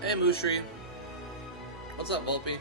Hey, Mushri. What's up, Volpe?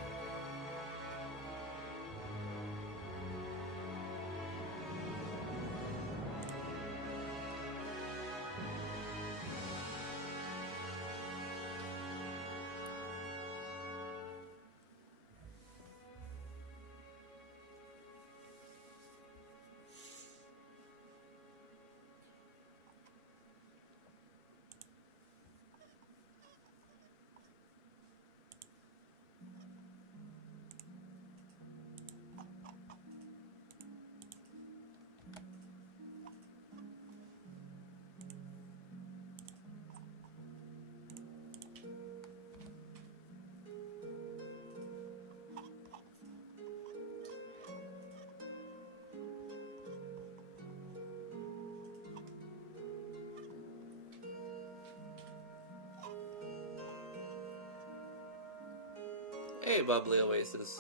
Hey, Bubbly Oasis.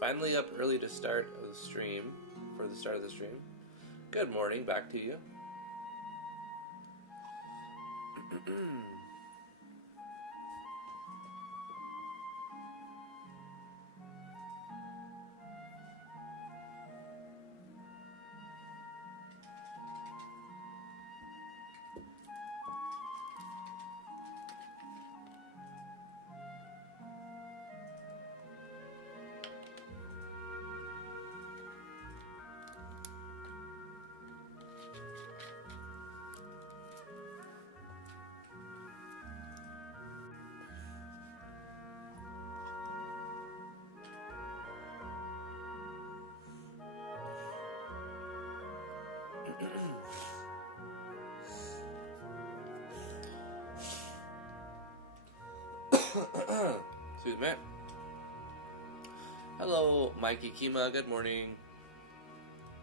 Finally up early to start of the stream, for the start of the stream. Good morning, back to you. Excuse me. Hello, Mikey Kima. Good morning.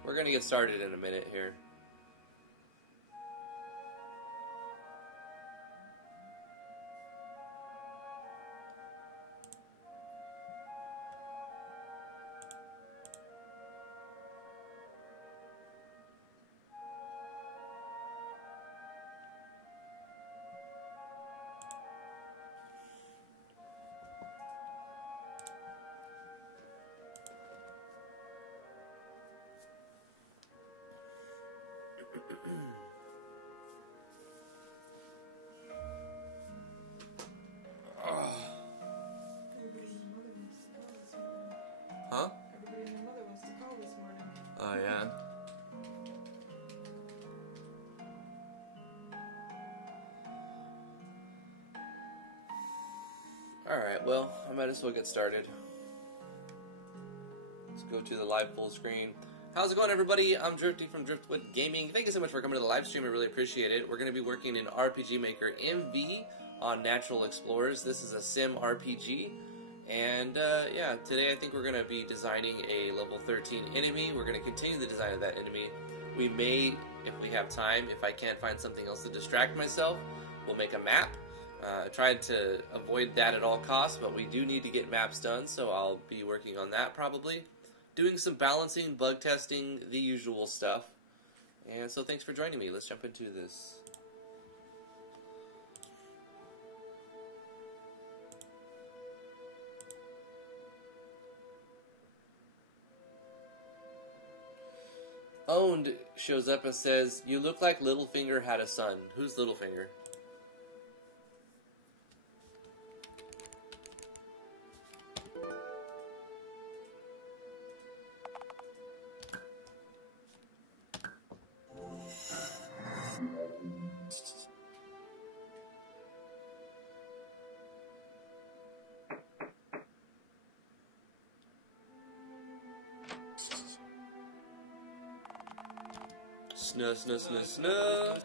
We're gonna get started in a minute here. Huh? Everybody and their mother wants to call this morning. Oh, yeah. Alright, well, I might as well get started. Let's go to the live full screen. How's it going, everybody? I'm Drifty from Driftwood Gaming. Thank you so much for coming to the live stream. I really appreciate it. We're going to be working in RPG Maker MV on Natural Explorers. This is a sim RPG. And, yeah, today I think we're going to be designing a level 13 enemy. We're going to continue the design of that enemy. We may, if we have time, if I can't find something else to distract myself, we'll make a map. Tried to avoid that at all costs, but we do need to get maps done, so I'll be working on that probably. Doing some balancing, bug testing, the usual stuff. And so thanks for joining me. Let's jump into this. Owned shows up and says, "You look like Littlefinger had a son." Who's Littlefinger? Snur, snur, snur, snur.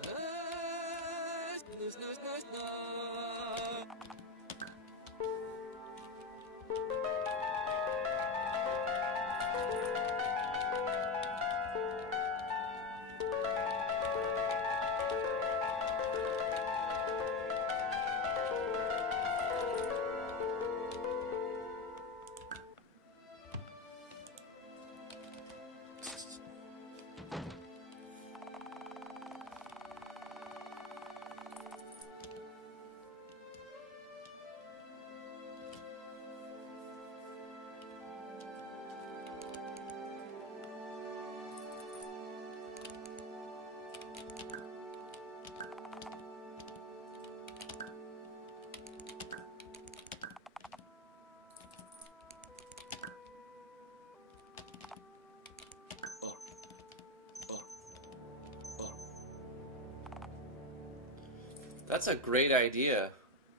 That's a great idea,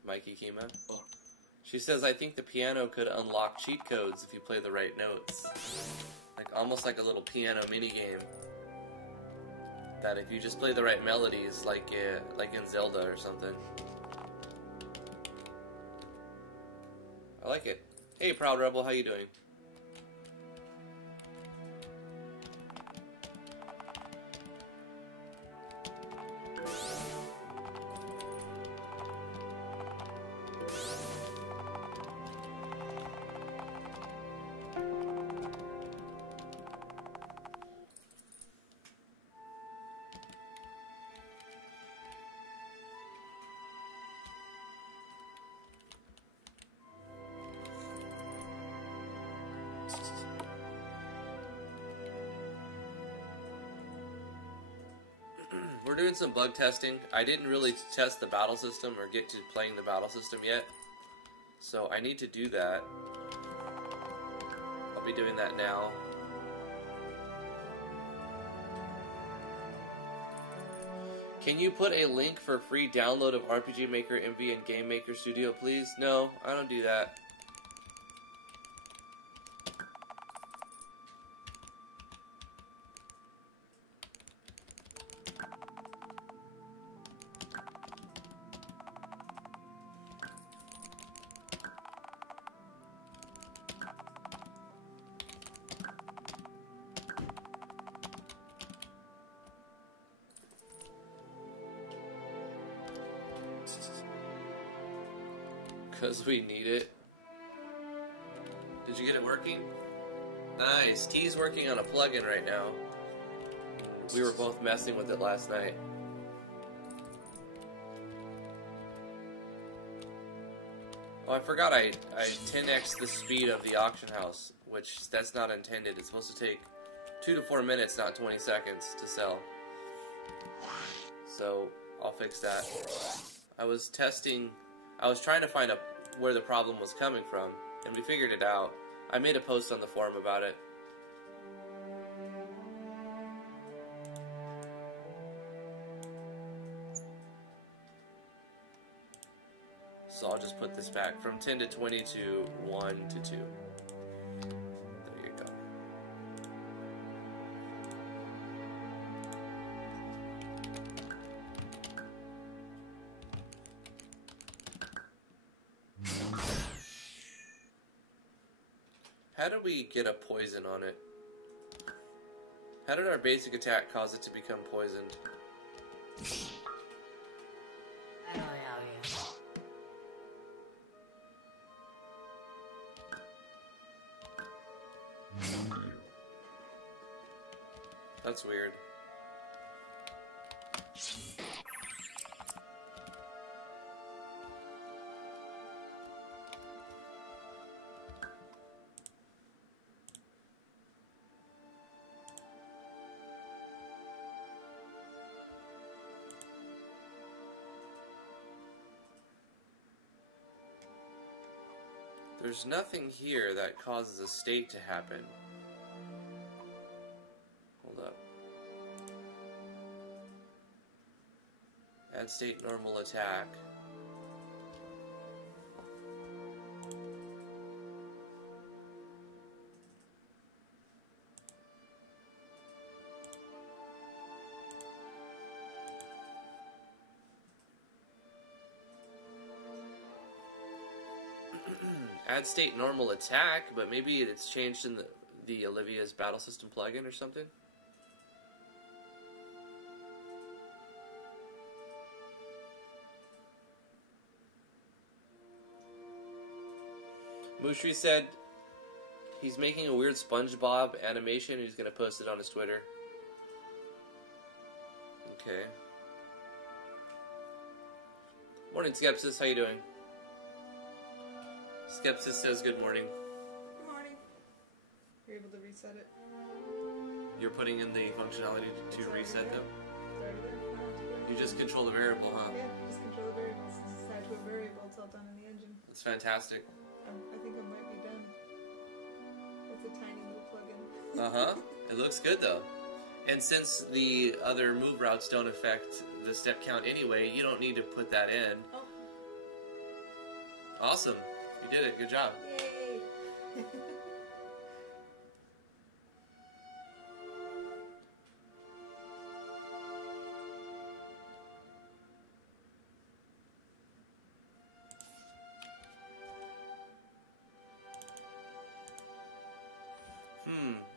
Mikey Kima. She says, I think the piano could unlock cheat codes if you play the right notes. Like, almost like a little piano minigame. That if you just play the right melodies, like in Zelda or something. I like it. Hey, Proud Rebel, how you doing? We're doing some bug testing. I didn't really test the battle system or get to playing the battle system yet, so I need to do that. I'll be doing that now. Can you put a link for free download of RPG Maker MV and Game Maker Studio, please? No, I don't do that. Because we need it. Did you get it working? Nice. T's working on a plugin right now. We were both messing with it last night. Oh, I forgot I 10x the speed of the auction house, which that's not intended. It's supposed to take 2 to 4 minutes, not 20 seconds to sell. So, I'll fix that. I was trying to find where the problem was coming from, and we figured it out. I made a post on the forum about it. So I'll just put this back from 10 to 20 to 1 to 2. There you go. How did we get a poison on it? How did our basic attack cause it to become poisoned? That's weird. There's nothing here that causes a state to happen. Hold up. Add state normal attack. Add state normal attack, but maybe it's changed in the Olivia's battle system plugin or something. Mushri said he's making a weird SpongeBob animation and he's going to post it on his Twitter. Okay. Morning, Skepsis. How you doing? Skepsis says good morning. Good morning. You're able to reset it. You're putting in the functionality to reset them? It's already there. You just control the variable, huh? Yeah, just control the variables. It's assigned to a variable. It's all done in the engine. That's fantastic. I think it might be done. It's a tiny little plugin. Uh-huh. It looks good, though. And since the other move routes don't affect the step count anyway, you don't need to put that in. Oh. Awesome. You did it. Good job. Yay!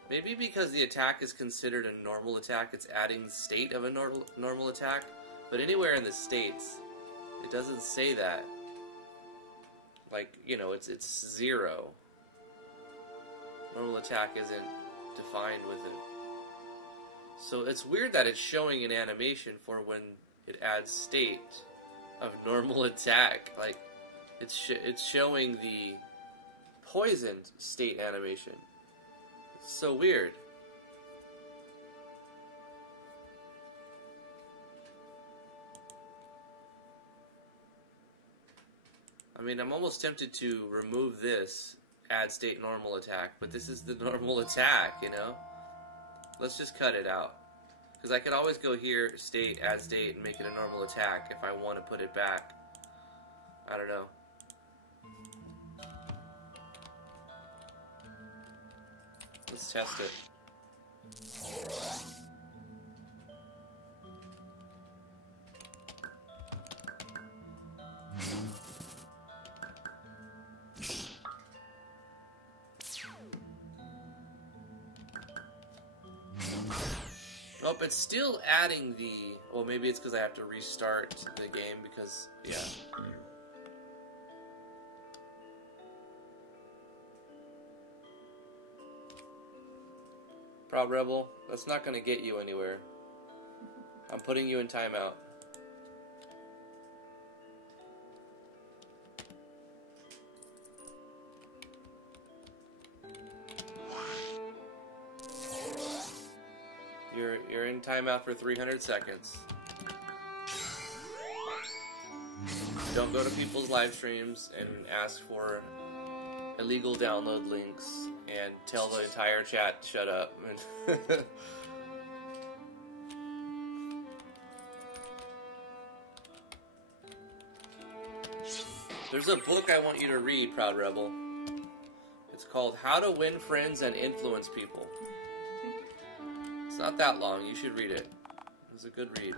Maybe because the attack is considered a normal attack, it's adding the state of a normal attack. But anywhere in the states, it doesn't say that. Like, you know, it's 0. Normal attack isn't defined with it. So it's weird that it's showing an animation for when it adds state of normal attack. Like, it's showing the poisoned state animation. It's so weird. I mean, I'm almost tempted to remove this, add state normal attack, but this is the normal attack, you know? Let's just cut it out. Because I could always go here, state, add state, and make it a normal attack if I want to put it back. I don't know. Let's test it. Nope, it's still adding the... Well, maybe it's because I have to restart the game because... Yeah. Proud Rebel, that's not going to get you anywhere. I'm putting you in timeout. You're in timeout for 300 seconds. Don't go to people's live streams and ask for illegal download links and tell the entire chat to shut up. There's a book I want you to read, Proud Rebel. It's called How to Win Friends and Influence People. It's not that long. You should read it. It's a good read.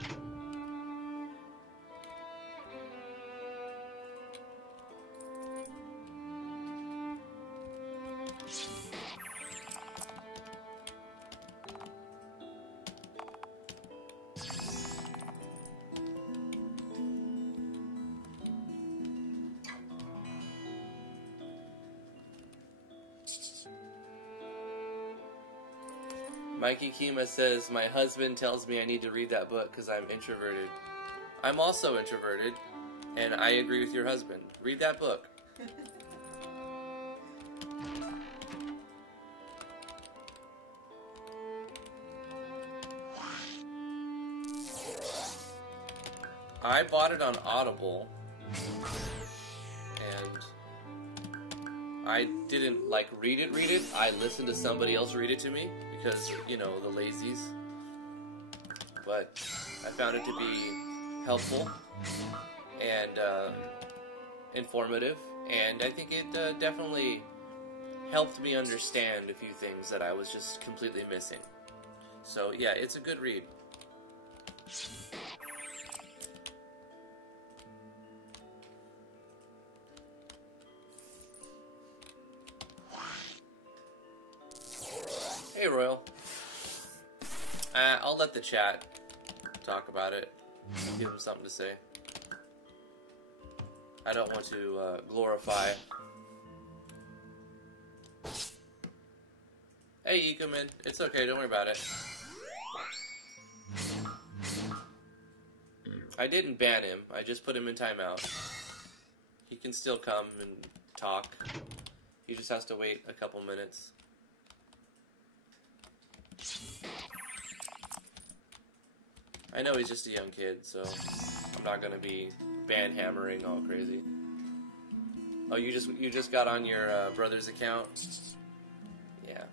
Mikey Kima says, my husband tells me I need to read that book because I'm introverted. I'm also introverted, and I agree with your husband. Read that book. I bought it on Audible, and I didn't, read it. I listened to somebody else read it to me. Because, you know, the lazies. But I found it to be helpful and informative. And I think it definitely helped me understand a few things that I was just completely missing. So, yeah, it's a good read. Hey, Royal. I'll let the chat talk about it. Give them something to say. I don't want to glorify. Hey, Ecoman. It's okay. Don't worry about it. I didn't ban him. I just put him in timeout. He can still come and talk. He just has to wait a couple minutes. I know he's just a young kid, so I'm not gonna be ban hammering all crazy. Oh, you just got on your brother's account? Yeah.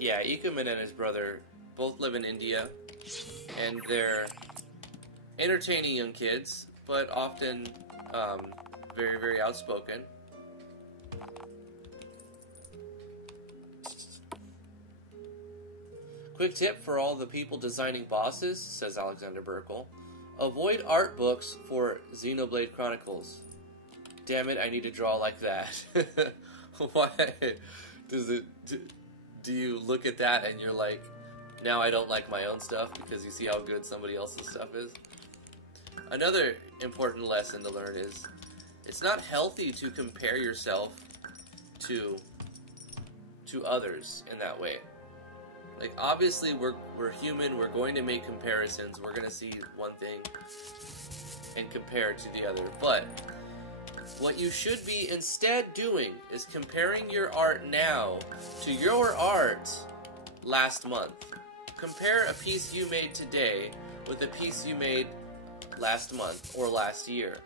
Yeah, Ikuman and his brother both live in India, and they're entertaining young kids, but often very, very outspoken. Quick tip for all the people designing bosses, says Alexander Burkle. Avoid art books for Xenoblade Chronicles. Damn it, I need to draw like that. Why? Do you look at that and you're like, now I don't like my own stuff because you see how good somebody else's stuff is? Another important lesson to learn is it's not healthy to compare yourself to others in that way. Like, obviously, we're human, we're going to make comparisons, we're going to see one thing and compare it to the other, but what you should be instead doing is comparing your art now to your art last month. Compare a piece you made today with a piece you made last month or last year.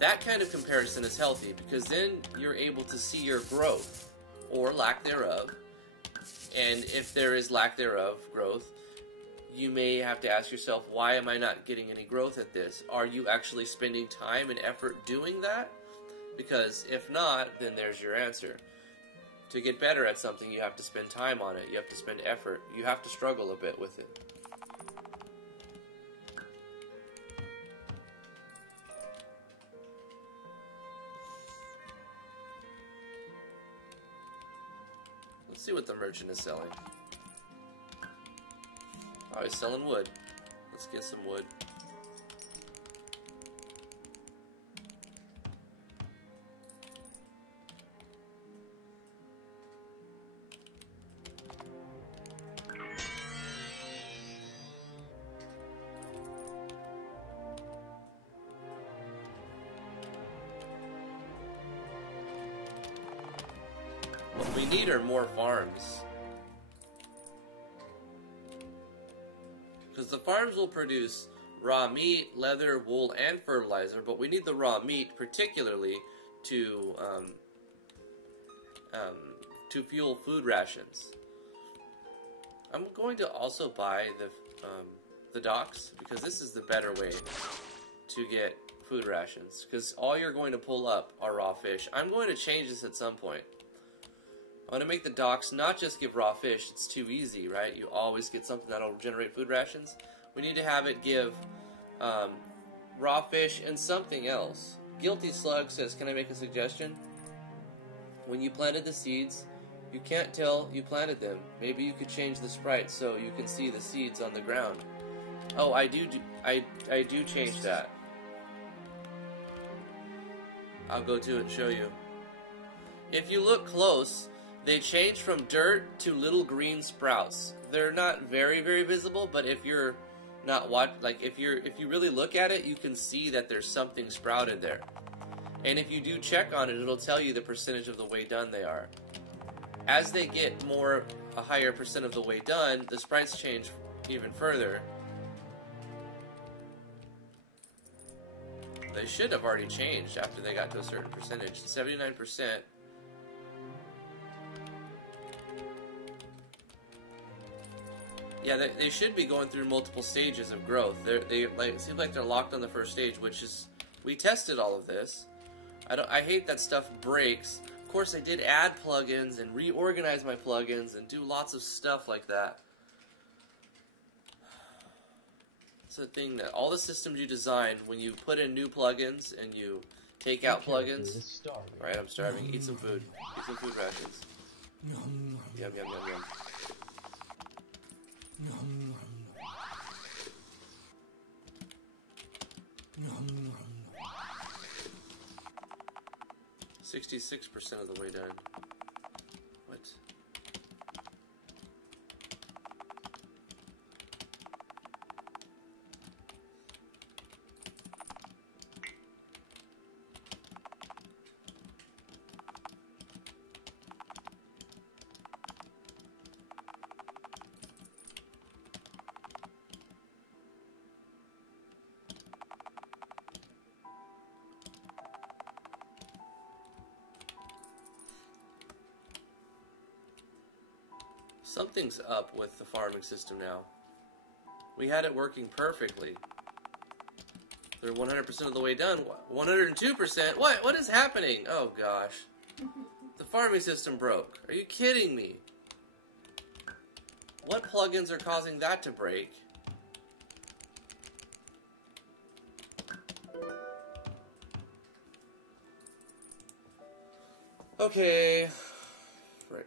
That kind of comparison is healthy because then you're able to see your growth or lack thereof. And if there is lack thereof growth, you may have to ask yourself, why am I not getting any growth at this? Are you actually spending time and effort doing that? Because if not, then there's your answer. To get better at something, you have to spend time on it. You have to spend effort. You have to struggle a bit with it. Let's see what the merchant is selling. Oh, he's selling wood. Let's get some wood. What we need are more farms. Because the farms will produce raw meat, leather, wool, and fertilizer, but we need the raw meat particularly to fuel food rations. I'm going to also buy the docks because this is the better way to get food rations. Because all you're going to pull up are raw fish. I'm going to change this at some point. I want to make the docks not just give raw fish. It's too easy, right? You always get something that'll generate food rations. We need to have it give raw fish and something else. Guilty Slug says, can I make a suggestion? When you planted the seeds, you can't tell you planted them. Maybe you could change the sprite so you can see the seeds on the ground. Oh, I do change that. I'll go to it and show you. If you look close, they change from dirt to little green sprouts. They're not very, very visible, but if you're not if you really look at it, you can see that there's something sprouted there. And if you do check on it, it'll tell you the percentage of the way done they are. As they get a higher percent of the way done, the sprites change even further. They should have already changed after they got to a certain percentage. 79%. Yeah, they should be going through multiple stages of growth. It seems like they're locked on the first stage, which is, we tested all of this. I hate that stuff breaks. Of course, I did add plugins and reorganize my plugins and do lots of stuff like that. It's a thing that all the systems you design, when you put in new plugins and you take out plugins. Right, I'm starving. Eat some food. Eat some food rations. Yum, yum, yum, yum. 66% of the way done. What? Something's up with the farming system now. We had it working perfectly. They're 100% of the way done. 102%? What is happening? Oh gosh. The farming system broke. Are you kidding me? What plugins are causing that to break? Okay. Frick.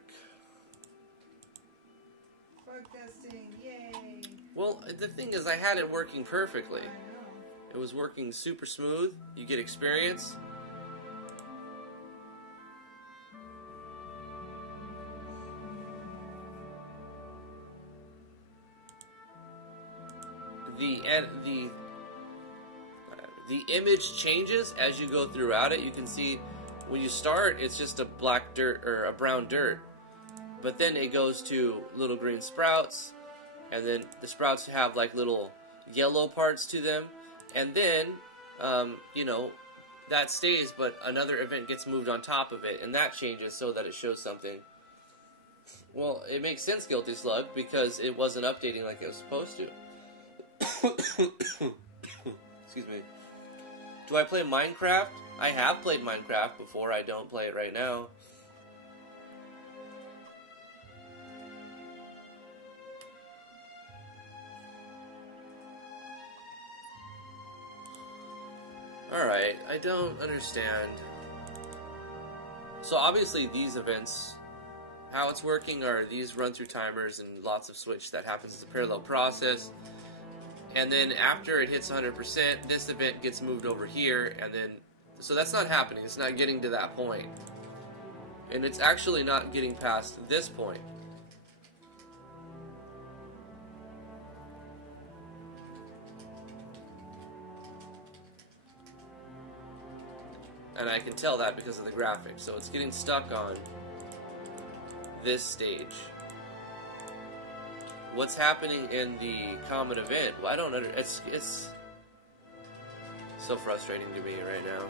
Bug testing, yay! Well, the thing is, I had it working perfectly. I know. It was working super smooth. You get experience. The image changes as you go throughout it. You can see when you start, it's just a black dirt or a brown dirt, but then it goes to little green sprouts, and then the sprouts have like little yellow parts to them, and then you know, that stays, but another event gets moved on top of it, and that changes so that it shows something. Well, it makes sense, Guilty Slug, because it wasn't updating like it was supposed to. Excuse me. Do I play Minecraft? I have played Minecraft before. I don't play it right now. Alright, I don't understand. So obviously these events, how it's working are these run-through timers and lots of switch that happens as a parallel process. And then after it hits 100%, this event gets moved over here, and then... So that's not happening. It's not getting to that point. And it's actually not getting past this point. And I can tell that because of the graphics. So it's getting stuck on this stage. What's happening in the common event? Well, I don't under. It's so frustrating to me right now.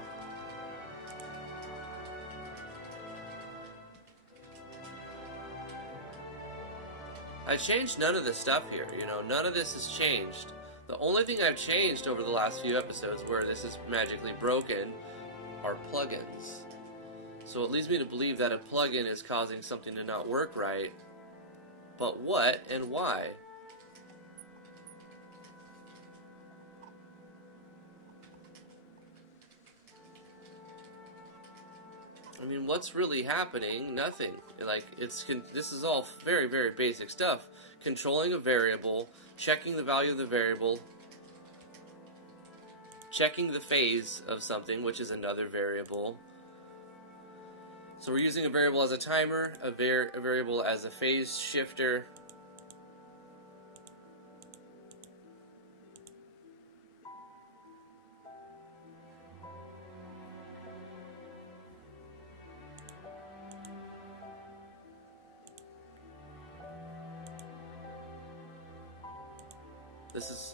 I changed none of the stuff here. You know, none of this has changed. The only thing I've changed over the last few episodes, where this is magically broken, are plugins. So it leads me to believe that a plugin is causing something to not work right. But what and why? I mean, what's really happening? Nothing. Like, this is all very, very basic stuff. Controlling a variable, checking the value of the variable, checking the phase of something, which is another variable. So we're using a variable as a timer, a variable as a phase shifter.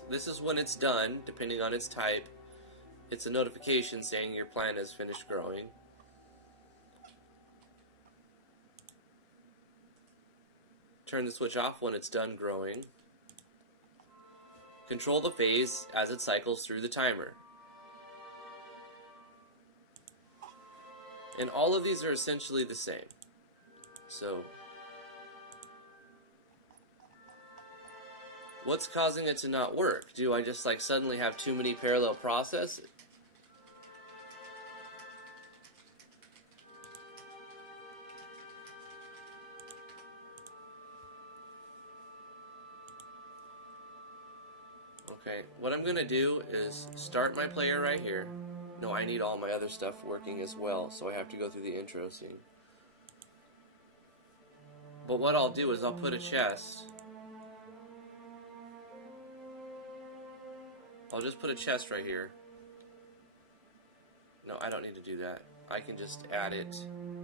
This is when it's done, depending on its type. It's a notification saying your plant has finished growing. Turn the switch off when it's done growing. Control the phase as it cycles through the timer. And all of these are essentially the same. So, what's causing it to not work? Do I just like suddenly have too many parallel processes? Okay, what I'm gonna do is start my player right here. No, I need all my other stuff working as well, so I have to go through the intro scene. But what I'll do is I'll put a chest. I'll just put a chest right here. No, I don't need to do that. I can just add it.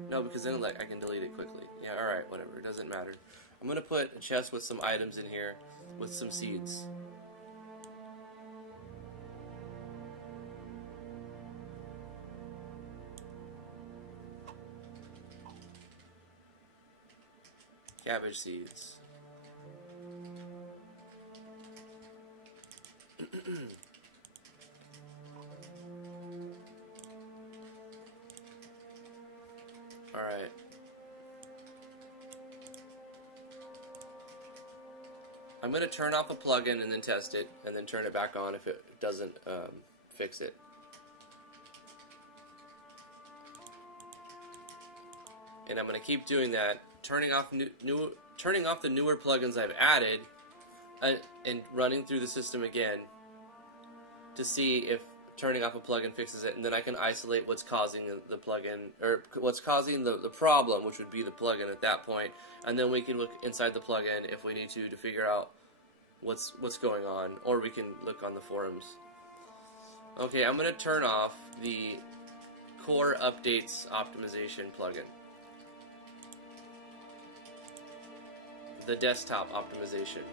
No, because then I can delete it quickly. Yeah, alright, whatever. It doesn't matter. I'm going to put a chest with some items in here with some seeds. Cabbage seeds. Alright. I'm going to turn off a plugin and then test it, and then turn it back on if it doesn't fix it. And I'm going to keep doing that, turning off the newer plugins I've added, and running through the system again to see if turning off a plugin fixes it, and then I can isolate what's causing the plugin, or what's causing the problem, which would be the plugin at that point, and then we can look inside the plugin if we need to figure out what's going on, or we can look on the forums. Okay, I'm going to turn off the Core Updates Optimization plugin. The desktop optimization.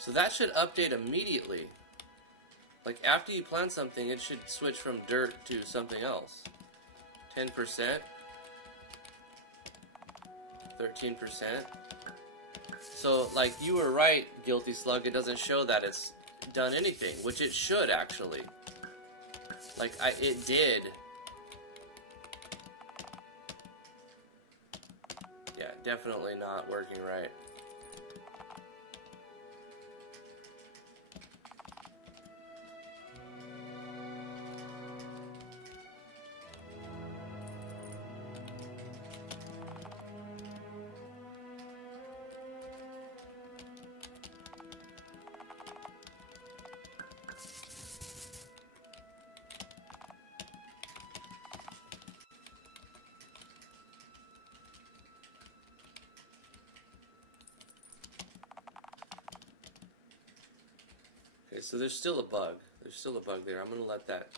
So that should update immediately. Like after you plant something, it should switch from dirt to something else. 10%, 13%. So like you were right, Guilty Slug, it doesn't show that it's done anything, which it should actually. Like it did. Yeah, definitely not working right. So there's still a bug. There's still a bug there. I'm going to let that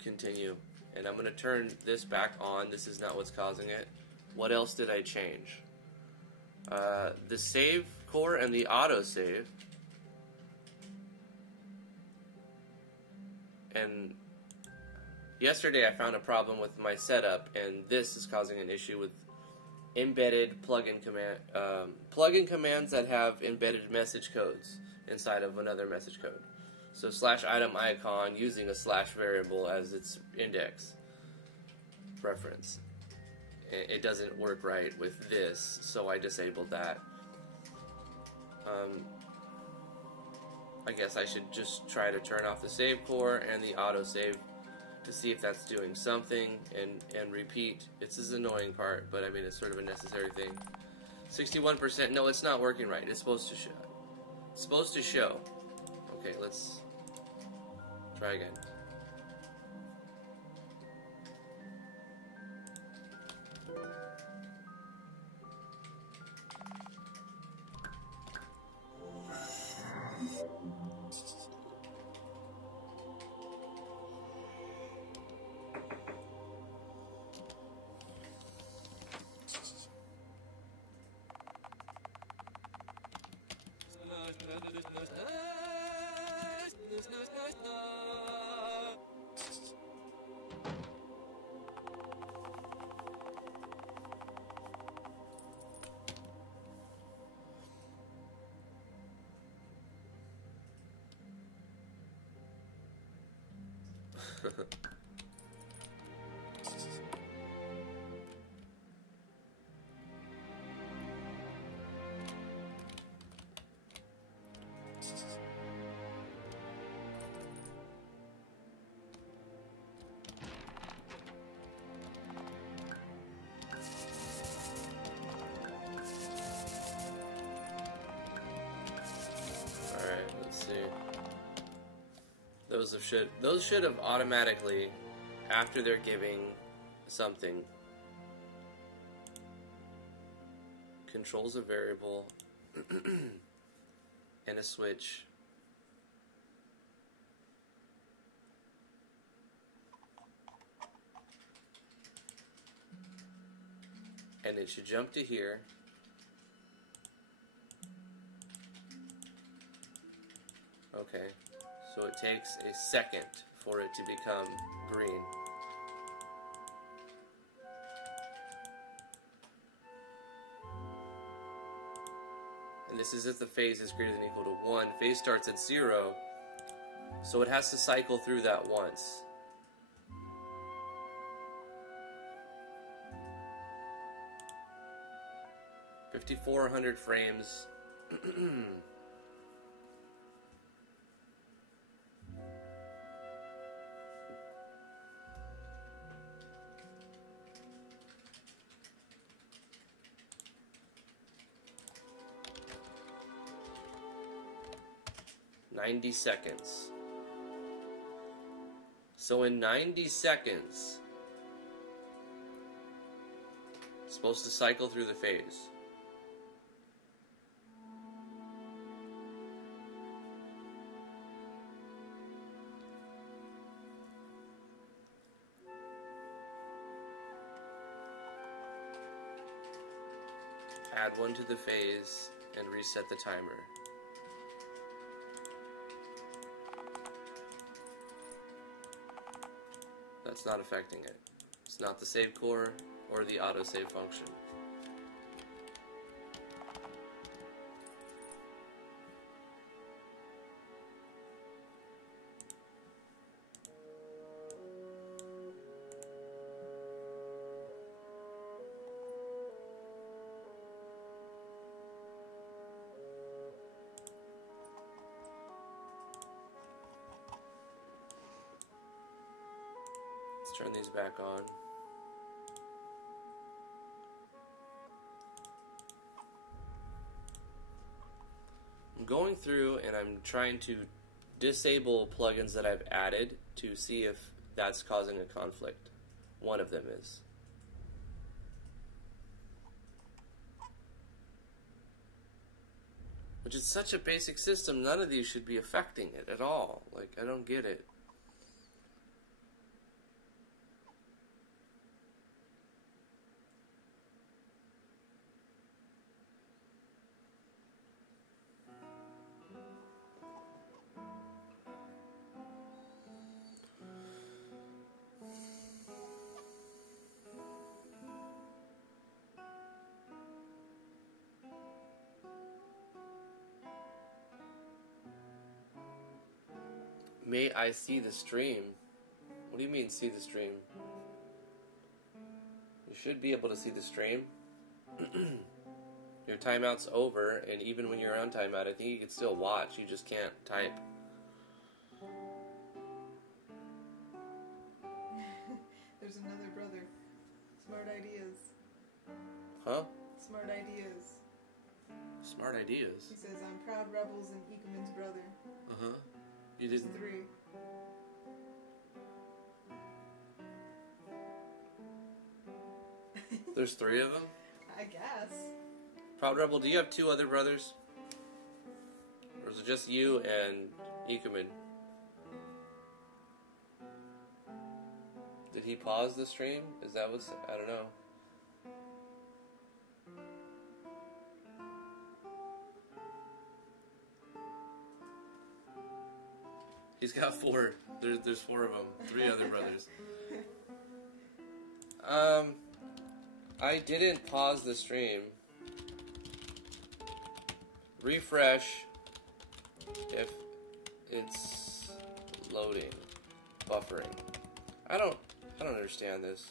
continue. And I'm going to turn this back on. This is not what's causing it. What else did I change? The save core and the autosave. And yesterday I found a problem with my setup, and this is causing an issue with embedded plugin commands that have embedded message codes inside of another message code. So /item icon using a / variable as its index reference. It doesn't work right with this, so I disabled that. I guess I should just try to turn off the save core and the autosave to see if that's doing something, and repeat. It's this annoying part, but I mean it's sort of a necessary thing. 61%. No, it's not working right. It's supposed to show. It's supposed to show. Okay, let's try again. Those should have automatically, after they're giving something, controls a variable and a switch. And it should jump to here. Okay, so it takes a second for it to become green. And this is if the phase is greater than or equal to 1. Phase starts at 0, so it has to cycle through that once. $5,400 frames. $90 seconds. So in 90 seconds, it's supposed to cycle through the phase. Add one to the phase and reset the timer. That's not affecting it. It's not the save core or the autosave function. Turn these back on. I'm going through and I'm trying to disable plugins that I've added to see if that's causing a conflict. One of them is. Which is such a basic system, none of these should be affecting it at all. Like, I don't get it. May I see the stream? What do you mean, see the stream? You should be able to see the stream. Your timeout's over, and even when you're on timeout, I think you can still watch. You just can't type. There's another brother. Smart ideas. Huh? Smart ideas. Smart ideas? He says, I'm proud Rebels and Ecoman's brother. Uh-huh. You didn't... 3. There's 3 of them? I guess. Proud Rebel, do you have 2 other brothers? Or is it just you and Ecoman? Did he pause the stream? Is that what's... I don't know. He's got 4. There's 4 of them. 3 other brothers. I didn't pause the stream. Refresh if it's loading, buffering. I don't understand this.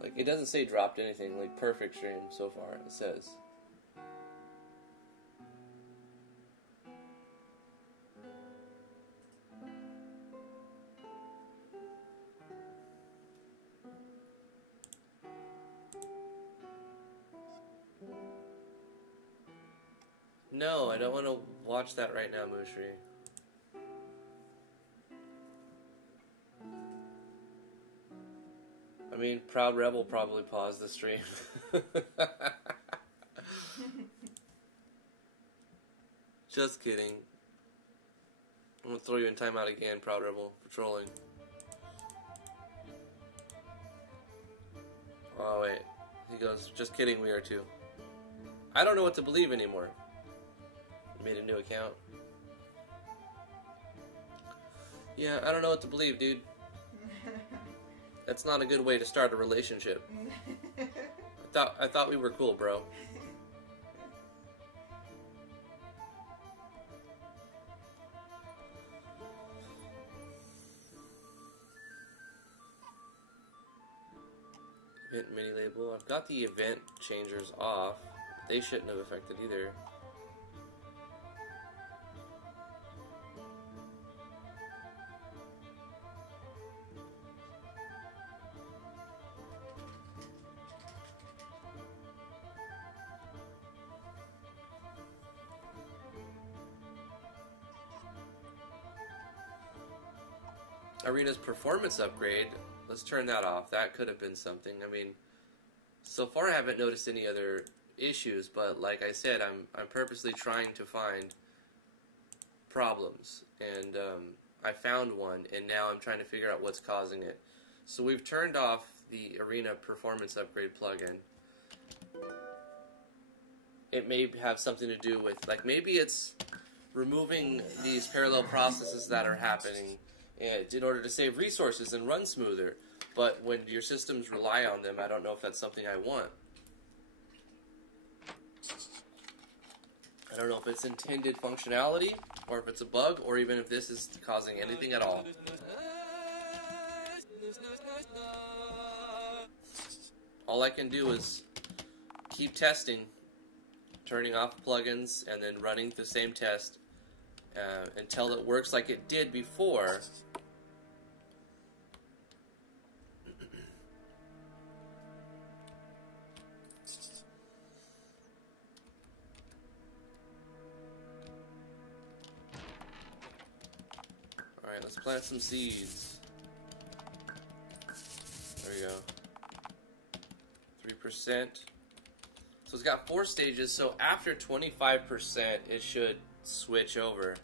Like, it doesn't say dropped anything. Like, perfect stream so far. It says. No, I don't want to watch that right now, Mushri. I mean, Proud Rebel probably paused the stream. Just kidding. I'm gonna throw you in timeout again, Proud Rebel, for trolling. Oh, wait. He goes, just kidding, we are too. I don't know what to believe anymore. Made a new account. Yeah, I don't know what to believe, dude. That's not a good way to start a relationship. I thought we were cool, bro. Event mini label. I've got the event changers off. They shouldn't have affected either. Arena's performance upgrade, let's turn that off. That could have been something. I mean, so far I haven't noticed any other issues, but like I said, I'm purposely trying to find problems, and I found one, and now I'm trying to figure out what's causing it. So we've turned off the Arena performance upgrade plugin. It may have something to do with, like, maybe it's removing these parallel processes that are happening in order to save resources and run smoother. But when your systems rely on them, I don't know if that's something I want. I don't know if it's intended functionality, or if it's a bug, or even if this is causing anything at all. All I can do is keep testing, turning off plugins, and then running the same test until it works like it did before. Alright, let's plant some seeds. There we go. 3%. So it's got 4 stages, so after 25% it should switch over.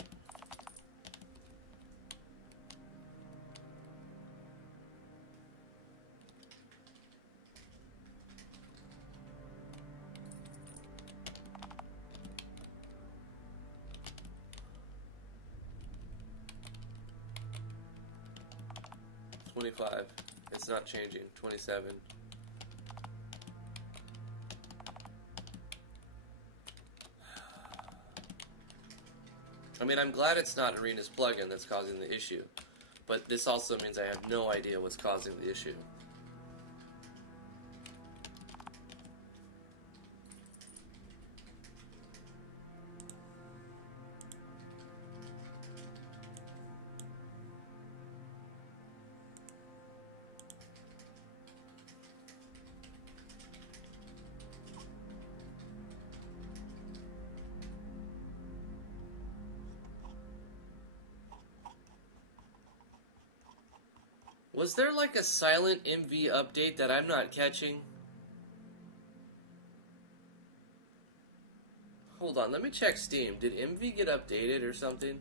It's not changing. 27. I mean, I'm glad it's not Arena's plugin that's causing the issue, but this also means I have no idea what's causing the issue. Was there like a silent MV update that I'm not catching? Hold on, let me check Steam. Did MV get updated or something?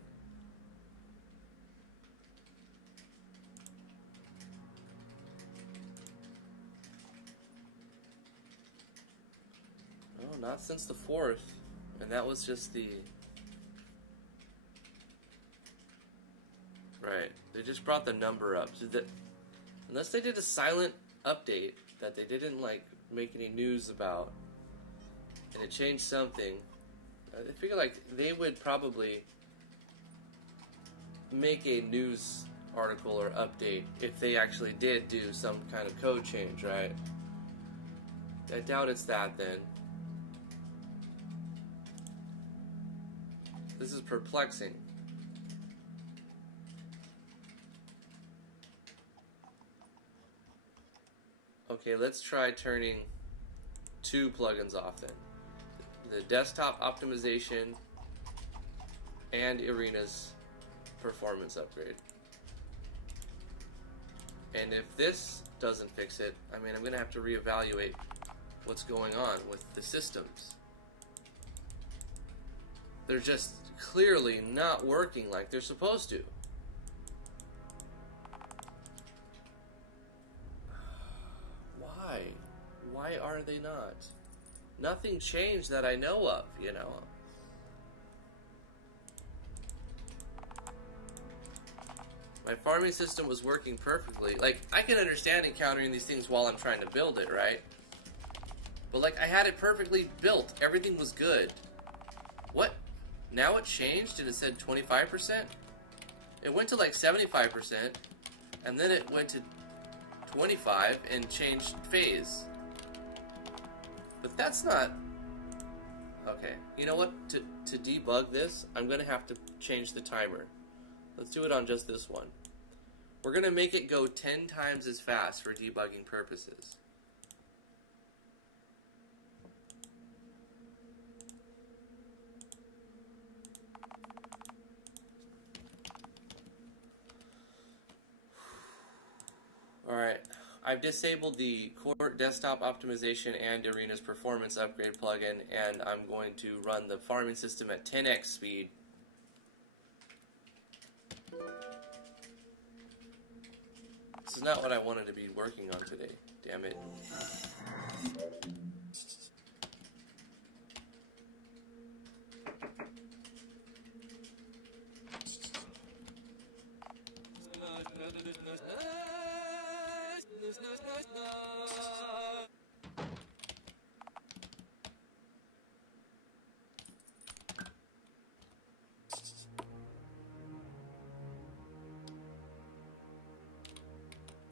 Oh, not since the 4th. And that was just the... Right. They just brought the number up. So that... Unless they did a silent update that they didn't, like, make any news about, and it changed something, I figure, like, they would probably make a news article or update if they actually did do some kind of code change, right? I doubt it's that, then. This is perplexing. Okay, let's try turning 2 plugins off then. the desktop optimization and Arena's performance upgrade. And if this doesn't fix it, I mean, I'm going to have to reevaluate what's going on with the systems. They're just clearly not working like they're supposed to. Why? Why are they not? Nothing changed that I know of, you know. My farming system was working perfectly. Like, I can understand encountering these things while I'm trying to build it, right? But, like, I had it perfectly built. Everything was good. What? Now it changed and it said 25%? It went to, like, 75%. And then it went to 25 and changed phase. But that's not... Okay. You know what? To debug this, I'm going to have to change the timer. Let's do it on just this one. We're going to make it go 10 times as fast for debugging purposes. Alright, I've disabled the core desktop optimization and Arena's performance upgrade plugin, and I'm going to run the farming system at 10x speed. This is not what I wanted to be working on today, damn it.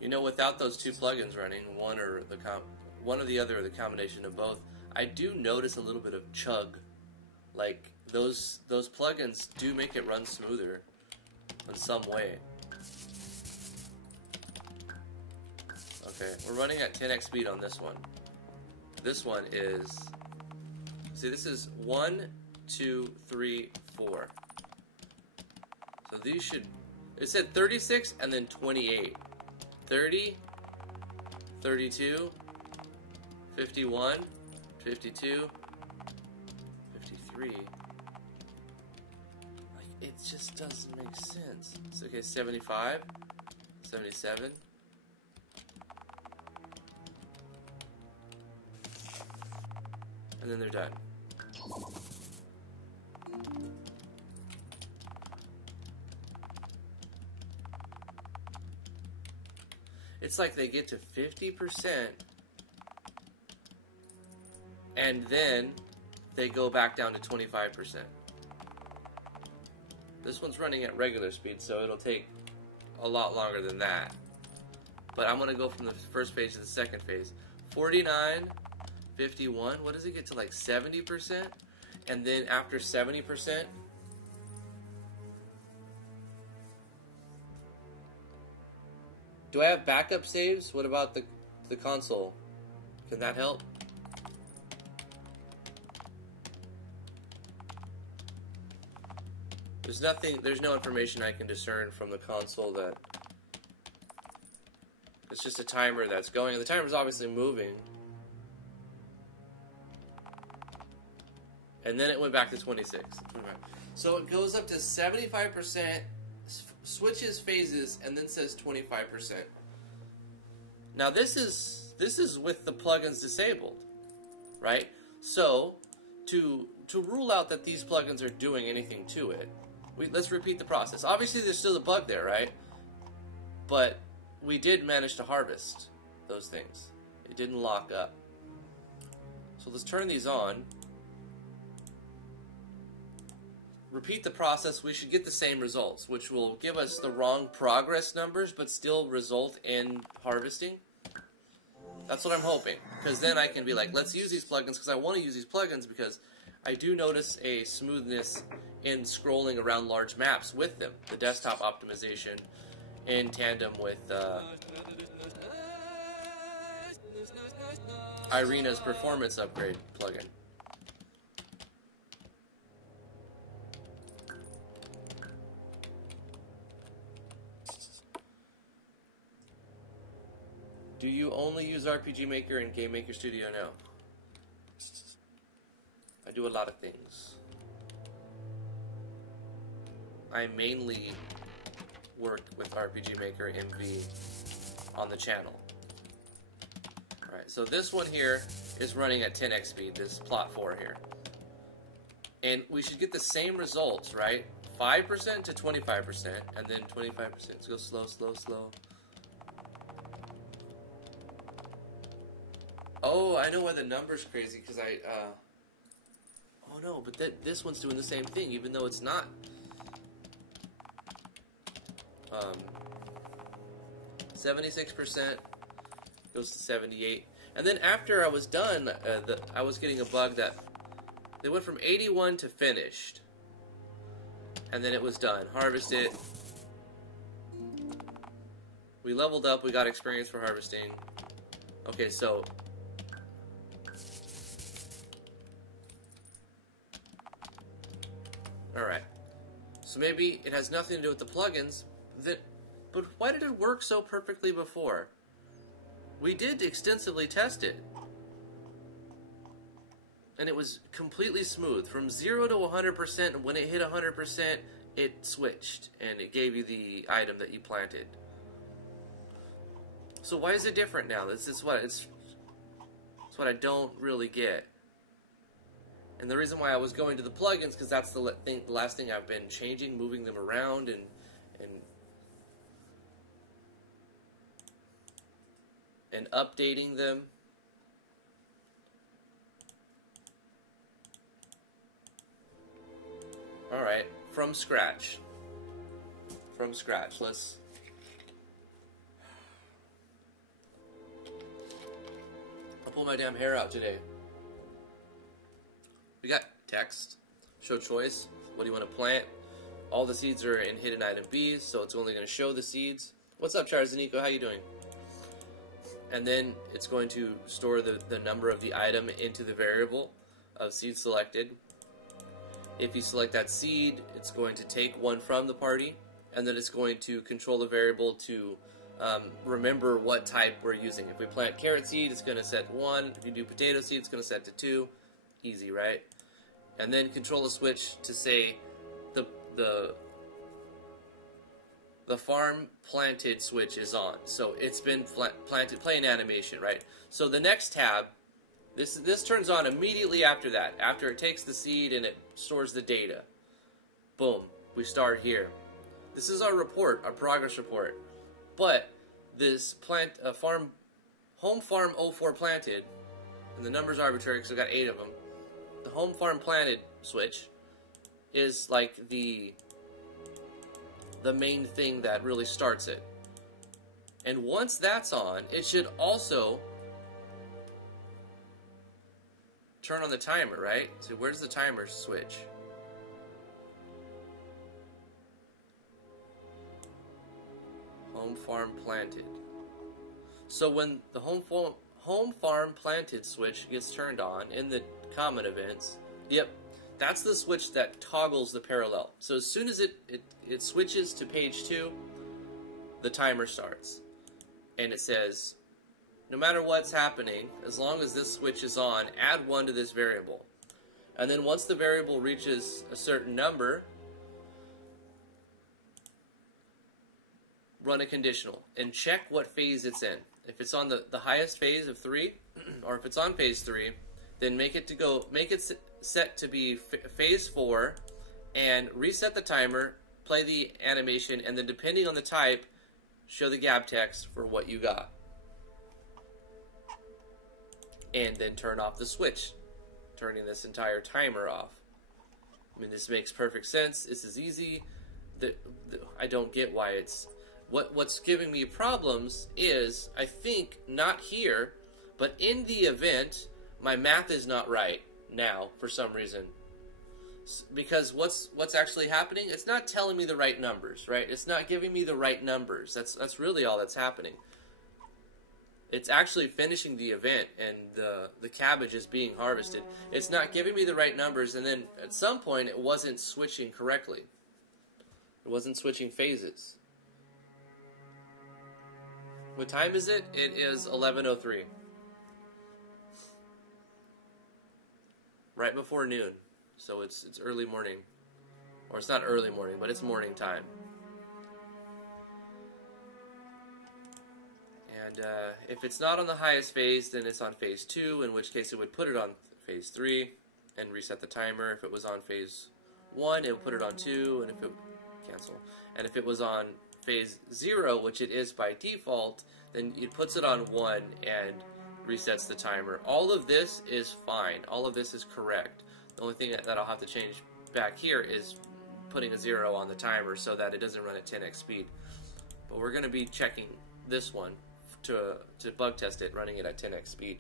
You know, without those two plugins running, one or the other, or the combination of both, I do notice a little bit of chug. Like, those plugins do make it run smoother in some way. Okay, we're running at 10x speed on this one. This one is... See, this is 1, 2, 3, 4. So these should... It said 36 and then 28. 30, 32, 51, 52, 53. Like, it just doesn't make sense. It's okay, 75, 77. And then they're done. It's like they get to 50% and then they go back down to 25%. This one's running at regular speed, so it'll take a lot longer than that. But I'm going to go from the first phase to the second phase. 49, 51, what does it get to, like 70%? And then after 70%, do I have backup saves? What about the console? Can that help? There's no information I can discern from the console that... It's just a timer that's going. The timer's obviously moving. And then it went back to 26. So it goes up to 75%, switches phases, and then says 25%. Now this is with the plugins disabled, right? So to rule out that these plugins are doing anything to it, let's repeat the process. Obviously there's still a bug there, right? But we did manage to harvest those things. It didn't lock up. So let's turn these on. Repeat the process, we should get the same results, which will give us the wrong progress numbers, but still result in harvesting. That's what I'm hoping, because then I can be like, let's use these plugins, because I want to use these plugins, because I do notice a smoothness in scrolling around large maps with them. The desktop optimization in tandem with Arena's performance upgrade plugin. Do you only use RPG Maker and Game Maker Studio? No. I do a lot of things. I mainly work with RPG Maker MV on the channel. Alright, so this one here is running at 10x speed, this plot 4 here. And we should get the same results, right? 5% to 25%, and then 25%. Let's go slow, slow, slow. Oh, I know why the number's crazy, because oh no, but this one's doing the same thing, even though it's not. 76% goes to 78. And then after I was done, I was getting a bug that they went from 81 to finished. And then it was done. Harvest it. We leveled up, we got experience for harvesting. Okay, so alright. So maybe it has nothing to do with the plugins. But why did it work so perfectly before? We did extensively test it. And it was completely smooth. From 0 to 100%, when it hit 100%, it switched. And it gave you the item that you planted. So why is it different now? It's what I don't really get. And the reason why I was going to the plugins, because that's the last thing I've been changing, moving them around, and updating them. Alright, from scratch. From scratch, let's... I'll pull my damn hair out today. We got text, show choice, what do you want to plant? All the seeds are in hidden item B, so it's only going to show the seeds. What's up, Charles and Nico? How you doing? And then it's going to store the number of the item into the variable of seed selected. If you select that seed, it's going to take one from the party, and then it's going to control the variable to remember what type we're using. If we plant carrot seed, it's going to set 1. If you do potato seed, it's going to set to 2. Easy, right? And then control the switch to say the farm planted switch is on. So it's been planted, playing animation, right? So the next tab, this turns on immediately after that. After it takes the seed and it stores the data. Boom, we start here. This is our report, our progress report. But this home farm 04 planted, and the number's arbitrary because I've got 8 of them. The home farm planted switch is like the main thing that really starts it. And once that's on, it should also turn on the timer, right? So where's the timer switch? Home farm planted. So when the home farm planted switch gets turned on in the common events, yep, that's the switch that toggles the parallel. So as soon as it switches to page 2, the timer starts. And it says, no matter what's happening, as long as this switch is on, add 1 to this variable. And then once the variable reaches a certain number, run a conditional and check what phase it's in. If it's on the highest phase of 3, or if it's on phase 3, then make it set to be phase 4, and reset the timer, play the animation, and then depending on the type, show the gap text for what you got. And then turn off the switch, turning this entire timer off. I mean, this makes perfect sense. This is easy. I don't get why it's... What's giving me problems is, I think, not here, but in the event, my math is not right now for some reason. Because what's actually happening? It's not telling me the right numbers, right? It's not giving me the right numbers. That's really all that's happening. It's actually finishing the event, and the cabbage is being harvested. It's not giving me the right numbers, and then at some point it wasn't switching correctly. It wasn't switching phases. What time is it? It is 11:03. Right before noon. So it's early morning. Or it's not early morning, but it's morning time. And if it's not on the highest phase, then it's on phase 2, in which case it would put it on phase 3 and reset the timer. If it was on phase 1, it would put it on 2, and if it cancel. And if it was on phase 0, which it is by default, then it puts it on 1 and resets the timer. All of this is fine. All of this is correct. The only thing that I'll have to change back here is putting a 0 on the timer so that it doesn't run at 10x speed. But we're going to be checking this one to bug test it, running it at 10x speed.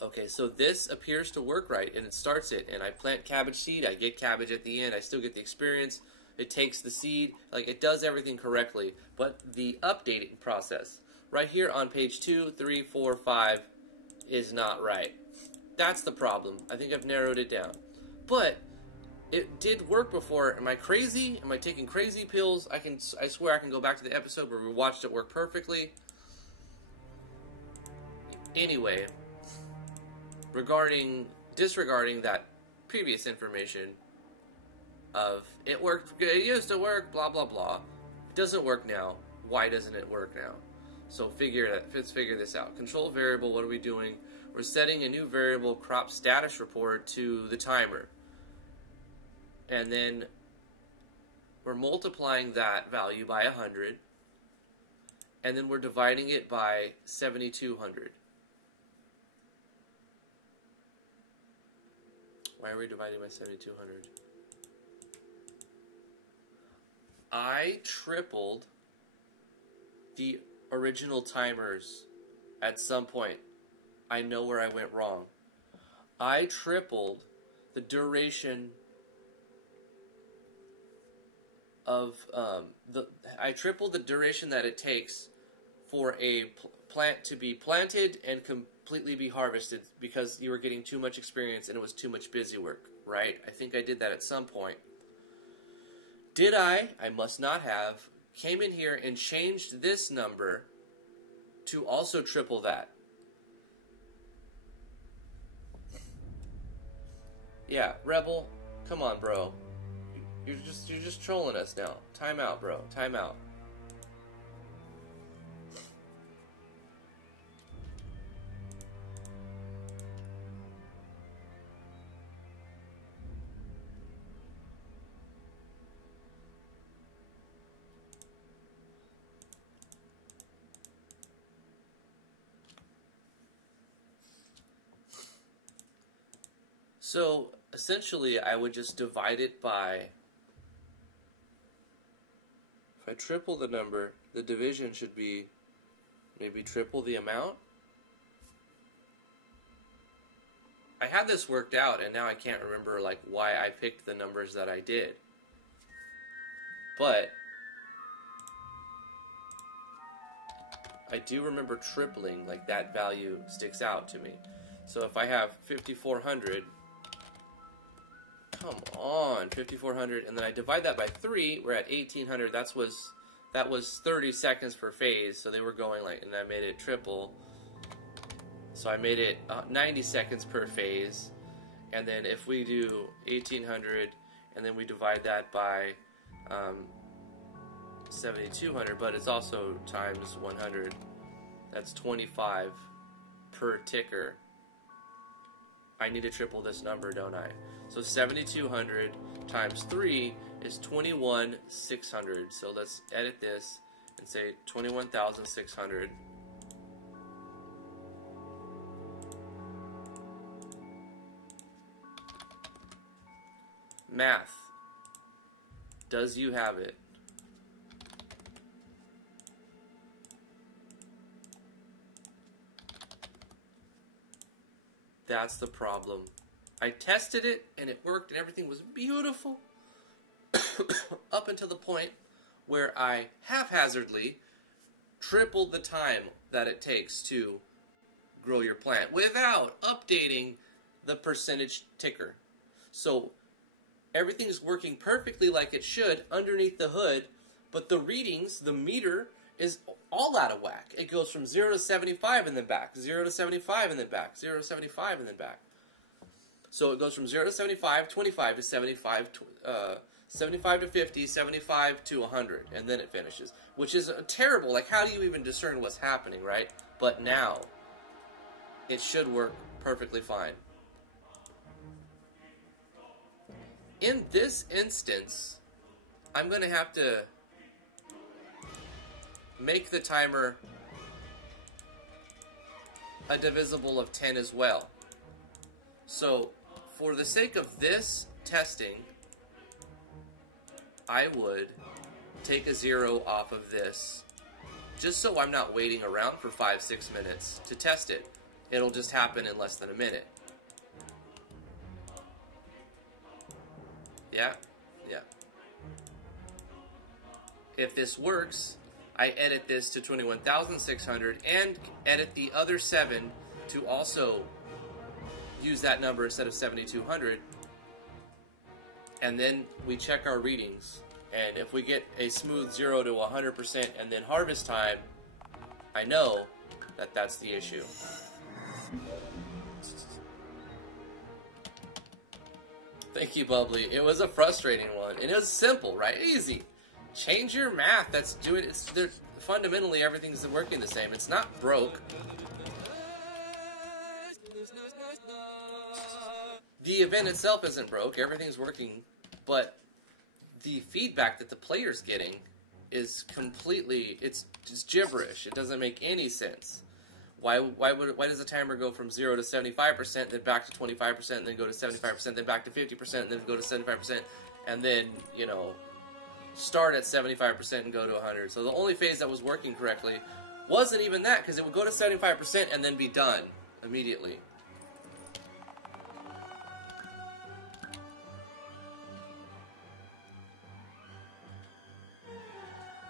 Okay, so this appears to work right, and it starts it, and I plant cabbage seed, I get cabbage at the end, I still get the experience, it takes the seed, like it does everything correctly, but the updating process, right here on page 2, 3, 4, 5, is not right. That's the problem. I think I've narrowed it down. But it did work before. Am I crazy? Am I taking crazy pills? I swear I can go back to the episode where we watched it work perfectly. Anyway, disregarding that previous information of it worked, it used to work, blah blah blah. It doesn't work now. Why doesn't it work now? So let's figure this out. Control variable, what are we doing? We're setting a new variable crop status report to the timer. And then we're multiplying that value by 100. And then we're dividing it by 7,200. Why are we dividing by 7,200? I tripled the original timers at some point. I know where I went wrong. I tripled the duration of I tripled the duration that it takes for a plant to be planted and completely be harvested because you were getting too much experience and it was too much busy work, right? I think I did that at some point. Did I? I must not have. Came in here and changed this number to also triple that. Yeah, Rebel, come on, bro. You're just trolling us now. Time out, bro. Time out. So, essentially, I would just divide it by... If I triple the number, the division should be maybe triple the amount. I had this worked out, and now I can't remember like why I picked the numbers that I did. But I do remember tripling, like that value sticks out to me. So if I have 5,400... Come on, 5,400, and then I divide that by 3, we're at 1,800, that was 30 seconds per phase, so they were going like, and I made it triple, so I made it 90 seconds per phase, and then if we do 1,800, and then we divide that by 7,200, but it's also times 100, that's 25 per ticker. I need to triple this number, don't I? So 7,200 times 3 is 21,600. So let's edit this and say 21,600. Math. Does you have it? That's the problem. I tested it, and it worked, and everything was beautiful, up until the point where I haphazardly tripled the time that it takes to grow your plant without updating the percentage ticker. So everything's working perfectly like it should underneath the hood, But the readings, the meter, is all out of whack. It goes from 0 to 75 and then back, 0 to 75 and then back, 0 to 75 and then back. So it goes from 0 to 75, 25 to 75, 75 to 50, 75 to 100, and then it finishes. Which is terrible. Like, how do you even discern what's happening, right? But now, it should work perfectly fine. In this instance, I'm going to have to make the timer a divisible of 10 as well. So, for the sake of this testing, I would take a 0 off of this, just so I'm not waiting around for 5-6 minutes to test it. It'll just happen in less than a minute. Yeah? Yeah. If this works, I edit this to 21,600 and edit the other 7 to also use that number instead of 7,200. And then we check our readings. And if we get a smooth 0 to 100% and then harvest time, I know that that's the issue. Thank you, Bubbly. It was a frustrating one. And it was simple, right? Easy. Change your math. That's doing it. Fundamentally, everything's working the same. It's not broke. The event itself isn't broke. Everything's working. But the feedback that the player's getting is completely, it's just gibberish. It doesn't make any sense. Why does the timer go from 0 to 75%, then back to 25%, and then go to 75%, then back to 50%, and then go to 75%, and then, you know, start at 75% and go to 100. So the only phase that was working correctly wasn't even that, because it would go to 75% and then be done immediately.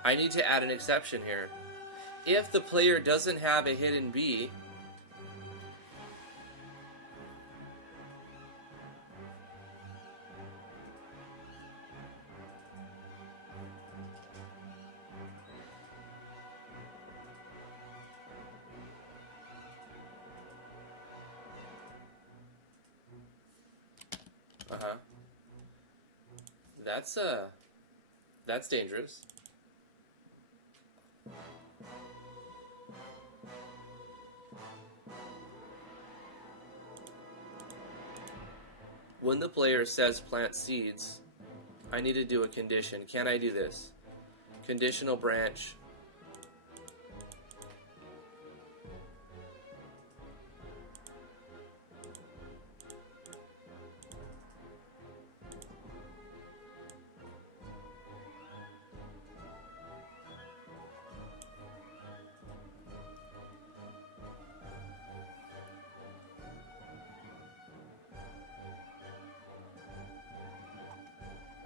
I need to add an exception here. If the player doesn't have a hidden B, that's dangerous. When the player says plant seeds, I need to do a condition. Can I do this? Conditional branch.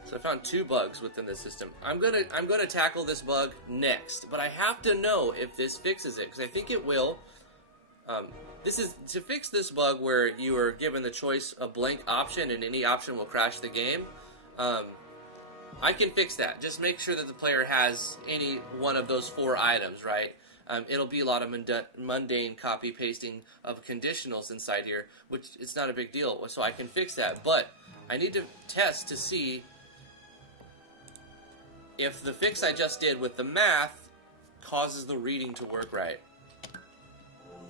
So I found 2 bugs within the system. I'm gonna tackle this bug next, but I have to know if this fixes it, because I think it will. This is to fix this bug where you are given the choice a blank option and any option will crash the game. I can fix that. Just make sure that the player has any one of those 4 items, right? It'll be a lot of mundane copy pasting of conditionals inside here, which it's not a big deal. So I can fix that, but I need to test to see if the fix I just did with the math causes the reading to work right.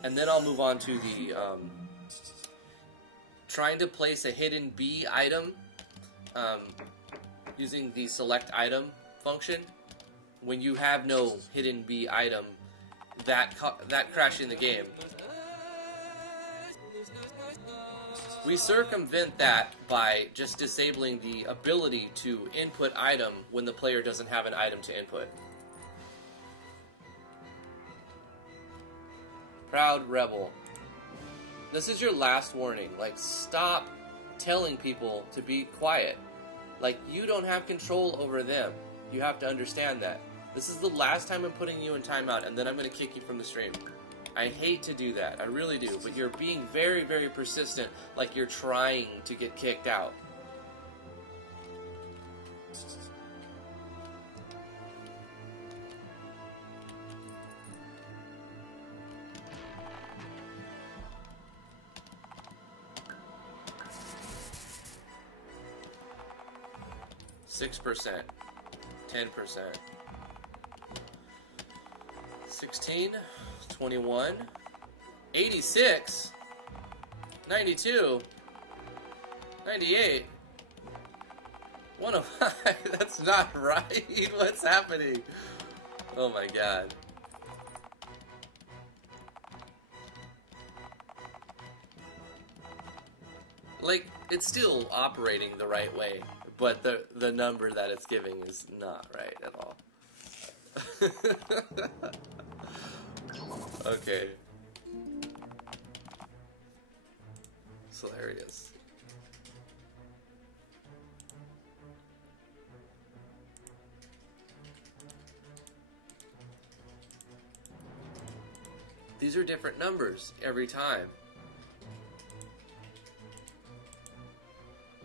And then I'll move on to the trying to place a hidden B item using the select item function. When you have no hidden B item, that crashing the game. We circumvent that by just disabling the ability to input item when the player doesn't have an item to input. Proud Rebel. This is your last warning. Like, stop telling people to be quiet. Like, you don't have control over them. You have to understand that. This is the last time I'm putting you in timeout, and then I'm going to kick you from the stream. I hate to do that, I really do, but you're being very, very persistent, like you're trying to get kicked out. 6%, 10%, 16, 21, 86, 92, 98, 105. That's not right. What's happening? Oh my god. Like, it's still operating the right way, but the number that it's giving is not right at all. Okay. It's hilarious. These are different numbers every time.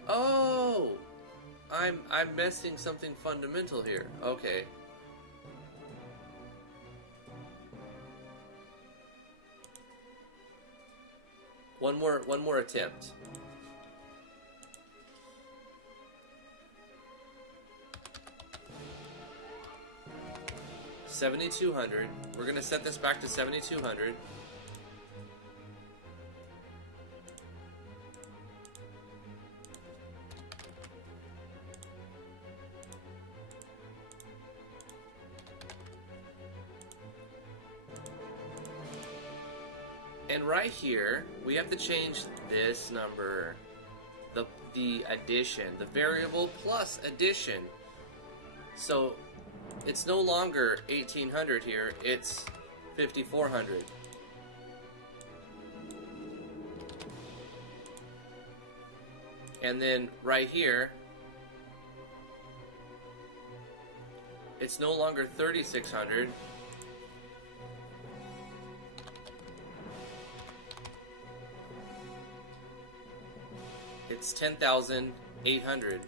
Oh! I'm missing something fundamental here. Okay. One more attempt. $7,200. We're gonna set this back to $7,200. And right here, we have to change this number, the addition, the variable plus addition. So it's no longer 1,800 here, it's 5,400. And then right here, it's no longer 3,600. It's 10,800.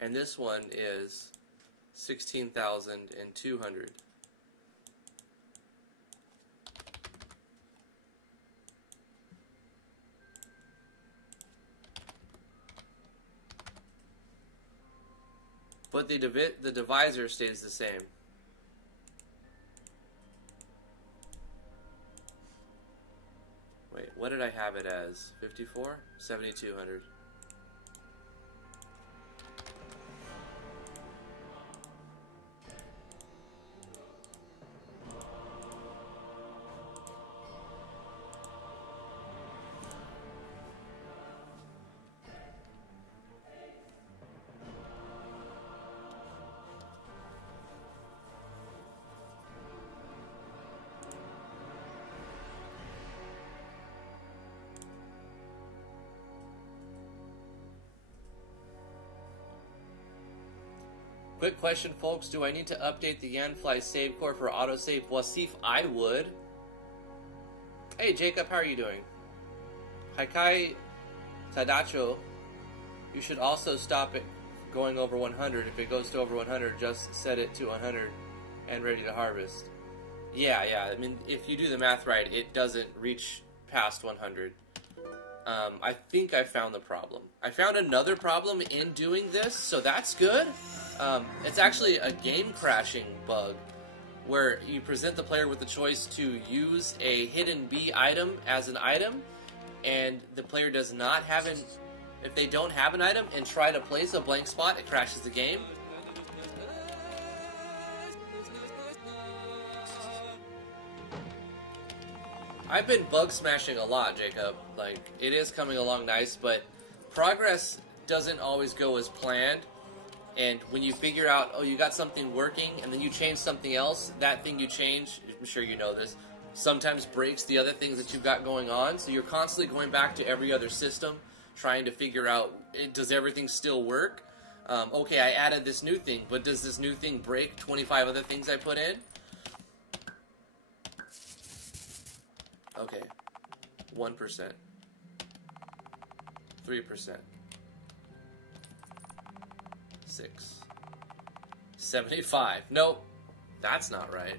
And this one is 16,200. But the divisor stays the same. Wait, what did I have it as? 54? 7,200. Quick question, folks. Do I need to update the Yanfly save core for autosave? Wasif, I would. Hey, Jacob, how are you doing? Haikai Tadacho, you should also stop it going over 100. If it goes to over 100, just set it to 100 and ready to harvest. Yeah. I mean, if you do the math right, it doesn't reach past 100. I think I found the problem. I found another problem in doing this, so that's good. It's actually a game crashing bug where you present the player with the choice to use a hidden B item as an item, and the player does not have an... If they don't have an item and try to place a blank spot, it crashes the game. I've been bug smashing a lot, Jacob. Like, it is coming along nice, but progress doesn't always go as planned. And when you figure out, oh, you got something working, and then you change something else, that thing you change, I'm sure you know this, sometimes breaks the other things that you've got going on. So you're constantly going back to every other system, trying to figure out, does everything still work? Okay, I added this new thing, but does this new thing break 25 other things I put in? Okay, 1%, 3%, 6, 75. Nope, that's not right.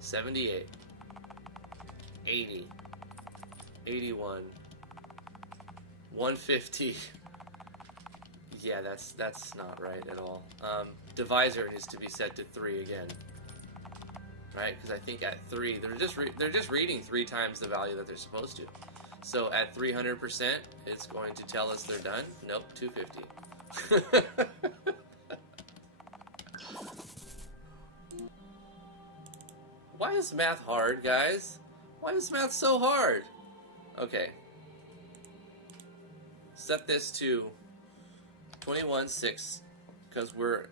78, 80, 81. 150. Yeah, that's not right at all. Divisor needs to be set to 3 again. Right? Because I think at 3, they're just reading 3 times the value that they're supposed to. So at 300%, it's going to tell us they're done. Nope, 250. Why is math hard, guys? Why is math so hard? Okay. Set this to 21.6 because we're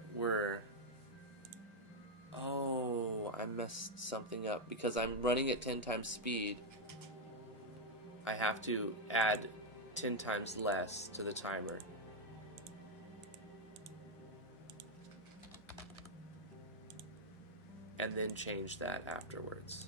oh, I messed something up because I'm running at 10 times speed. I have to add 10 times less to the timer. And then change that afterwards.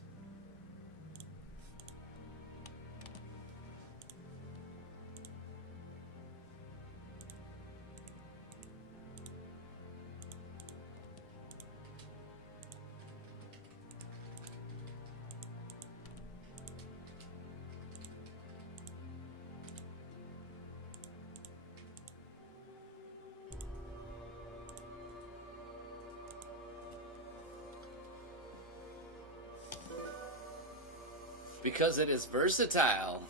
Because it is versatile.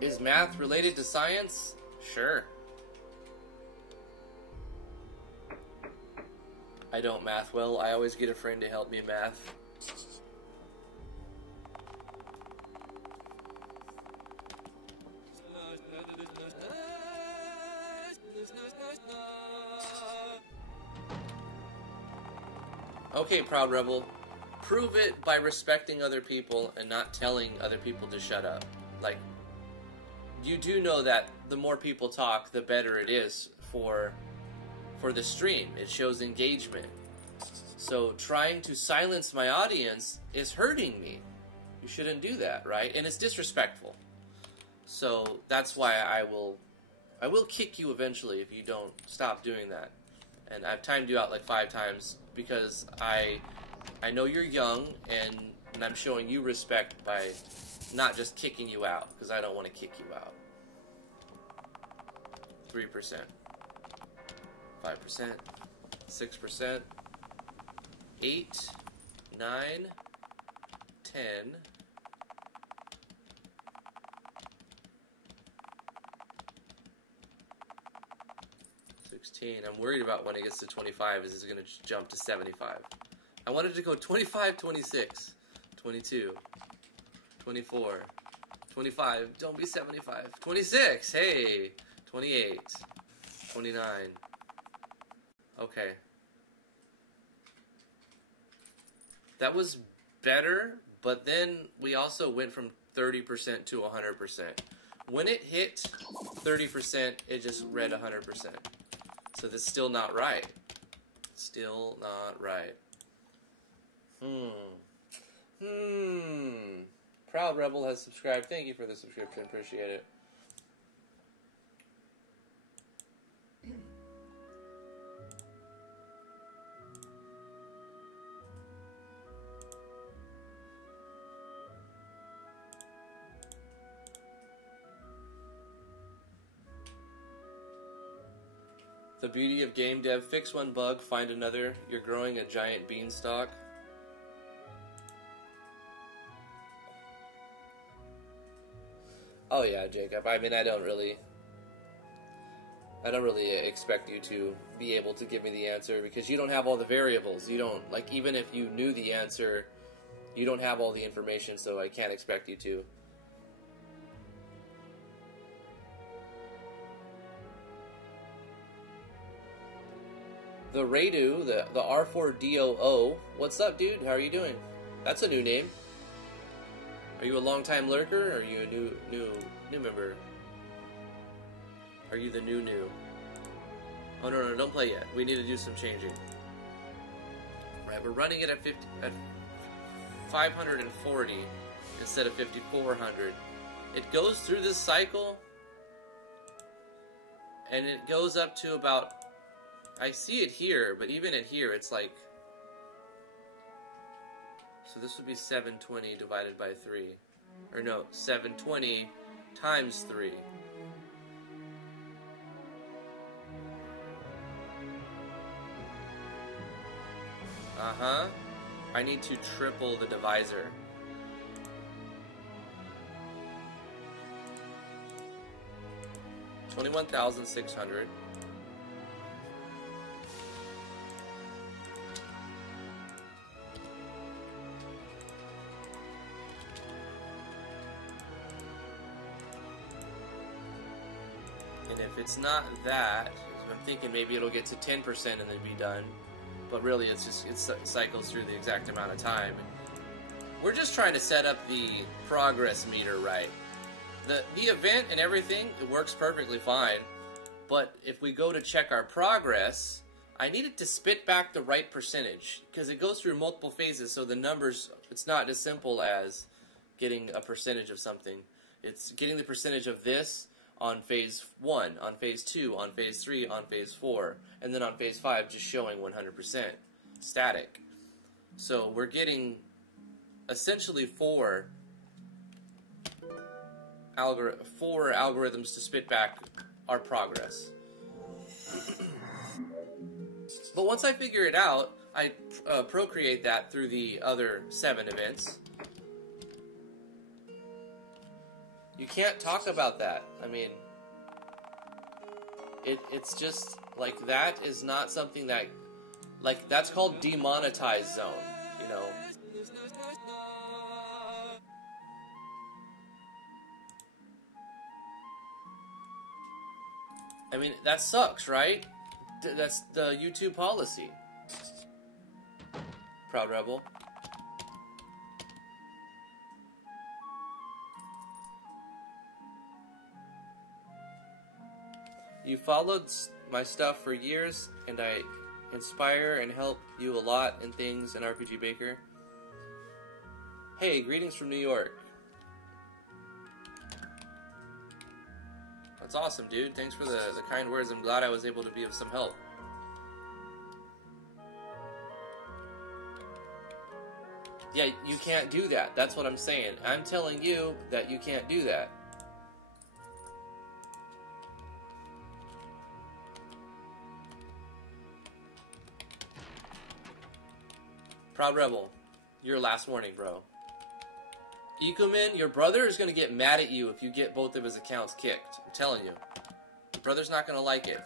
Is math related to science? Sure. I don't math well. I always get a friend to help me math. Okay, Proud Rebel. Prove it by respecting other people and not telling other people to shut up. Like, you do know that the more people talk, the better it is for the stream. It shows engagement. So trying to silence my audience is hurting me. You shouldn't do that, right? And it's disrespectful. So that's why I will kick you eventually if you don't stop doing that. And I've timed you out like 5 times because I know you're young, and I'm showing you respect by not just kicking you out, because I don't want to kick you out. 3%. 5%. 6%. 8. 9. 10. 16. I'm worried about when it gets to 25, is it's going to jump to 75. I wanted to go 25, 26, 22, 24, 25, don't be 75, 26, hey, 28, 29, okay. That was better, but then we also went from 30% to 100%. When it hit 30%, it just read 100%. So that's still not right. Still not right. Proud Rebel has subscribed. Thank you for the subscription. Appreciate it. The beauty of game dev, fix one bug, find another. You're growing a giant beanstalk. Oh yeah, Jacob. I mean, I don't really expect you to be able to give me the answer because you don't have all the variables. You don't, like, even if you knew the answer, you don't have all the information, so I can't expect you to. The Radu, the R4DOO. What's up, dude? How are you doing? That's a new name. Are you a long-time lurker, or are you a new member? Are you the new? Oh no, don't play yet. We need to do some changing. Right, we're running it at 540 instead of 5400. It goes through this cycle, and it goes up to about. I see it here, but even at here, it's like So this would be 720 divided by 3. Or no, 720 times 3. Uh-huh. I need to triple the divisor. $21,600. And if it's not that, I'm thinking maybe it'll get to 10% and then be done. But really, it cycles through the exact amount of time. We're just trying to set up the progress meter right. The event and everything, it works perfectly fine. But if we go to check our progress, I need it to spit back the right percentage. Because it goes through multiple phases, so the numbers, it's not as simple as getting a percentage of something. It's getting the percentage of this on phase 1, on phase 2, on phase 3, on phase 4, and then on phase 5 just showing 100% static. So we're getting essentially four algorithms to spit back our progress. But once I figure it out, I procreate that through the other 7 events. You can't talk about that. I mean, it's just, like, that is not something that, like, that's called demonetized zone, you know? I mean, that sucks, right? That's the YouTube policy. Proud Rebel. You followed my stuff for years, and I inspire and help you a lot in things in RPG Baker. Hey, greetings from New York. That's awesome, dude. Thanks for the kind words. I'm glad I was able to be of some help. Yeah, you can't do that. That's what I'm saying. I'm telling you that you can't do that. Proud Rebel, your last warning, bro. Ikumin, your brother is going to get mad at you if you get both of his accounts kicked. I'm telling you. Your brother's not going to like it.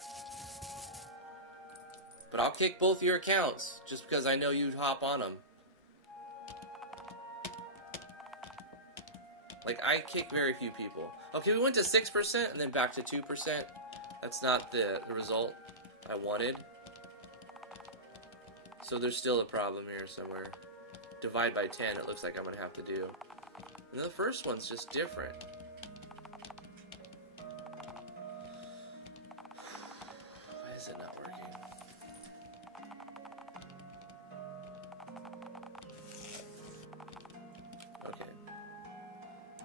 But I'll kick both your accounts just because I know you'd hop on them. Like, I kick very few people. Okay, we went to 6% and then back to 2%. That's not the result I wanted. So there's still a problem here somewhere. Divide by 10, it looks like I'm going to have to do. And the first one's just different. Why is it not working? Okay.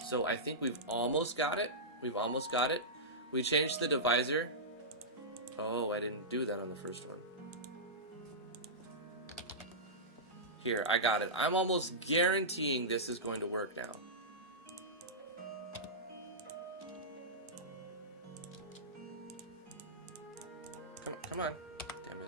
So I think we've almost got it. We've almost got it. We changed the divisor. Oh, I didn't do that on the first one. Here, I got it. I'm almost guaranteeing this is going to work now. Come on. Damn it.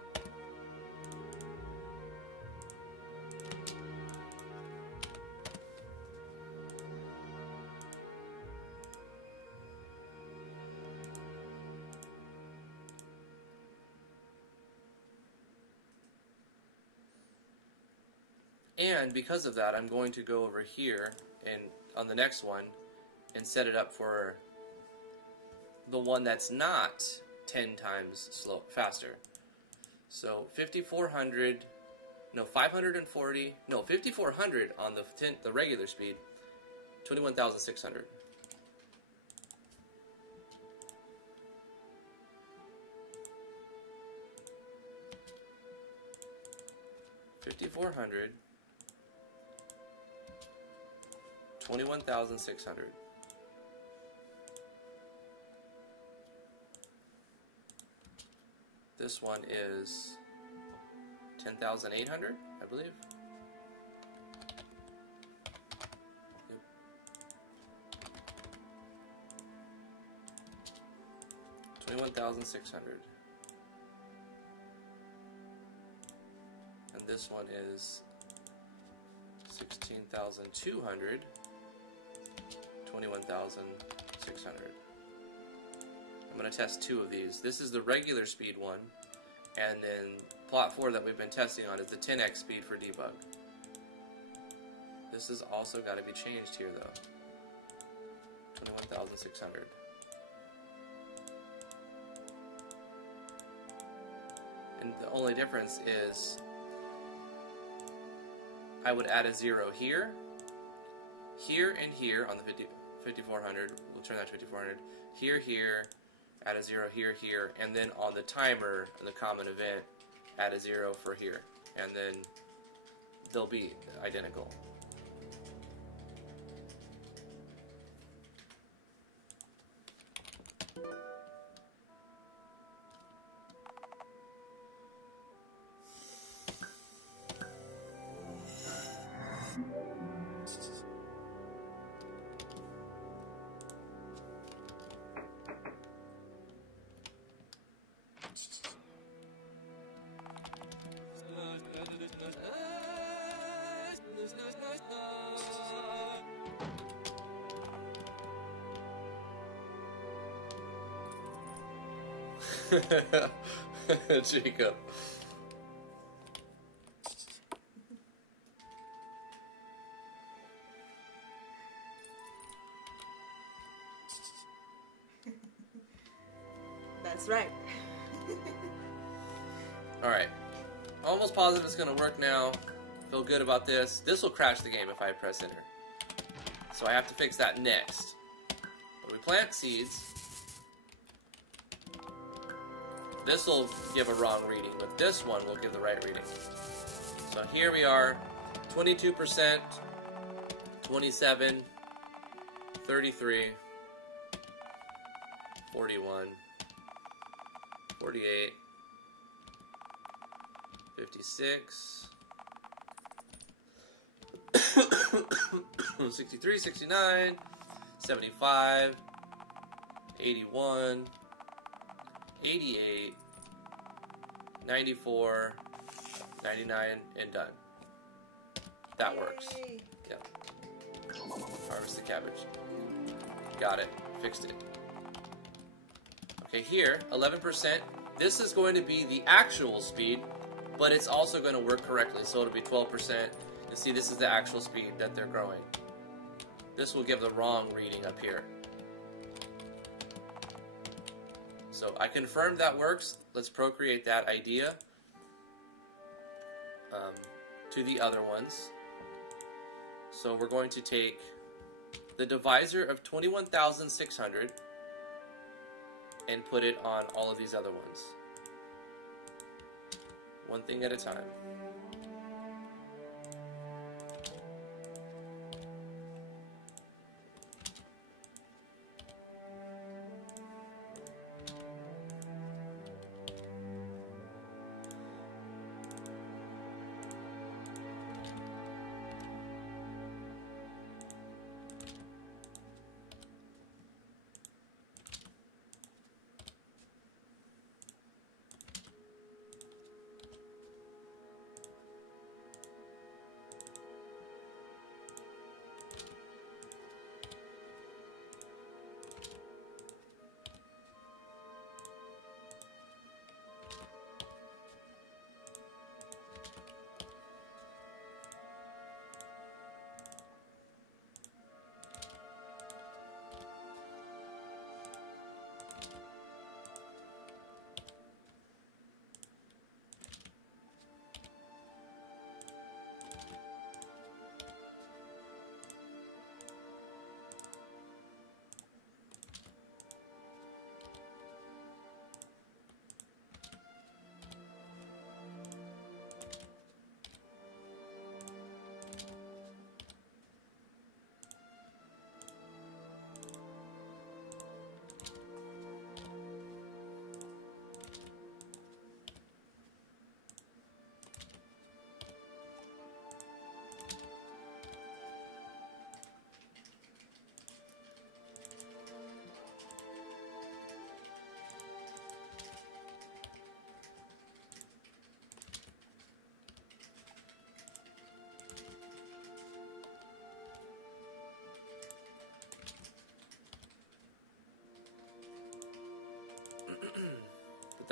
And because of that, I'm going to go over here and on the next one and set it up for the one that's not 10 times faster. So 5,400, no 540, no 5,400 on the regular speed, 21,600. $5,400. 21,600. This one is 10,800, I believe. 21,600. And this one is 16,200. 21,600. I'm going to test two of these. This is the regular speed one, and then plot 4 that we've been testing on is the 10x speed for debug. This has also got to be changed here though. 21,600. And the only difference is I would add a 0 here, here, and here on the 5400. We'll turn that to 5400. Here, here, add a 0 here, here, and then on the timer in the common event, add a 0 for here, and then they'll be identical. Jacob. That's right. Alright. Almost positive it's going to work now. Feel good about this. This will crash the game if I press enter. So I have to fix that next. When we plant seeds, this will give a wrong reading, but this one will give the right reading. So here we are, 22%, 27, 33, 41, 48, 56, 63, 69, 75, 81, 88, 94, 99, and done. That works. Yeah. Harvest the cabbage. Got it. Fixed it. Okay, here, 11%. This is going to be the actual speed, but it's also going to work correctly, so it'll be 12%. And see, this is the actual speed that they're growing. This will give the wrong reading up here. So I confirmed that works. Let's procreate that idea to the other ones. So we're going to take the divisor of 21,600 and put it on all of these other ones. One thing at a time.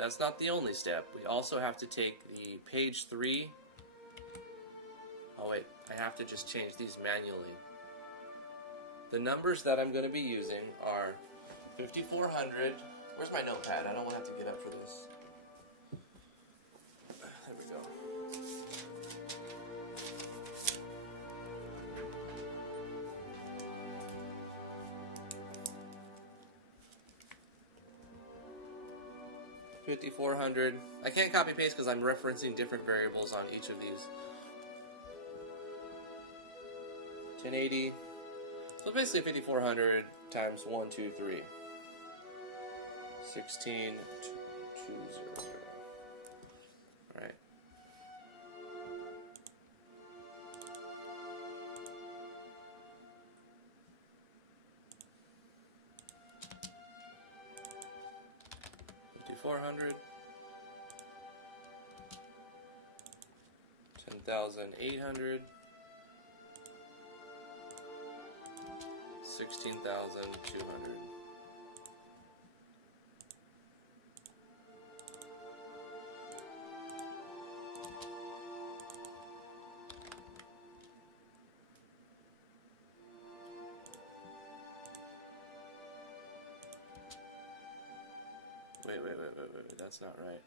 that's not the only step. We also have to take the page 3. Oh wait, I have to just change these manually. The numbers that I'm going to be using are 5400. Where's my notepad? I don't want to have to get up for this. There we go. $5,400. I can't copy paste because I'm referencing different variables on each of these. 1080. So basically 5,400 times 1, 2, 3. 16,200. Alright. $5,400. 10,800. 16,200. Wait, that's not right.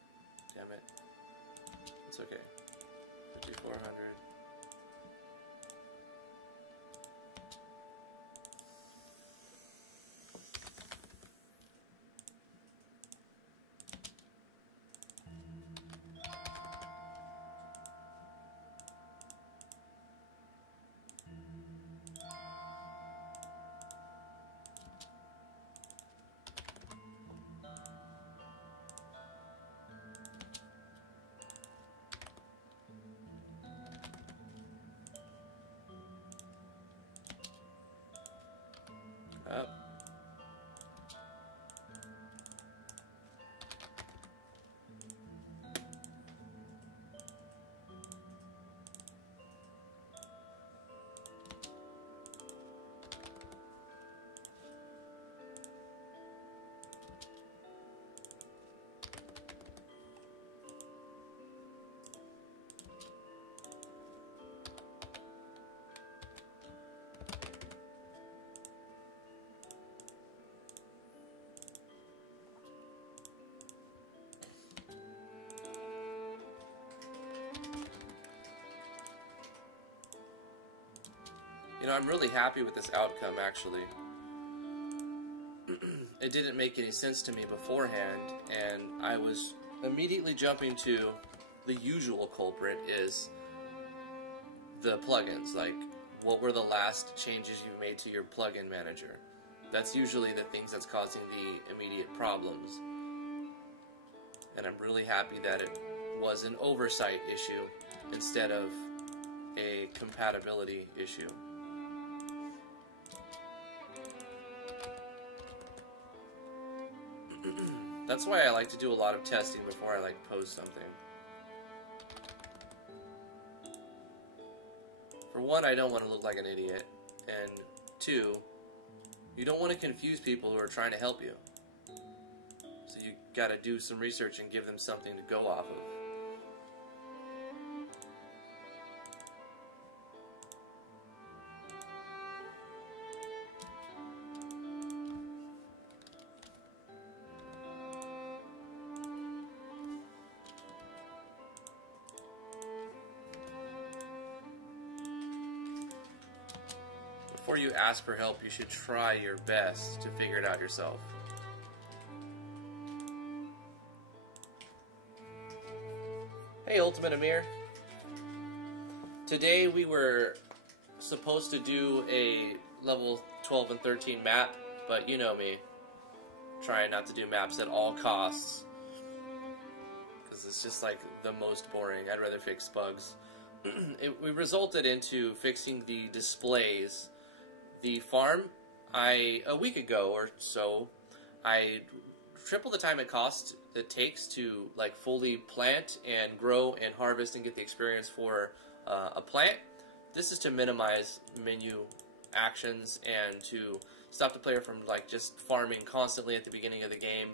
Damn it. It's okay. 5,400. Up. You know, I'm really happy with this outcome, actually. It didn't make any sense to me beforehand, and I was immediately jumping to the usual culprit is the plugins. Like, what were the last changes you've made to your plugin manager? That's usually the things that's causing the immediate problems. And I'm really happy that it was an oversight issue instead of a compatibility issue. That's why I like to do a lot of testing before I post something. For one, I don't want to look like an idiot, and two, you don't want to confuse people who are trying to help you. So you gotta do some research and give them something to go off of. Before you ask for help, you should try your best to figure it out yourself. Hey, Ultimate Amir. Today we were supposed to do a level 12 and 13 map, but you know me, trying not to do maps at all costs. Because it's just like the most boring. I'd rather fix bugs. We resulted into fixing the displays. The farm, a week ago or so, I tripled the time it takes to fully plant and grow and harvest and get the experience for a plant. This is to minimize menu actions and to stop the player from just farming constantly at the beginning of the game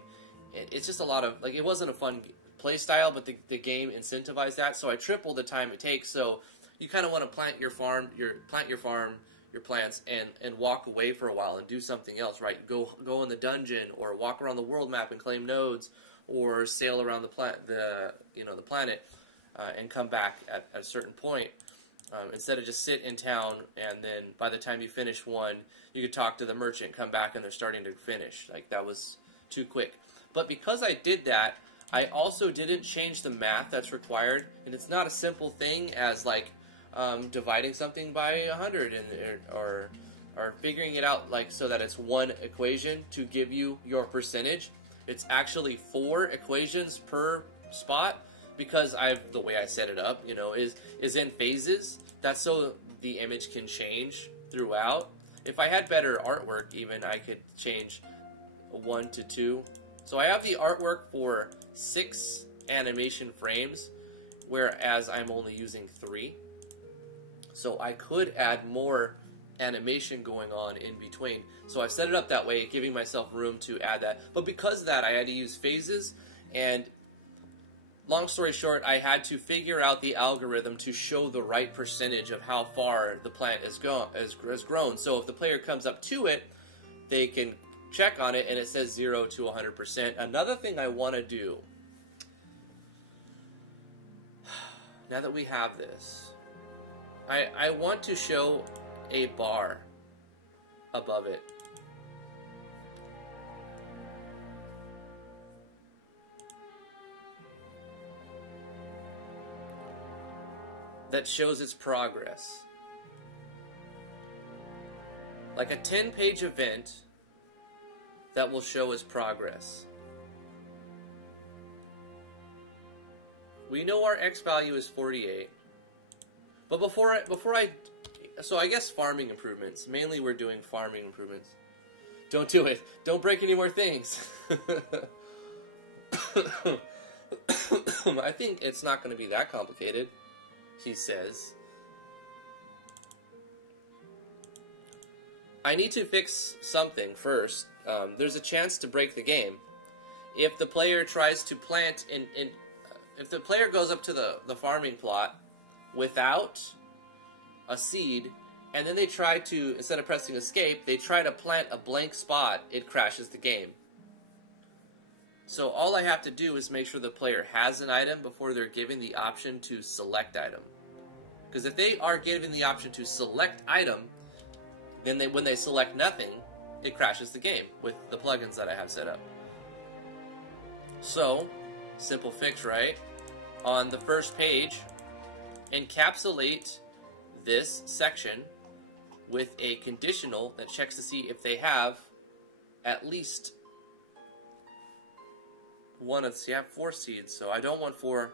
it's just a lot of, like, it wasn't a fun play style, but the game incentivized that, so I tripled the time it takes. So you kind of want to plant your plants, and walk away for a while and do something else, right? Go in the dungeon, or walk around the world map and claim nodes, or sail around the planet, and come back at a certain point. Instead of just sit in town, and then by the time you finish one, you could talk to the merchant, come back, and they're starting to finish. Like, that was too quick. But because I did that, I also didn't change the math that's required, and it's not a simple thing as, like, dividing something by 100, or figuring it out, like, so that it's one equation to give you your percentage. It's actually 4 equations per spot, because the way I set it up, is in phases. That's so the image can change throughout. If I had better artwork, even, I could change 1 to 2. So I have the artwork for 6 animation frames, whereas I'm only using 3. So I could add more animation going on in between. So I've set it up that way, giving myself room to add that. But because of that, I had to use phases, and long story short, I had to figure out the algorithm to show the right percentage of how far the plant has grown. So if the player comes up to it, they can check on it, and it says 0 to 100%. Another thing I want to do, now that we have this, I want to show a bar above it. That shows its progress. Like a 10-page event that will show its progress. We know our X value is 48. But so I guess farming improvements. Mainly we're doing farming improvements. Don't do it. Don't break any more things. I think it's not going to be that complicated, he says. I need to fix something first. There's a chance to break the game. If the player tries to plant if the player goes up to the farming plot without a seed, and then they try to, instead of pressing escape, they try to plant a blank spot, it crashes the game. So all I have to do is make sure the player has an item before they're given the option to select item. Because if they are given the option to select item, then when they select nothing, it crashes the game with the plugins that I have set up. So, simple fix, right? On the first page, encapsulate this section with a conditional that checks to see if they have at least one of, see, I have 4 seeds, so I don't want 4.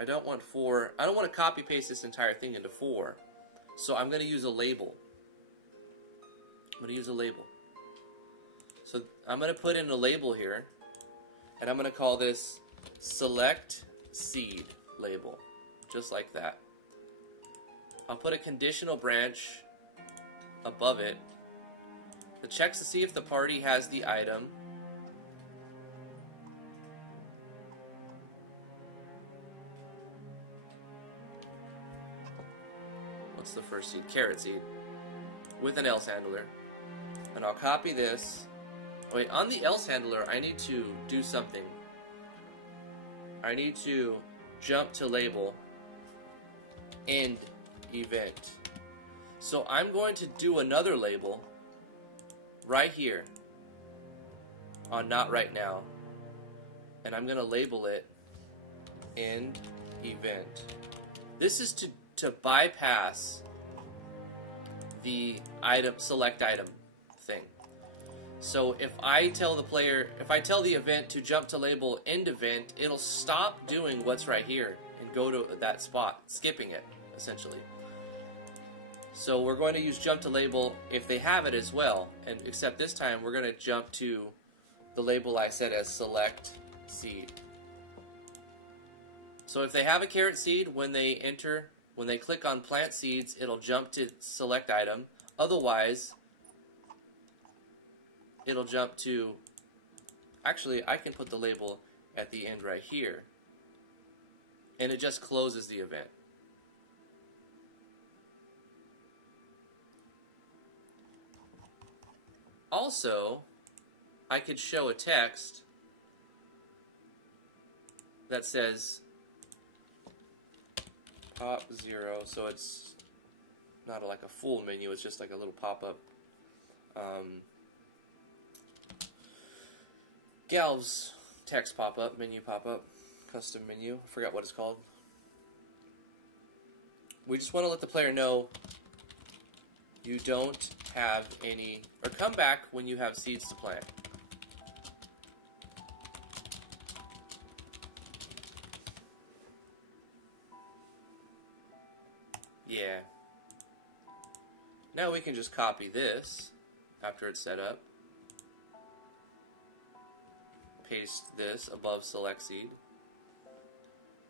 I don't want to copy paste this entire thing into 4. So I'm going to use a label. So I'm going to put in a label here, and I'm going to call this select seed label, just like that. I'll put a conditional branch above it that checks to see if the party has the item. What's the first seed? Carrot seed. With an else handler. And I'll copy this. Wait, on the else handler, I need to do something. I need to jump to label end event. So I'm going to do another label right here on not right now. And I'm going to label it end event. This is to bypass the item select item thing. So if I tell the player, if I tell the event to jump to label end event, it'll stop doing what's right here and go to that spot, skipping it, essentially. So we're going to use jump to label if they have it as well, and except this time we're going to jump to the label I set as select seed. So if they have a carrot seed, when they click on plant seeds, it'll jump to select item. Otherwise, it'll jump to Actually, I can put the label at the end right here. And it just closes the event. Also, I could show a text that says pop 0, so it's not like a full menu, it's just like a little pop-up. Galv's text pop-up, menu pop-up, custom menu, I forgot what it's called. We just want to let the player know you don't have any, or come back when you have seeds to plant. Yeah. Now we can just copy this after it's set up. Paste this above select seed.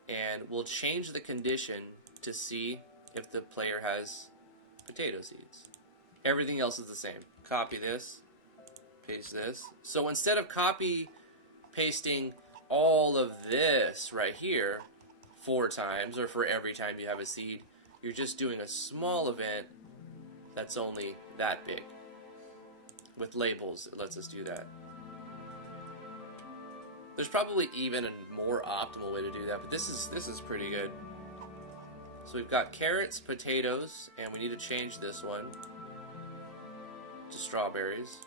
And we'll change the condition to see if the player has potato seeds. Everything else is the same. Copy this, paste this. So instead of copy pasting all of this right here 4 times, or for every time you have a seed, you're just doing a small event that's only that big. With labels, it lets us do that. There's probably even a more optimal way to do that, but this is pretty good. So we've got carrots, potatoes, and we need to change this one to strawberries.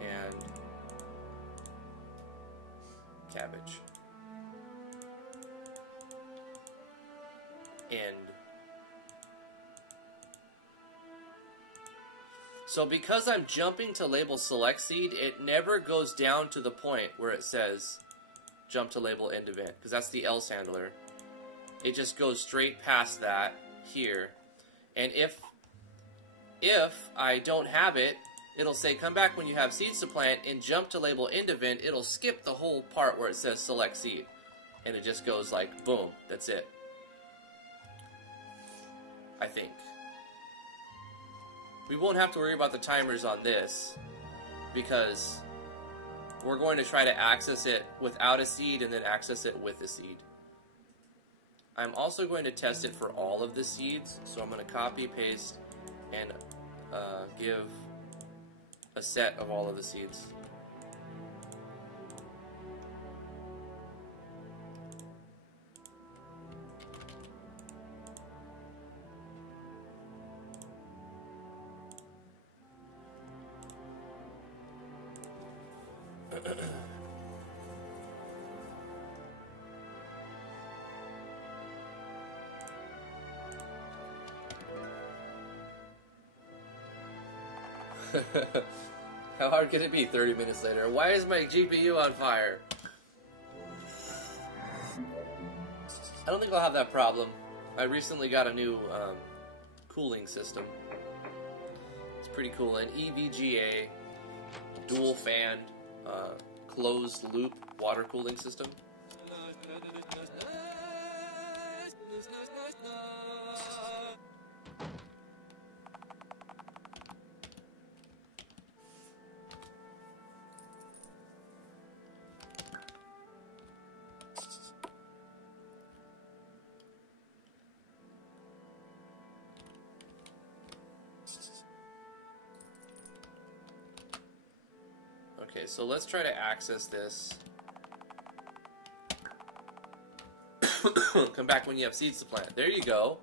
And cabbage. End. So because I'm jumping to label select seed, it never goes down to the point where it says jump to label end event, because that's the else handler. It just goes straight past that here. And if I don't have it, it'll say come back when you have seeds to plant, and jump to label end event, it'll skip the whole part where it says select seed. And it just goes like boom, that's it. I think. We won't have to worry about the timers on this, because we're going to try to access it without a seed and then access it with a seed. I'm also going to test it for all of the seeds, so I'm going to copy, paste, and give a set of all of the seeds. How hard can it be 30 minutes later? Why is my GPU on fire? I don't think I'll have that problem. I recently got a new cooling system. It's pretty cool. An EVGA dual fan closed loop water cooling system. Okay, so let's try to access this. Come back when you have seeds to plant. There you go.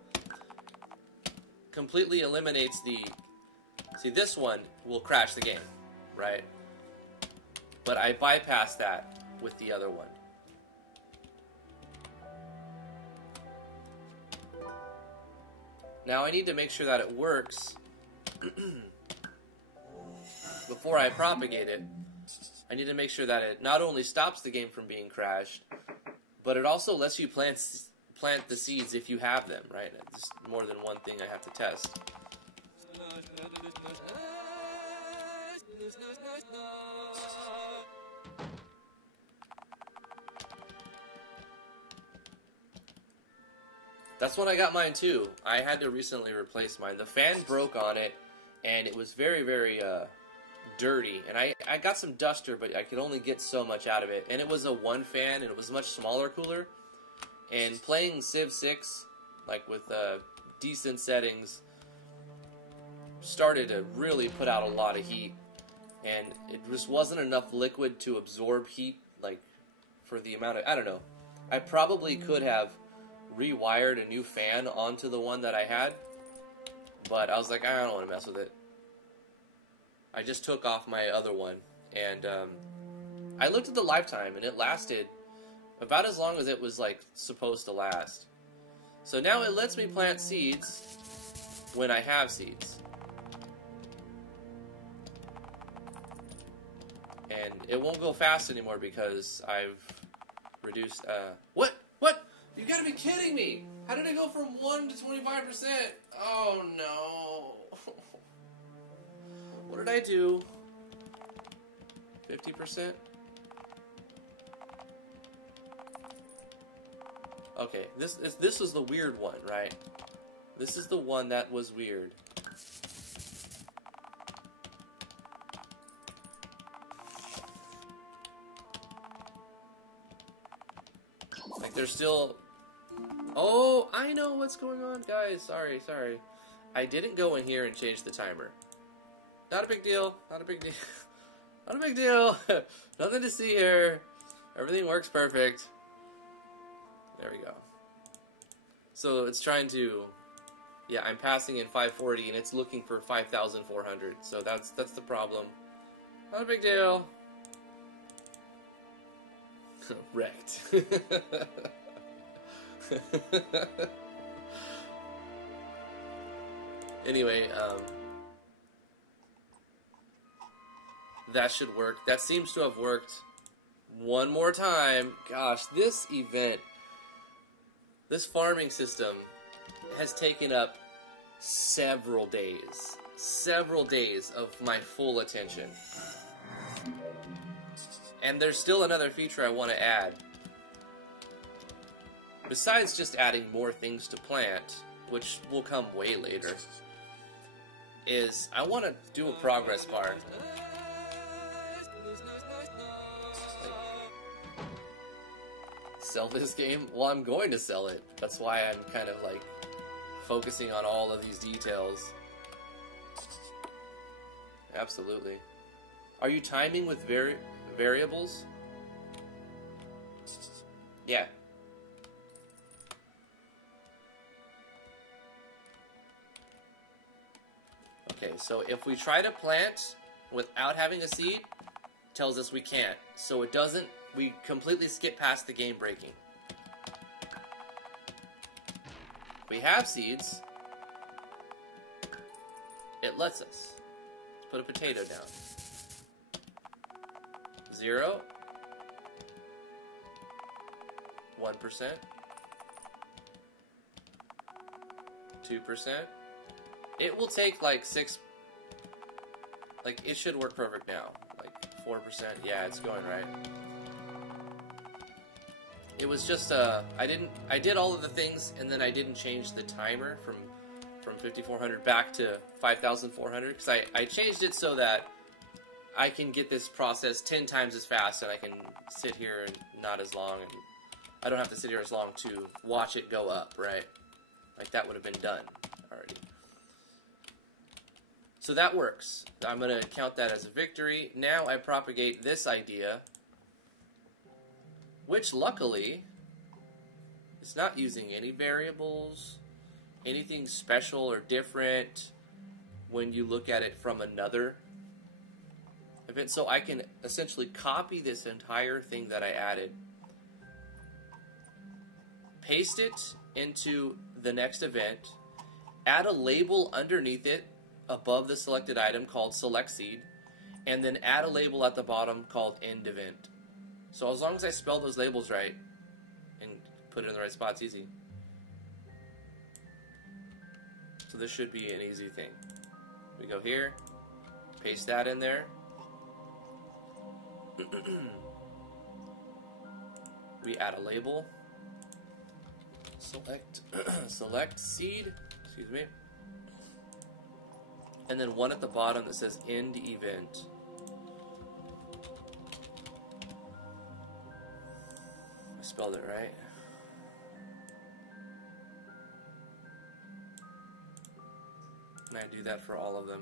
Completely eliminates the... See, this one will crash the game, right? But I bypassed that with the other one. Now I need to make sure that it works before I propagate it. I need to make sure that it not only stops the game from being crashed, but it also lets you plant the seeds if you have them, right? There's more than one thing I have to test. That's when I got mine too. I had to recently replace mine. The fan broke on it, and it was very, very dirty, and I got some duster, but I could only get so much out of it, and it was a 1 fan, and it was a much smaller cooler, and playing Civ 6, like with decent settings, started to really put out a lot of heat, and it just wasn't enough liquid to absorb heat, like, for the amount of, I don't know, I probably could have rewired a new fan onto the one that I had, but I was like, I don't want to mess with it. I just took off my other one, and I looked at the lifetime, and it lasted about as long as it was, like, supposed to last. So now it lets me plant seeds when I have seeds. And it won't go fast anymore because I've reduced, What? You gotta be kidding me! How did it go from 1 to 25%? Oh no. What did I do? 50%? Okay, this was the weird one, right? This is the one that was weird. Like, there's still... Oh, I know what's going on, guys. Sorry. I didn't go in here and change the timer. Not a big deal. Not a big deal. Not a big deal. Nothing to see here. Everything works perfect. There we go. So it's trying to... Yeah, I'm passing in 540 and it's looking for 5,400. So that's the problem. Not a big deal. Wrecked. Anyway, that should work. That seems to have worked one more time. Gosh, this event, this farming system has taken up several days of my full attention. And there's still another feature I want to add. Besides just adding more things to plant, which will come way later, is I want to do a progress bar. Sell this game? Well, I'm going to sell it. That's why I'm kind of like focusing on all of these details. Absolutely. Are you timing with variables? Yeah. Okay, so if we try to plant without having a seed, it tells us we can't. So it doesn't, we completely skip past the game breaking. If we have seeds, it lets us. Let's put a potato down. 0, 1%, 2%. It will take like 6, like it should work perfect now. Like 4%, yeah, it's going right. It was just, I did all of the things and then I didn't change the timer from 5,400 back to 5,400 because I changed it so that I can get this process 10 times as fast and I can sit here and not as long, and I don't have to sit here as long to watch it go up, right? Like that would have been done already. So that works. I'm going to count that as a victory. Now I propagate this idea, which luckily is not using any variables, anything special or different when you look at it from another event. So I can essentially copy this entire thing that I added, paste it into the next event, add a label underneath it above the selected item called select seed, and then add a label at the bottom called end event. So as long as I spell those labels right and put it in the right spot, it's easy. So this should be an easy thing. We go here, paste that in there. We add a label. Select seed, excuse me. And then one at the bottom that says end event. spelled it right. And I do that for all of them.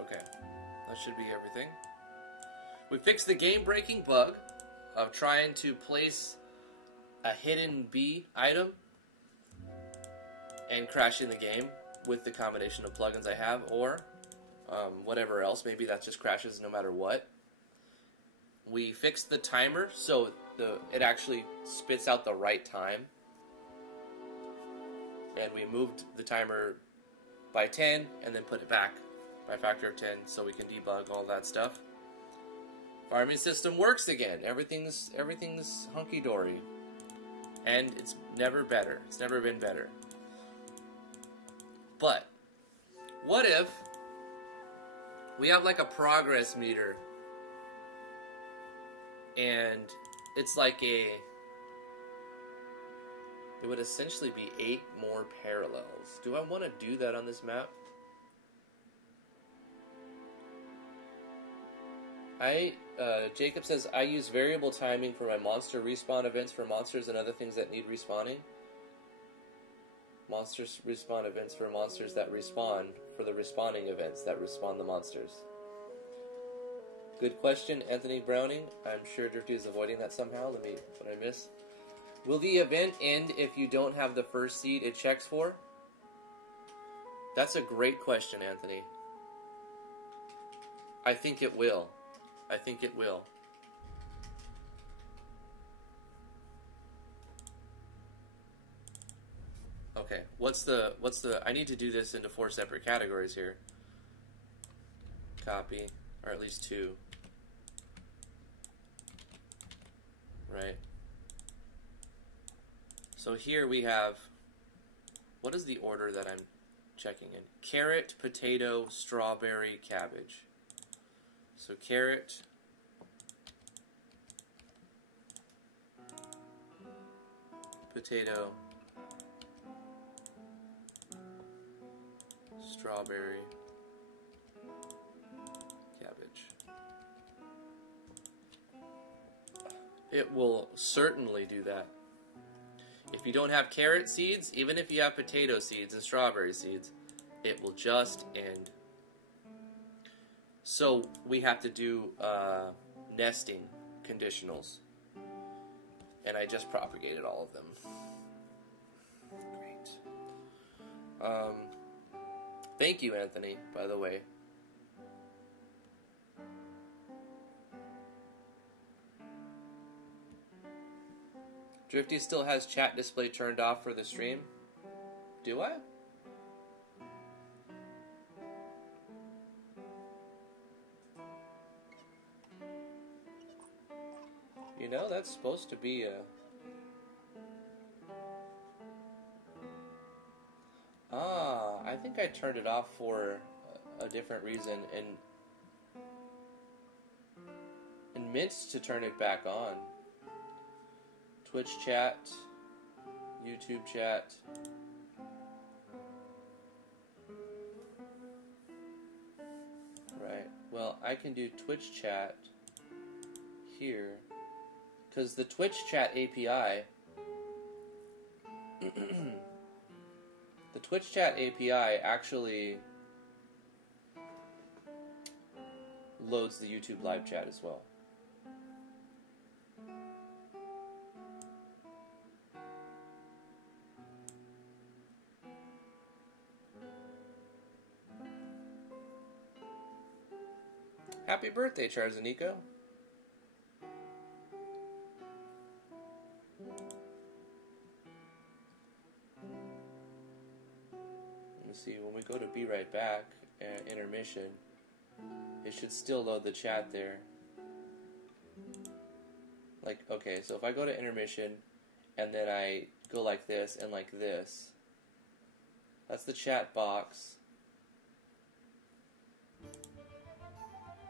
Okay, that should be everything. We fixed the game-breaking bug of trying to place a hidden B item and crashing the game with the combination of plugins I have, or whatever else. Maybe that just crashes no matter what. We fixed the timer so it actually spits out the right time. And we moved the timer by 10 and then put it back by a factor of 10 so we can debug all that stuff. Farming system works again. Everything's hunky-dory. And it's never better. It's never been better. But what if we have like a progress meter and it's like it would essentially be 8 more parallels. Do I want to do that on this map? Jacob says, I use variable timing for my monster respawn events for monsters and other things that need respawning. Monsters respawn events for monsters that respawn for the respawning events that respawn the monsters. Good question, Anthony Browning. I'm sure Drifty is avoiding that somehow. What did I miss? Will the event end if you don't have the first seed it checks for? That's a great question, Anthony. I think it will. I think it will. Okay, what's the, I need to do this into 4 separate categories here. Copy, or at least 2. Right. So here we have, what is the order that I'm checking in? Carrot, potato, strawberry, cabbage. So carrot, potato, strawberry, cabbage. It will certainly do that. If you don't have carrot seeds, even if you have potato seeds and strawberry seeds, it will just end. So we have to do nesting conditionals. And I just propagated all of them. Great. Thank you, Anthony, by the way. Drifty still has chat display turned off for the stream. Do I? You know, that's supposed to be a... Ah, I think I turned it off for a different reason and meant to turn it back on. Twitch chat, YouTube chat. Right, well, I can do Twitch chat here, because the Twitch chat API, the Twitch chat API actually loads the YouTube live chat as well. Happy birthday, Charzanico. Let me see, when we go to Be Right Back, intermission, it should still load the chat there. Like, okay, so if I go to intermission, and then I go like this and like this, that's the chat box.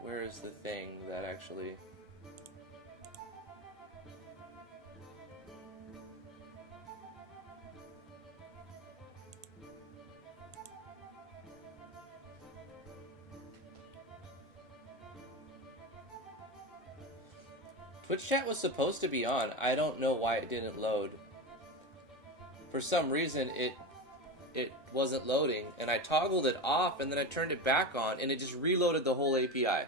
Where is the thing that actually... Twitch chat was supposed to be on. I don't know why it didn't load. For some reason, it wasn't loading, and I toggled it off, and then I turned it back on, and it just reloaded the whole API.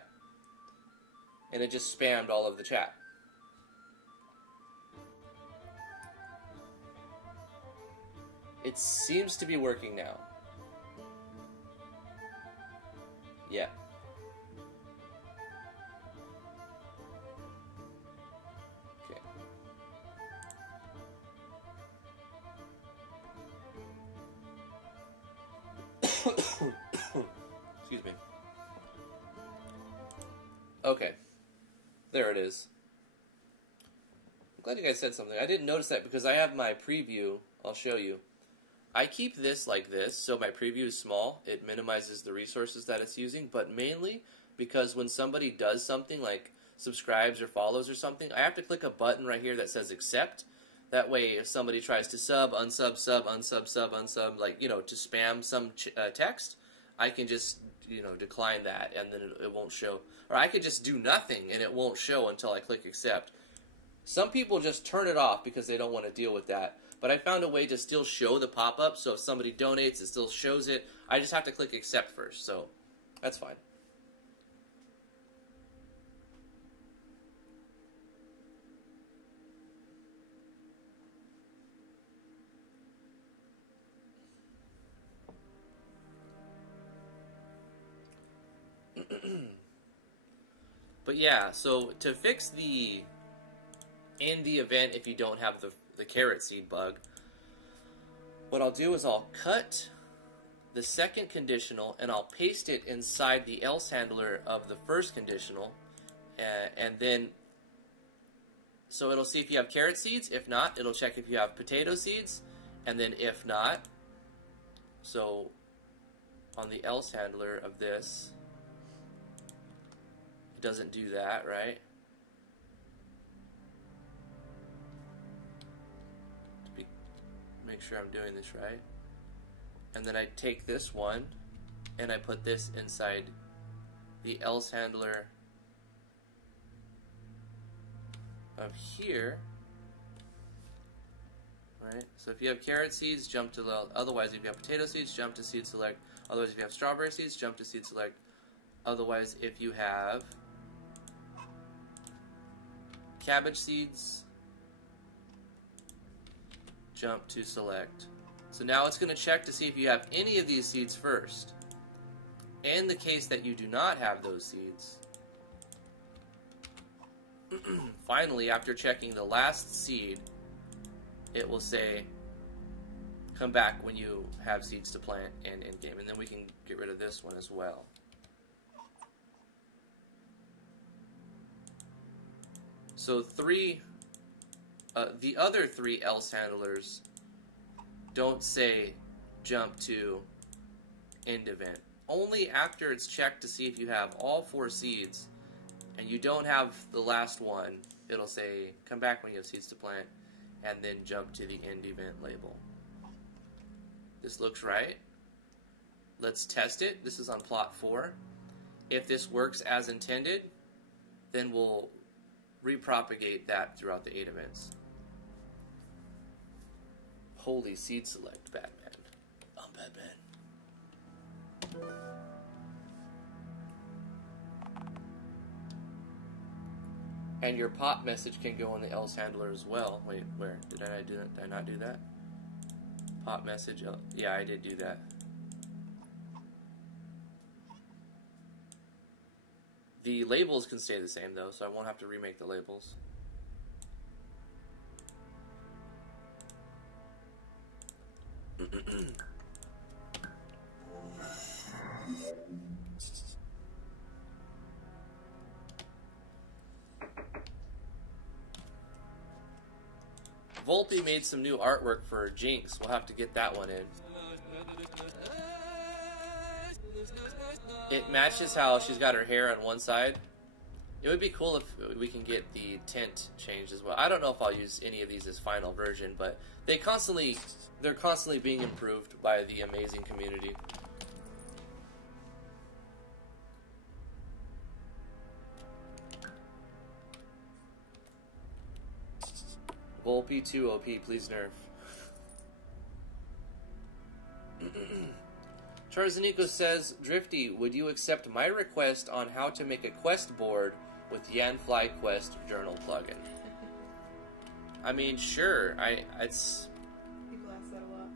And it just spammed all of the chat. It seems to be working now. Yeah. Excuse me. Okay. There it is. I'm glad you guys said something. I didn't notice that because I have my preview. I'll show you. I keep this like this, so my preview is small. It minimizes the resources that it's using, but mainly because when somebody does something like subscribes or follows or something, I have to click a button right here that says accept. That way, if somebody tries to sub, unsub, sub, unsub, sub, unsub, like, you know, to spam some text, I can just, you know, decline that, and then it won't show. Or I could just do nothing, and it won't show until I click accept. Some people just turn it off because they don't want to deal with that. But I found a way to still show the pop-up, so if somebody donates, it still shows it. I just have to click accept first, so that's fine. But yeah, so to fix the in the event if you don't have the carrot seed bug, what I'll do is I'll cut the second conditional and I'll paste it inside the else handler of the first conditional, and then so it'll see if you have carrot seeds. If not, it'll check if you have potato seeds, and then if not, so on the else handler of this, it doesn't do that, right? Make sure I'm doing this right. And then I take this one and I put this inside the else handler of here. Right? So if you have carrot seeds, jump to the, otherwise if you have potato seeds, jump to seed select. Otherwise if you have strawberry seeds, jump to seed select. Otherwise if you have cabbage seeds, jump to select. So now it's going to check to see if you have any of these seeds first. In the case that you do not have those seeds, finally, after checking the last seed, it will say, come back when you have seeds to plant and in-game. And then we can get rid of this one as well. So the other 3 else handlers don't say jump to end event. Only after it's checked to see if you have all 4 seeds and you don't have the last one, it'll say come back when you have seeds to plant and then jump to the end event label. This looks right. Let's test it. This is on plot 4. If this works as intended, then we'll repropagate that throughout the 8 events. Holy seed select, Batman. I'm Batman. And your pop message can go on the else handler as well. Wait, where? Did I do that? Did I not do that? Pop message. Oh, yeah, I did do that. The labels can stay the same though, so I won't have to remake the labels. Volpe made some new artwork for Jinx. We'll have to get that one in. It matches how she's got her hair on one side. It would be cool if we can get the tint changed as well. I don't know if I'll use any of these as final version, but they're constantly being improved by the amazing community. Volpe 2 OP, please nerf. Charzanico says, Drifty, would you accept my request on how to make a quest board with Yanfly Quest journal plugin? I mean, sure. It's People ask that a lot.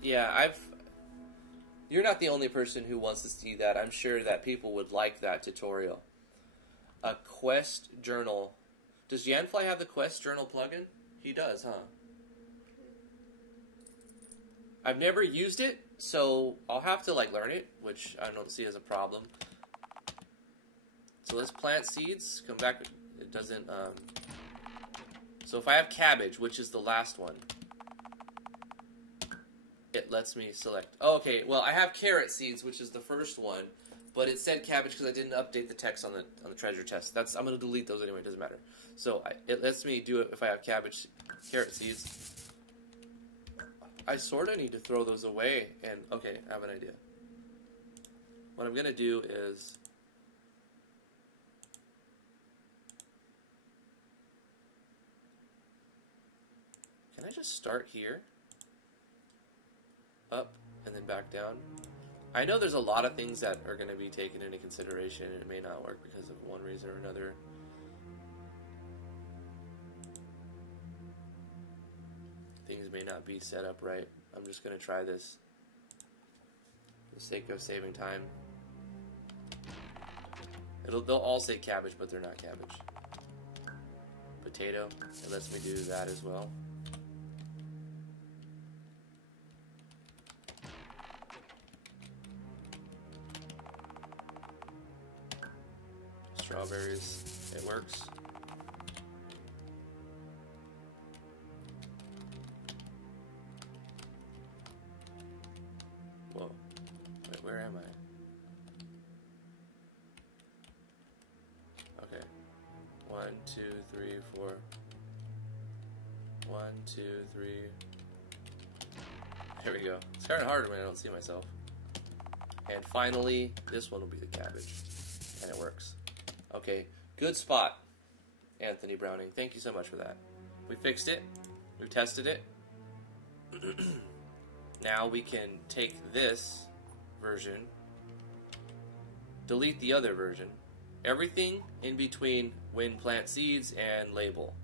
Yeah, You're not the only person who wants to see that. I'm sure that people would like that tutorial. A quest journal. Does Yanfly have the quest journal plugin? He does, huh? I've never used it, so I'll have to learn it, which I don't see as a problem. So let's plant seeds. Come back. It doesn't. So if I have cabbage, which is the last one, it lets me select. Oh, okay, well I have carrot seeds, which is the first one, but it said cabbage because I didn't update the text on the treasure chest. I'm gonna delete those anyway. It doesn't matter. So it lets me do it if I have carrot seeds. I sort of need to throw those away, and okay, I have an idea. What I'm going to do is... Can I just start here? Up, and then back down? I know there's a lot of things that are going to be taken into consideration, and it may not work because of one reason or another. Things may not be set up right. I'm just going to try this for the sake of saving time. They'll all say cabbage, but they're not cabbage. Potato, it lets me do that as well. Strawberries, it works. Whoa. Wait, where am I? Okay. 1, 2, 3, 4. 1, 2, 3. There we go. It's kind of harder when I don't see myself. And finally, this one will be the cabbage. And it works. Okay, good spot, Anthony Browning. Thank you so much for that. We fixed it. We tested it. Now we can take this version, delete the other version. Everything in between when plant seeds and label.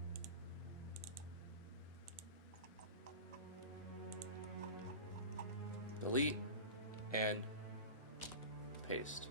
Delete and paste.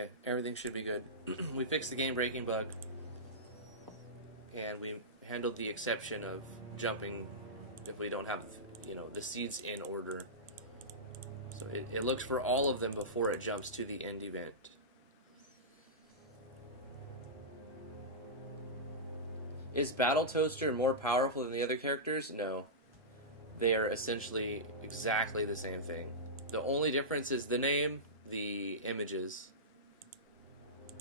Okay, everything should be good. We fixed the game breaking bug, and we handled the exception of jumping if we don't have, you know, the seeds in order. So it looks for all of them before it jumps to the end event. Is Battle Toaster more powerful than the other characters? No. They are essentially exactly the same thing. The only difference is the name, the images,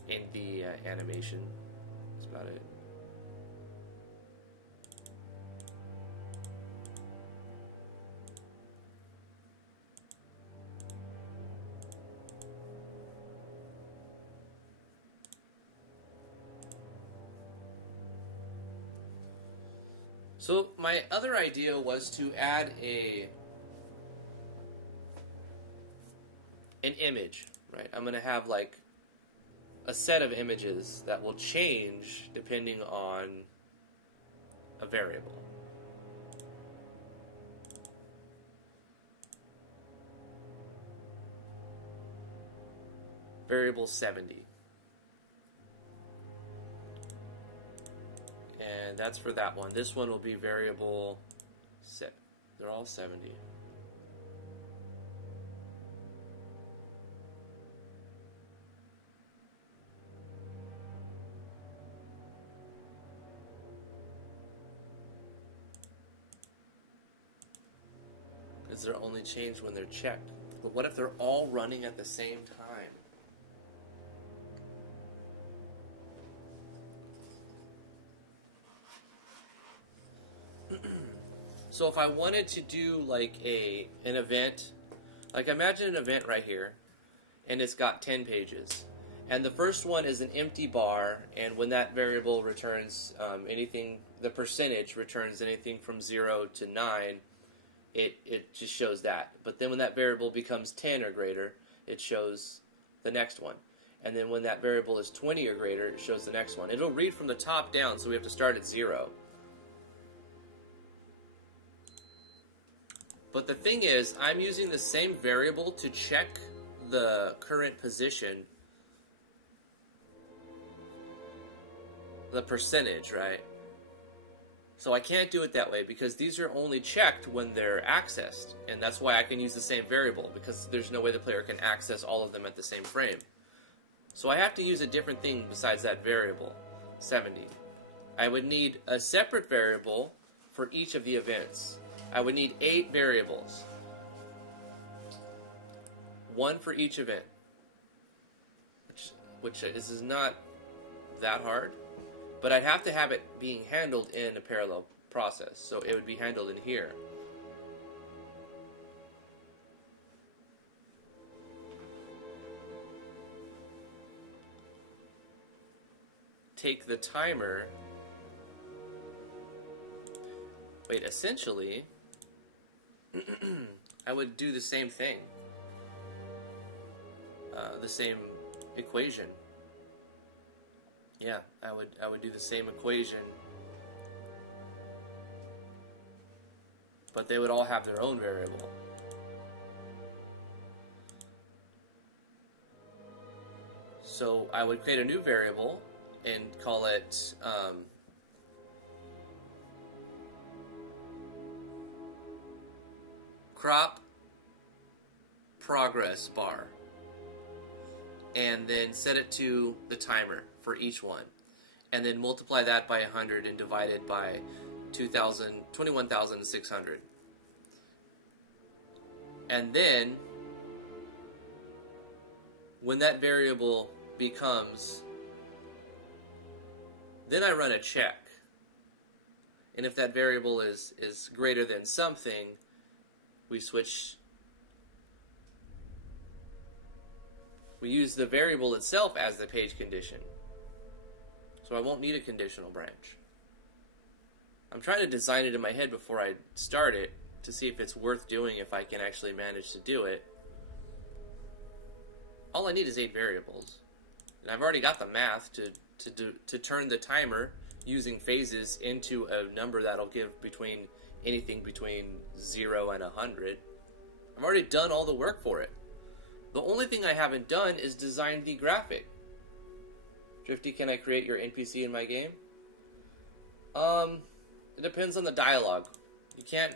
and the animation. That's about it. So my other idea was to add an image, right? I'm going to have like a set of images that will change depending on a variable. Variable 70. And that's for that one. This one will be variable set. They're all 70. Because they're only changed when they're checked. But what if they're all running at the same time? So if I wanted to do like an event, like imagine an event right here, and it's got 10 pages. And the first one is an empty bar, and when that variable returns anything, the percentage returns anything from 0 to 9, it just shows that. But then when that variable becomes 10 or greater, it shows the next one. And then when that variable is 20 or greater, it shows the next one. It'll read from the top down, so we have to start at 0. But the thing is, I'm using the same variable to check the current position, the percentage, right? So I can't do it that way because these are only checked when they're accessed. And that's why I can use the same variable, because there's no way the player can access all of them at the same frame. So I have to use a different thing besides that variable, 70. I would need a separate variable for each of the events. I would need 8 variables. 1 for each event. Which this is not that hard. But I'd have to have it being handled in a parallel process. So it would be handled in here. Take the timer. Wait, essentially, I would do the same thing. The same equation. Yeah, I would do the same equation. But they would all have their own variable. So I would create a new variable and call it crop progress bar, and then set it to the timer for each one, and then multiply that by 100 and divide it by 21,600. And then when that variable becomes, then I run a check, and if that variable is greater than something, we switch. We use the variable itself as the page condition. So I won't need a conditional branch. I'm trying to design it in my head before I start it to see if it's worth doing, if I can actually manage to do it. All I need is 8 variables. And I've already got the math to turn the timer using phases into a number that'll give anything between 0 and 100. I've already done all the work for it. The only thing I haven't done is design the graphic. Drifty, can I create your NPC in my game? It depends on the dialogue. You can't...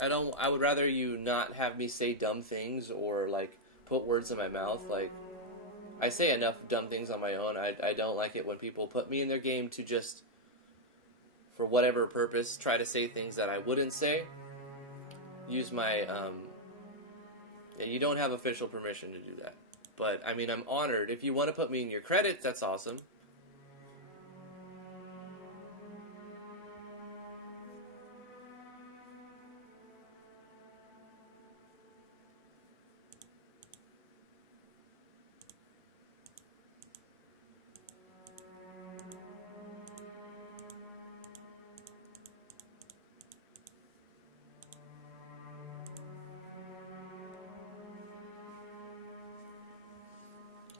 I would rather you not have me say dumb things or, like, put words in my mouth. Like, I say enough dumb things on my own. I don't like it when people put me in their game to just, for whatever purpose, try to say things that I wouldn't say. Use my, yeah, you don't have official permission to do that. But, I mean, I'm honored. If you want to put me in your credits, that's awesome.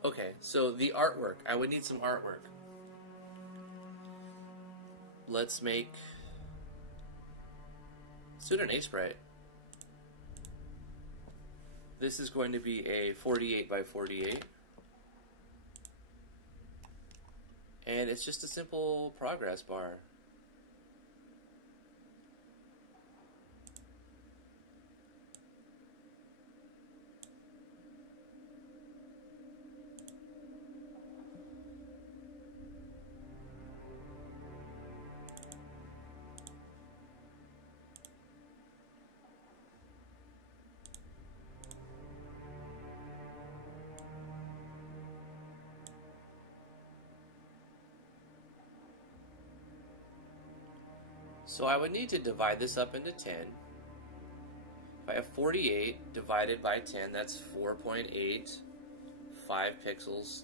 Okay, so the artwork. I would need some artwork. Let's do an A-Sprite. This is going to be a 48 by 48. And it's just a simple progress bar. So I would need to divide this up into 10. If I have 48 divided by 10, that's 4.8, 5 pixels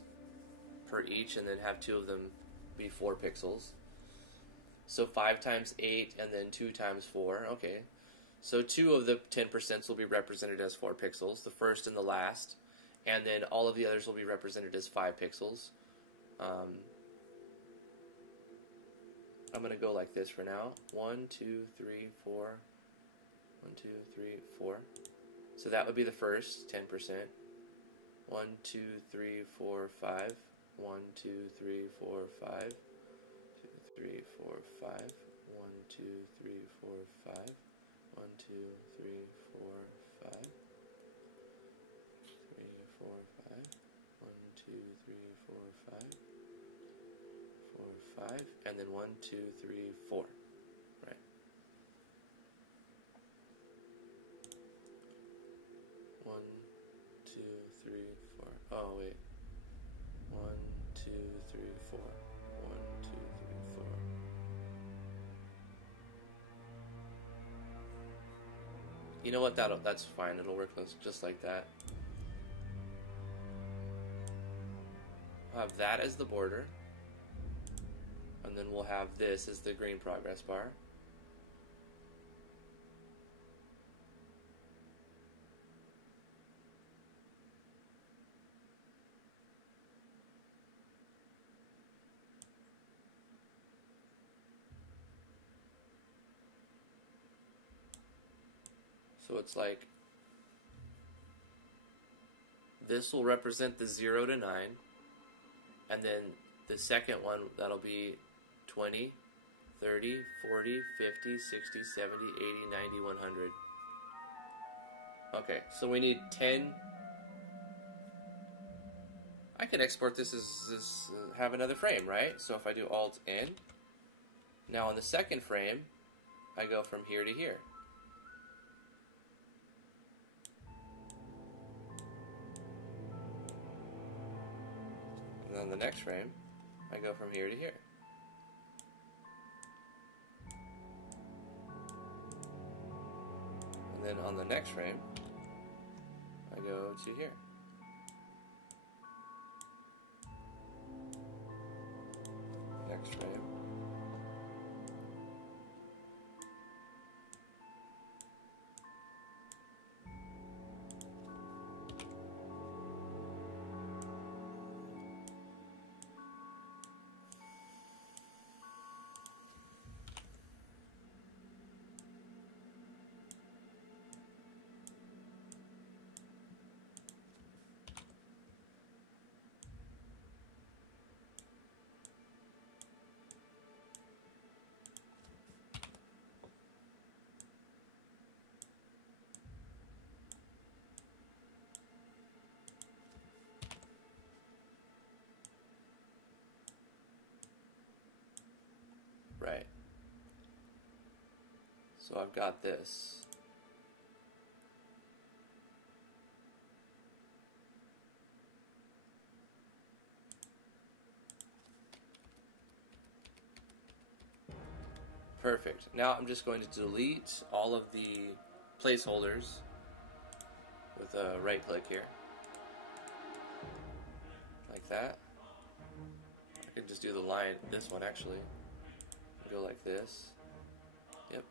per each, and then have 2 of them be 4 pixels. So 5 times 8, and then 2 times 4. Okay. So 2 of the 10% will be represented as 4 pixels, the first and the last, and then all of the others will be represented as 5 pixels. I'm going to go like this for now. 1, 2, 3, 4. 1, 2, 3, 4. So that would be the first 10%. 1, 2, 3, 4, 5. 1, 2, 3, 4, 5. 2, 3, 4, 5. 1, 2, 3, 4, 5. 1, 2, 3, 4, 5. 3, 4, 5. 1, 2, 3, 4, 5. 4, 5, and then 1, 2, 3, 4. Right. One, 2, 3, 4. Oh wait. 1, 2, 3, 4. 1, 2, 3, 4. You know what? That's fine. It'll work just like that. I'll have that as the border. And then we'll have this as the green progress bar. So it's like, this will represent the 0 to 9, and then the second one, that'll be 20, 30, 40, 50, 60, 70, 80, 90, 100. Okay, so we need 10. I can export this as have another frame, right? So if I do Alt-N, now on the second frame, I go from here to here. And on the next frame, I go from here to here. And then on the next frame, I go to here. Next frame. So I've got this. Perfect. Now I'm just going to delete all of the placeholders with a right click here. Like that. I could just do the line, this one actually. Go like this. Yep.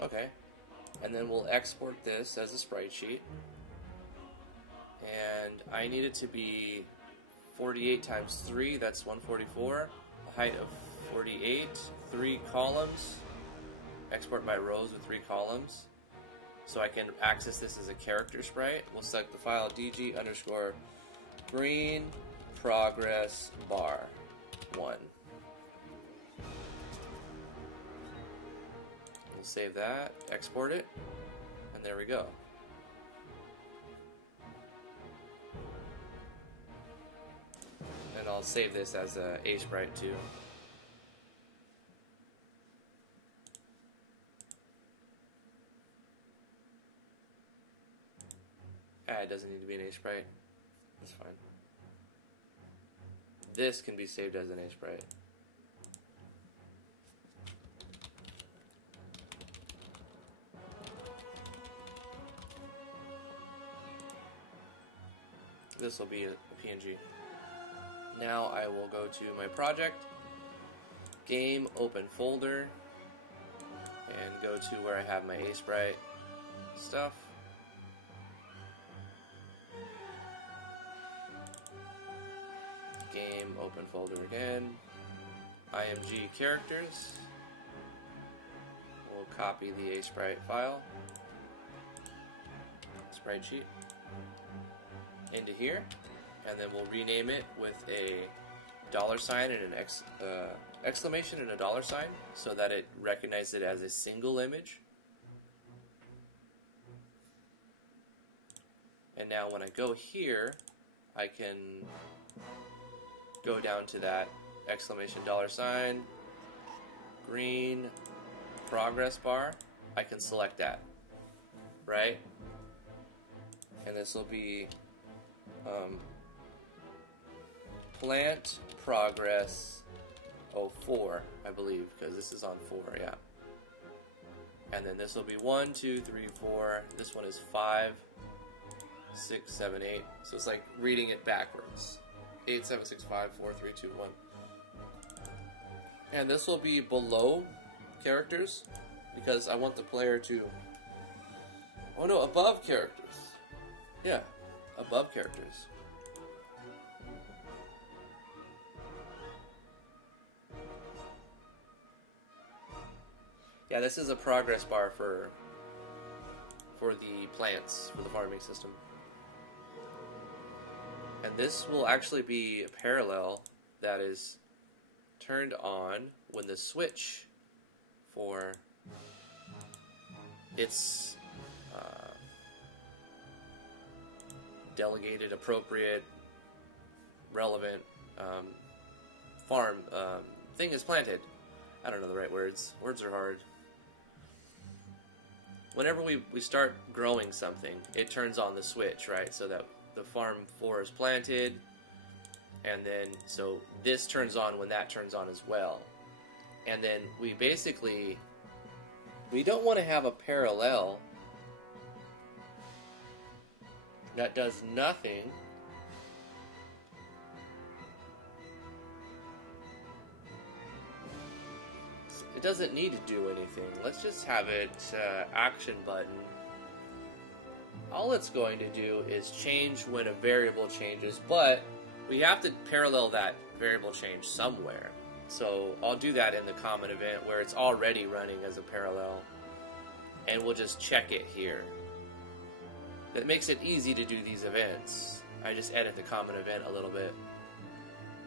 Okay, and then we'll export this as a sprite sheet, and I need it to be 48 times 3, that's 144, a height of 48, 3 columns, export my rows with 3 columns, so I can access this as a character sprite. We'll select the file dg underscore green progress bar 1. Save that, export it, and there we go. And I'll save this as a sprite too. It doesn't need to be an sprite. That's fine. This can be saved as an sprite. This will be a PNG. Now I will go to my project, game, open folder, and go to where I have my sprite stuff. Game, open folder again, IMG characters. We'll copy the sprite file, sprite sheet, into here, and then we'll rename it with a $sign and an exclamation and a $sign so that it recognizes it as a single image. And now when I go here, I can go down to that exclamation $sign, green progress bar. I can select that, right? And this will be plant progress 04, I believe, because this is on 4, yeah. And then this will be 1, 2, 3, 4. This one is 5, 6, 7, 8. So it's like reading it backwards. 8, 7, 6, 5, 4, 3, 2, 1. And this will be below characters because I want the player to... Oh no, above characters. Yeah. Above characters. Yeah, this is a progress bar for the plants, for the farming system. And this will actually be a parallel that is turned on when the switch for its delegated, appropriate, relevant farm thing is planted. I don't know the right words. Words are hard. Whenever we start growing something, it turns on the switch, right? So that the farm 4 is planted, and then so this turns on when that turns on as well. And then we don't want to have a parallel that does nothing it doesn't need to do anything. Let's just have it action button. All it's going to do is change when a variable changes, but we have to parallel that variable change somewhere. So I'll do that in the common event where it's already running as a parallel, and we'll just check it here. That makes it easy to do these events. I just edit the common event a little bit.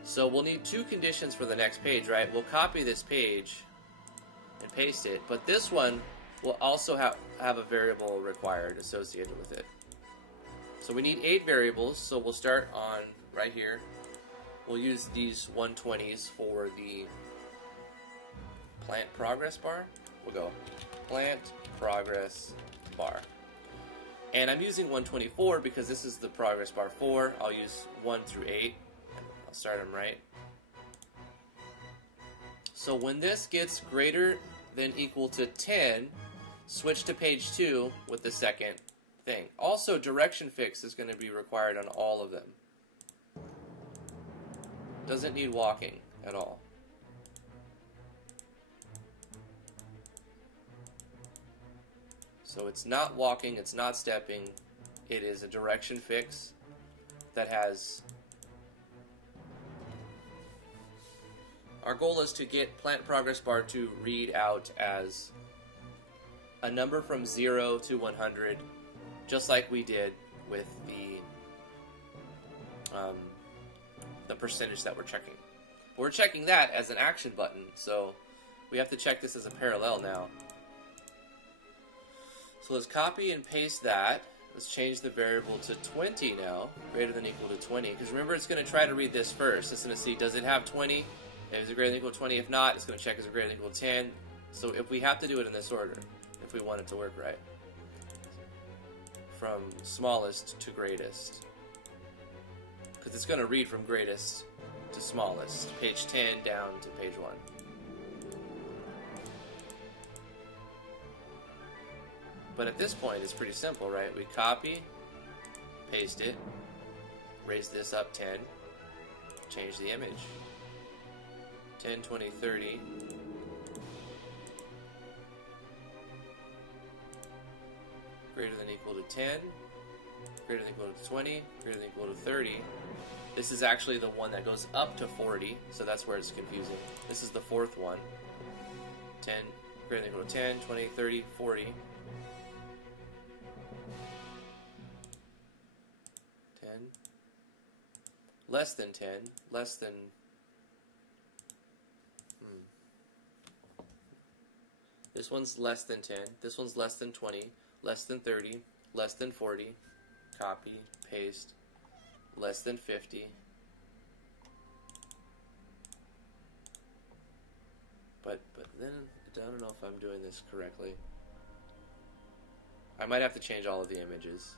So we'll need 2 conditions for the next page, right? We'll copy this page and paste it, but this one will also have a variable required associated with it. So we need 8 variables, so we'll start on right here. We'll use these 120s for the plant progress bar. We'll go plant progress bar. And I'm using 124 because this is the progress bar 4. I'll use 1 through 8. I'll start them right. So when this gets greater than equal to 10, switch to page 2 with the second thing. Also, direction fix is going to be required on all of them. Doesn't need walking at all. So it's not walking, it's not stepping, it is a direction fix that has... Our goal is to get plant progress bar to read out as a number from 0 to 100, just like we did with the percentage that we're checking. We're checking that as an action button, so we have to check this as a parallel now. So let's copy and paste that. Let's change the variable to 20 now, greater than equal to 20, because remember it's going to try to read this first. It's going to see, does it have 20? If it's greater than equal to 20, if not, it's going to check is it greater than equal to 10. So if we have to do it in this order, if we want it to work right. From smallest to greatest. Because it's going to read from greatest to smallest. Page 10 down to page 1. But at this point, it's pretty simple, right? We copy, paste it, raise this up 10, change the image. 10, 20, 30. Greater than equal to 10, greater than equal to 20, greater than equal to 30. This is actually the one that goes up to 40, so that's where it's confusing. This is the 4th one. 10, greater than equal to 10, 20, 30, 40. 10. Less than 10, less than... This one's less than 10, this one's less than 20, less than 30, less than 40, copy, paste, less than 50. But then, I don't know if I'm doing this correctly. I might have to change all of the images.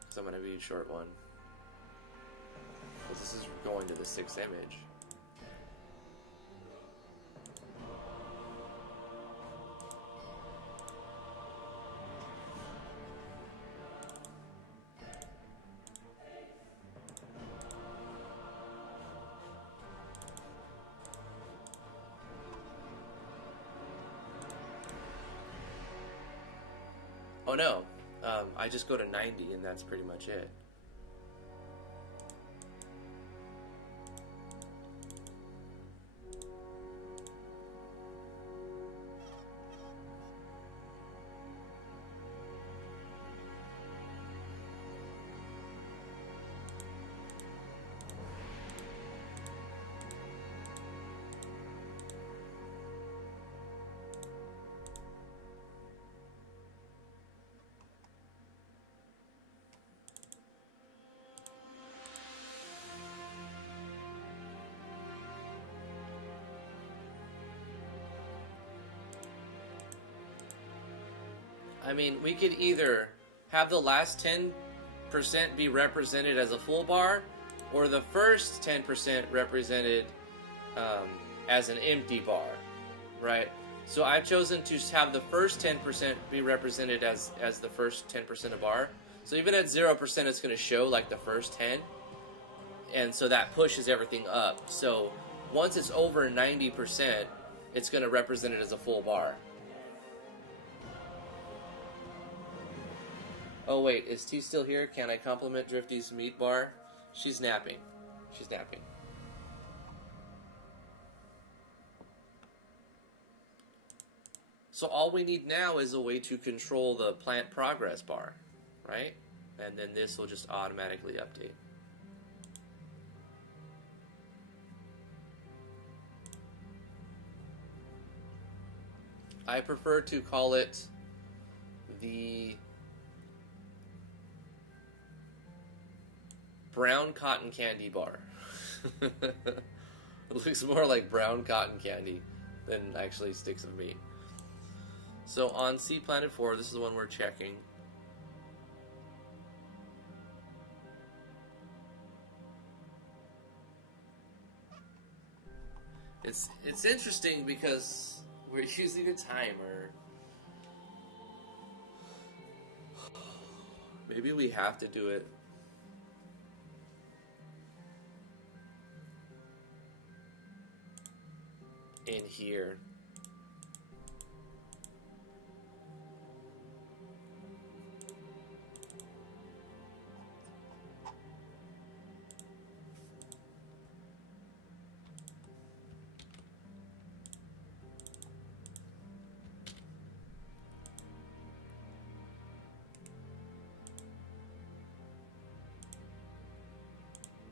Because I'm going to be a short one. Because this is going to the 6th image. Oh no, I just go to 90 and that's pretty much it. I mean, we could either have the last 10% be represented as a full bar, or the first 10% represented as an empty bar, right? So I've chosen to have the first 10% be represented as the first 10% of bar. So even at 0%, it's going to show like the first 10, and so that pushes everything up. So once it's over 90%, it's going to represent it as a full bar. Oh wait, is T still here? Can I compliment Drifty's meat bar? She's napping. She's napping. So all we need now is a way to control the plant progress bar, right? and then this will just automatically update. I prefer to call it the brown cotton candy bar. It looks more like brown cotton candy than actually sticks of meat. So on Sea Planet 4, this is the one we're checking. It's interesting because we're using a timer. Maybe we have to do it in here.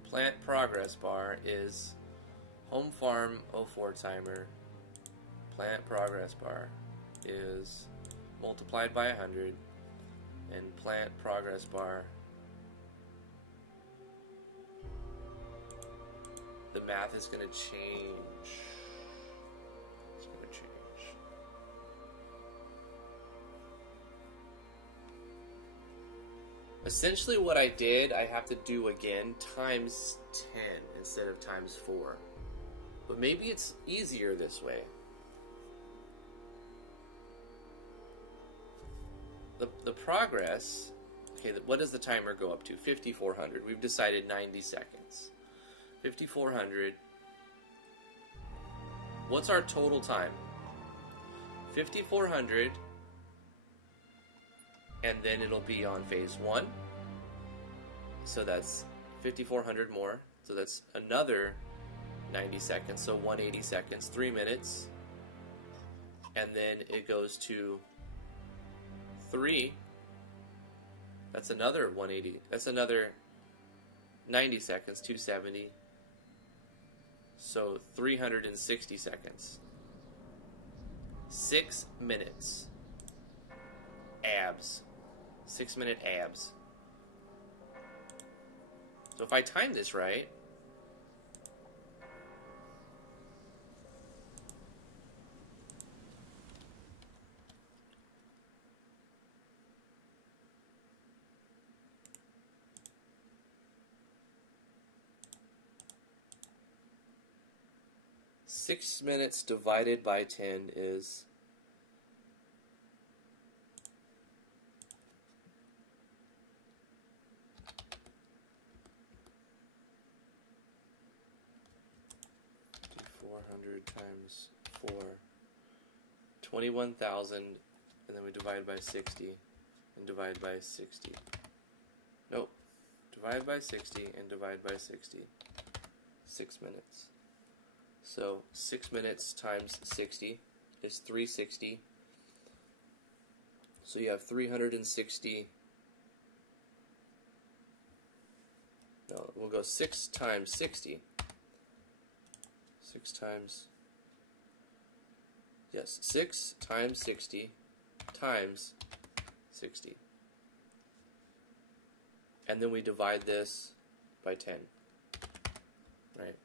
Plant progress bar is home farm 04 timer. Plant progress bar is multiplied by 100, and plant progress bar, the math is going to change. It's going to change. Essentially what I did, I have to do again times 10 instead of times 4. But maybe it's easier this way. The progress, okay, what does the timer go up to? 5,400. We've decided 90 seconds. 5,400. What's our total time? 5,400, and then it'll be on phase 1. So that's 5,400 more. So that's another 90 seconds, so 180 seconds, 3 minutes, and then it goes to 3. That's another 180. That's another 90 seconds, 270. So 360 seconds. 6 minutes. Abs. 6-minute abs. So if I time this right, Six minutes divided by 10 is 400 times 4, 21,000, and then we divide by 60 and divide by 60. Nope. Divide by 60 and divide by 60. 6 minutes. So 6 minutes times 60 is 360. So you have 360. No, we'll go 6 times 60. 6 times, yes, 6 times 60 times 60. And then we divide this by 10, right?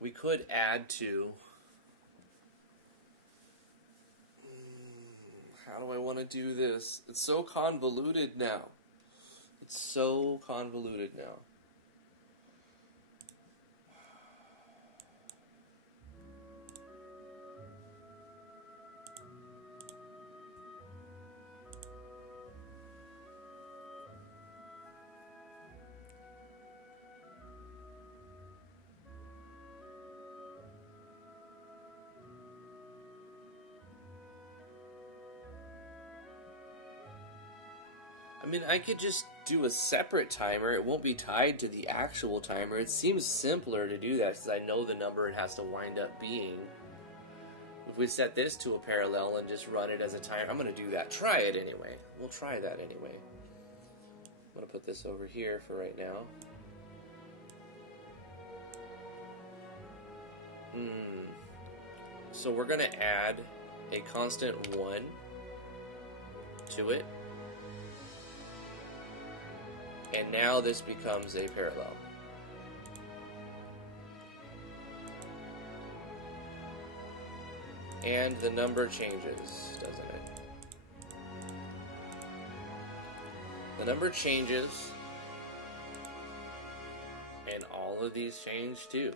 We could add to, how do I want to do this? It's so convoluted now. It's so convoluted now. I mean, I could just do a separate timer. It won't be tied to the actual timer. It seems simpler to do that since I know the number it has to wind up being. If we set this to a parallel and just run it as a timer, I'm going to do that. Try it anyway. We'll try that anyway. I'm going to put this over here for right now. So we're going to add a constant 1 to it. And now this becomes a parallel. And the number changes, doesn't it? The number changes, and all of these change too.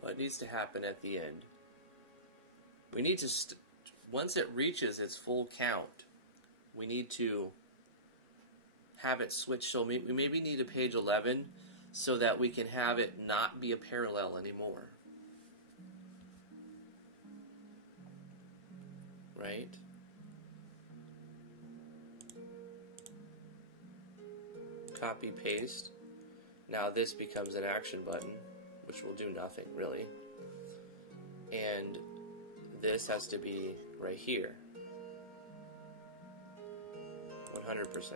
What needs to happen at the end? We need to, once it reaches its full count, we need to have it switch. So we maybe need a page 11 so that we can have it not be a parallel anymore. Right? Copy, paste. Now this becomes an action button, which will do nothing, really. And this has to be right here. 100%.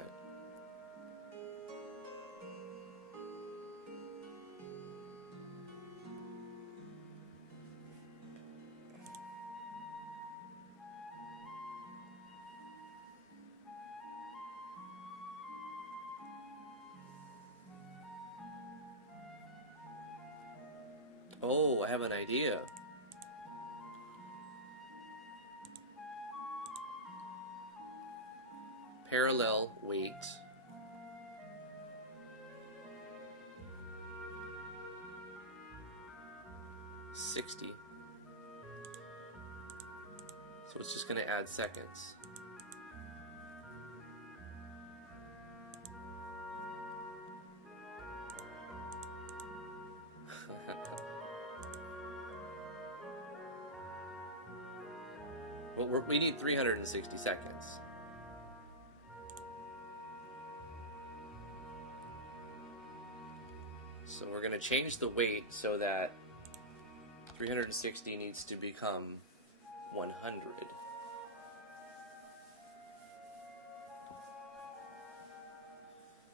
Oh, I have an idea. Parallel weight. $60. So it's just going to add seconds. Well, we need 360 seconds. So we're going to change the weight so that 360 needs to become 100.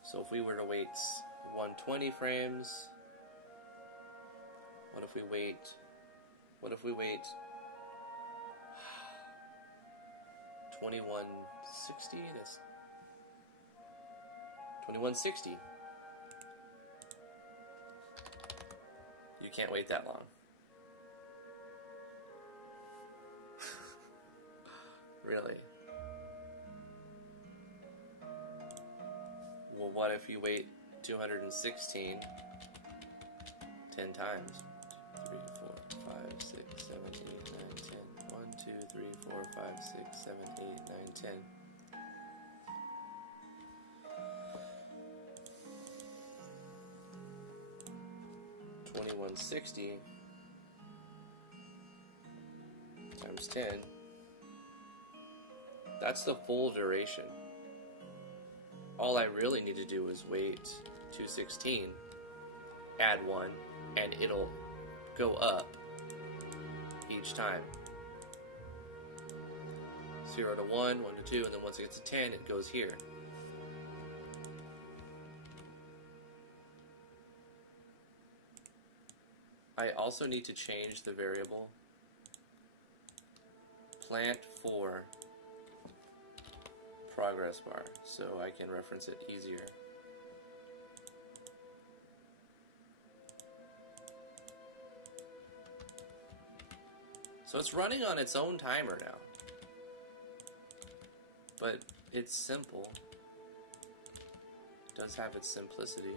So if we were to wait 120 frames, what if we wait 2160? That's 2160. You can't wait that long. Really? Well, what if you wait 216 10 times? 3, 4, 5, 6, 7, 8, 9, 10. 1, 2, 3, 4, 5, 6, 7, 8, 9, 10. $21.60 times 10. That's the full duration. All I really need to do is wait 216, add 1, and it'll go up each time. 0 to 1, 1 to 2, and then once it gets to 10, it goes here. also need to change the variable plant for progress bar so I can reference it easier. So it's running on its own timer now. But it's simple. It does have its simplicity.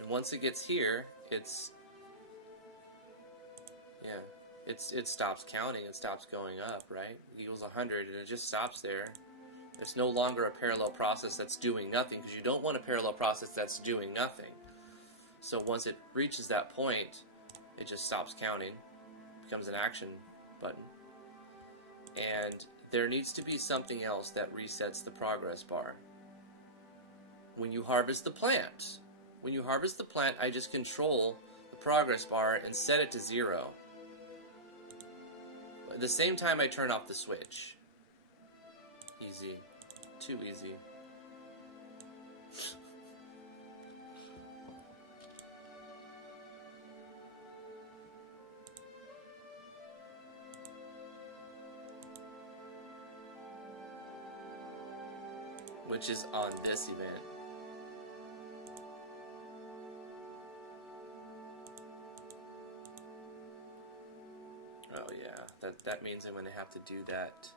And once it gets here, it stops counting, it stops going up, right? It equals 100 and it just stops there. It's no longer a parallel process that's doing nothing, because you don't want a parallel process that's doing nothing. So once it reaches that point, it just stops counting, becomes an action button. And there needs to be something else that resets the progress bar. When you harvest the plant, I just control the progress bar and set it to 0. At the same time I turn off the switch. Easy. Too easy. Which is on this event. Oh yeah, that means I'm going to have to do that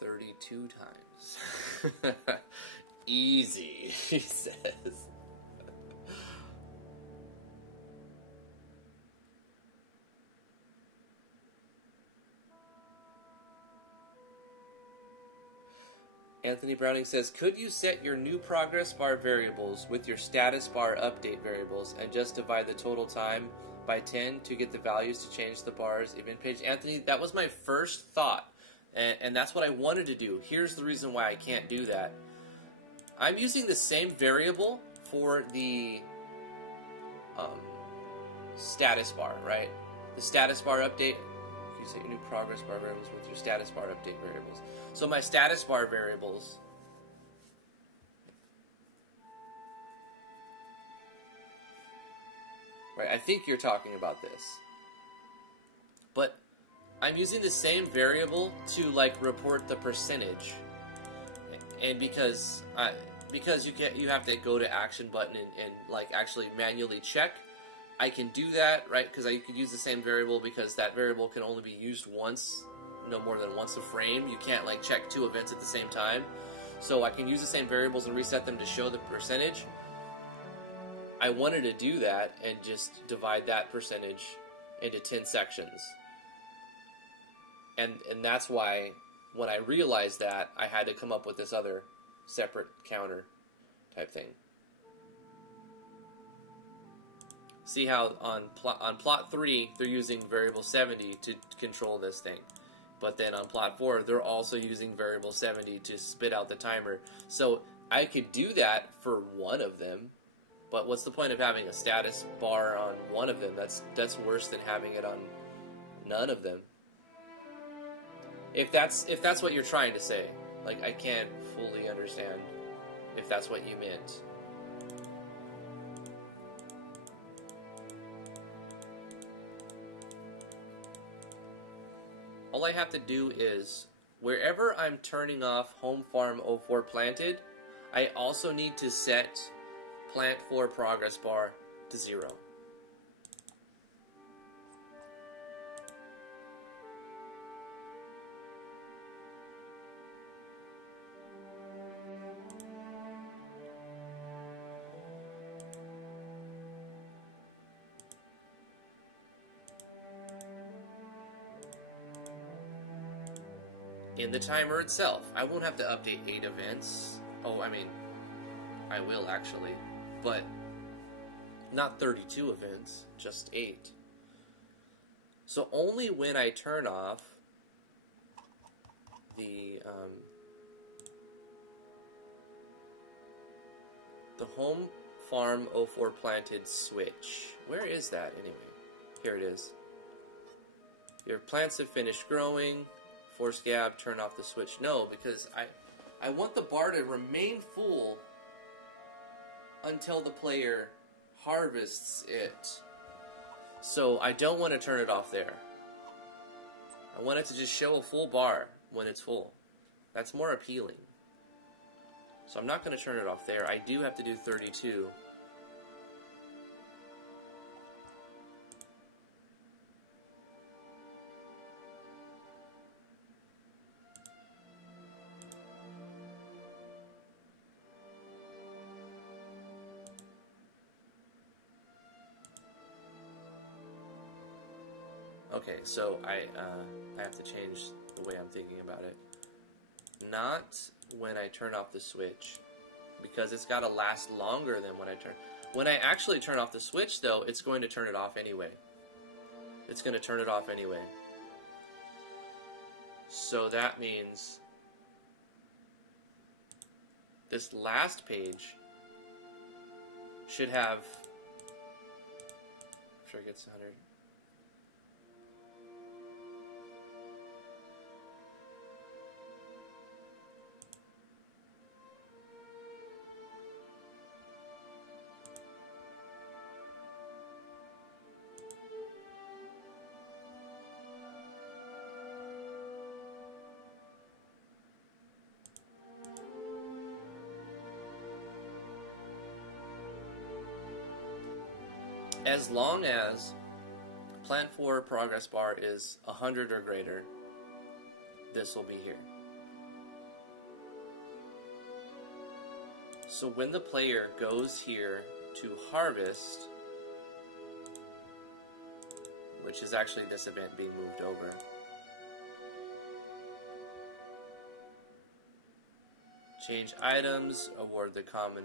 32 times. Easy, he says. Anthony Browning says, could you set your new progress bar variables with your status bar update variables and just divide the total time by 10 to get the values to change the bar's event page? Anthony, that was my first thought, and that's what I wanted to do. Here's the reason why I can't do that. I'm using the same variable for the status bar, right? The status bar update. You set your new progress bar variables with your status bar update variables. So my status bar variables, right, I think you're talking about this. But I'm using the same variable to like report the percentage. And because you have to go to action button and like actually manually check, I can do that, right? Because I could use the same variable because that variable can only be used once, no more than once a frame. You can't like check 2 events at the same time. So I can use the same variables and reset them to show the percentage. I wanted to do that and just divide that percentage into 10 sections. And that's why when I realized that, I had to come up with this other separate counter type thing. See how on plot 3, they're using variable 70 to control this thing. But then on plot 4, they're also using variable 70 to spit out the timer. So I could do that for one of them, but what's the point of having a status bar on one of them? That's worse than having it on none of them. If that's what you're trying to say, like, I can't fully understand if that's what you meant. All I have to do is, wherever I'm turning off Home Farm 04 planted, I also need to set plant for progress bar to 0. In the timer itself, I won't have to update 8 events. Oh, I mean, I will actually, but not 32 events, just 8. So only when I turn off the Home Farm 04 planted switch. Where is that anyway? Here it is. Your plants have finished growing. Force gap, turn off the switch. No, because I want the bar to remain full until the player harvests it. So I don't want to turn it off there. I want it to just show a full bar when it's full. That's more appealing. So I'm not going to turn it off there. I do have to do 32. Okay, so I have to change the way I'm thinking about it. Not when I turn off the switch, because it's got to last longer than when I turn. When I actually turn off the switch, though, it's going to turn it off anyway. It's going to turn it off anyway. So that means this last page should have. I'm sure it gets 100. As long as Plan 4 progress bar is 100 or greater, this will be here. So when the player goes here to harvest, which is actually this event being moved over, change items, award the common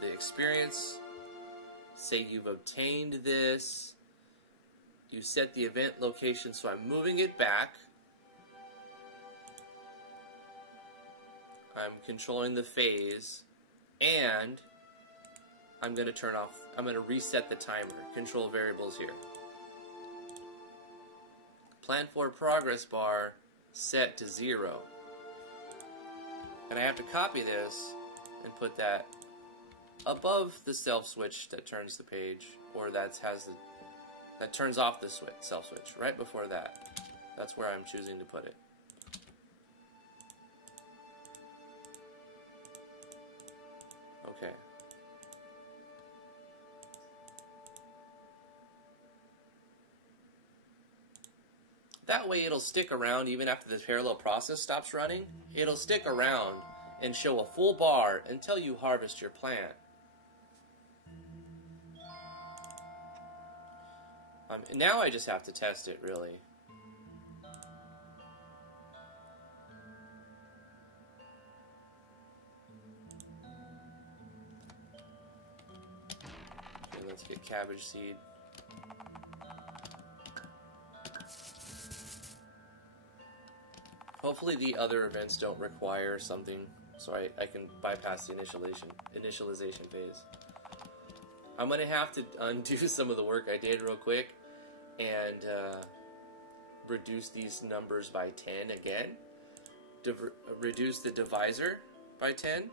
the experience. Say you've obtained this. You set the event location, so I'm moving it back. I'm controlling the phase, and I'm going to turn off, I'm going to reset the timer. Control variables here. Plan 4 progress bar set to 0. And I have to copy this and put that above the self switch that turns the page, or that turns off the self switch. Right before that, that's where I'm choosing to put it. Okay. That way it'll stick around even after the parallel process stops running. It'll stick around and show a full bar until you harvest your plant. Now I just have to test it, really. Okay, let's get cabbage seed. Hopefully the other events don't require something, so I can bypass the initialization phase. I'm going to have to undo some of the work I did real quick and reduce these numbers by 10 again. Reduce the divisor by 10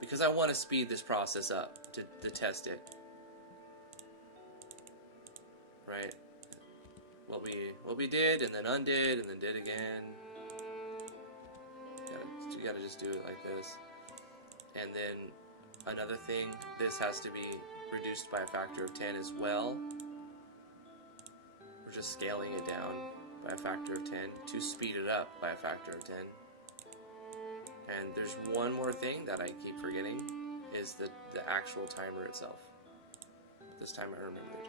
because I want to speed this process up to test it. Right? What we did and then undid and then did again. You gotta just do it like this. And then another thing, this has to be reduced by a factor of 10 as well. We're just scaling it down by a factor of 10 to speed it up by a factor of 10. And there's one more thing that I keep forgetting, is the actual timer itself. This time I remembered.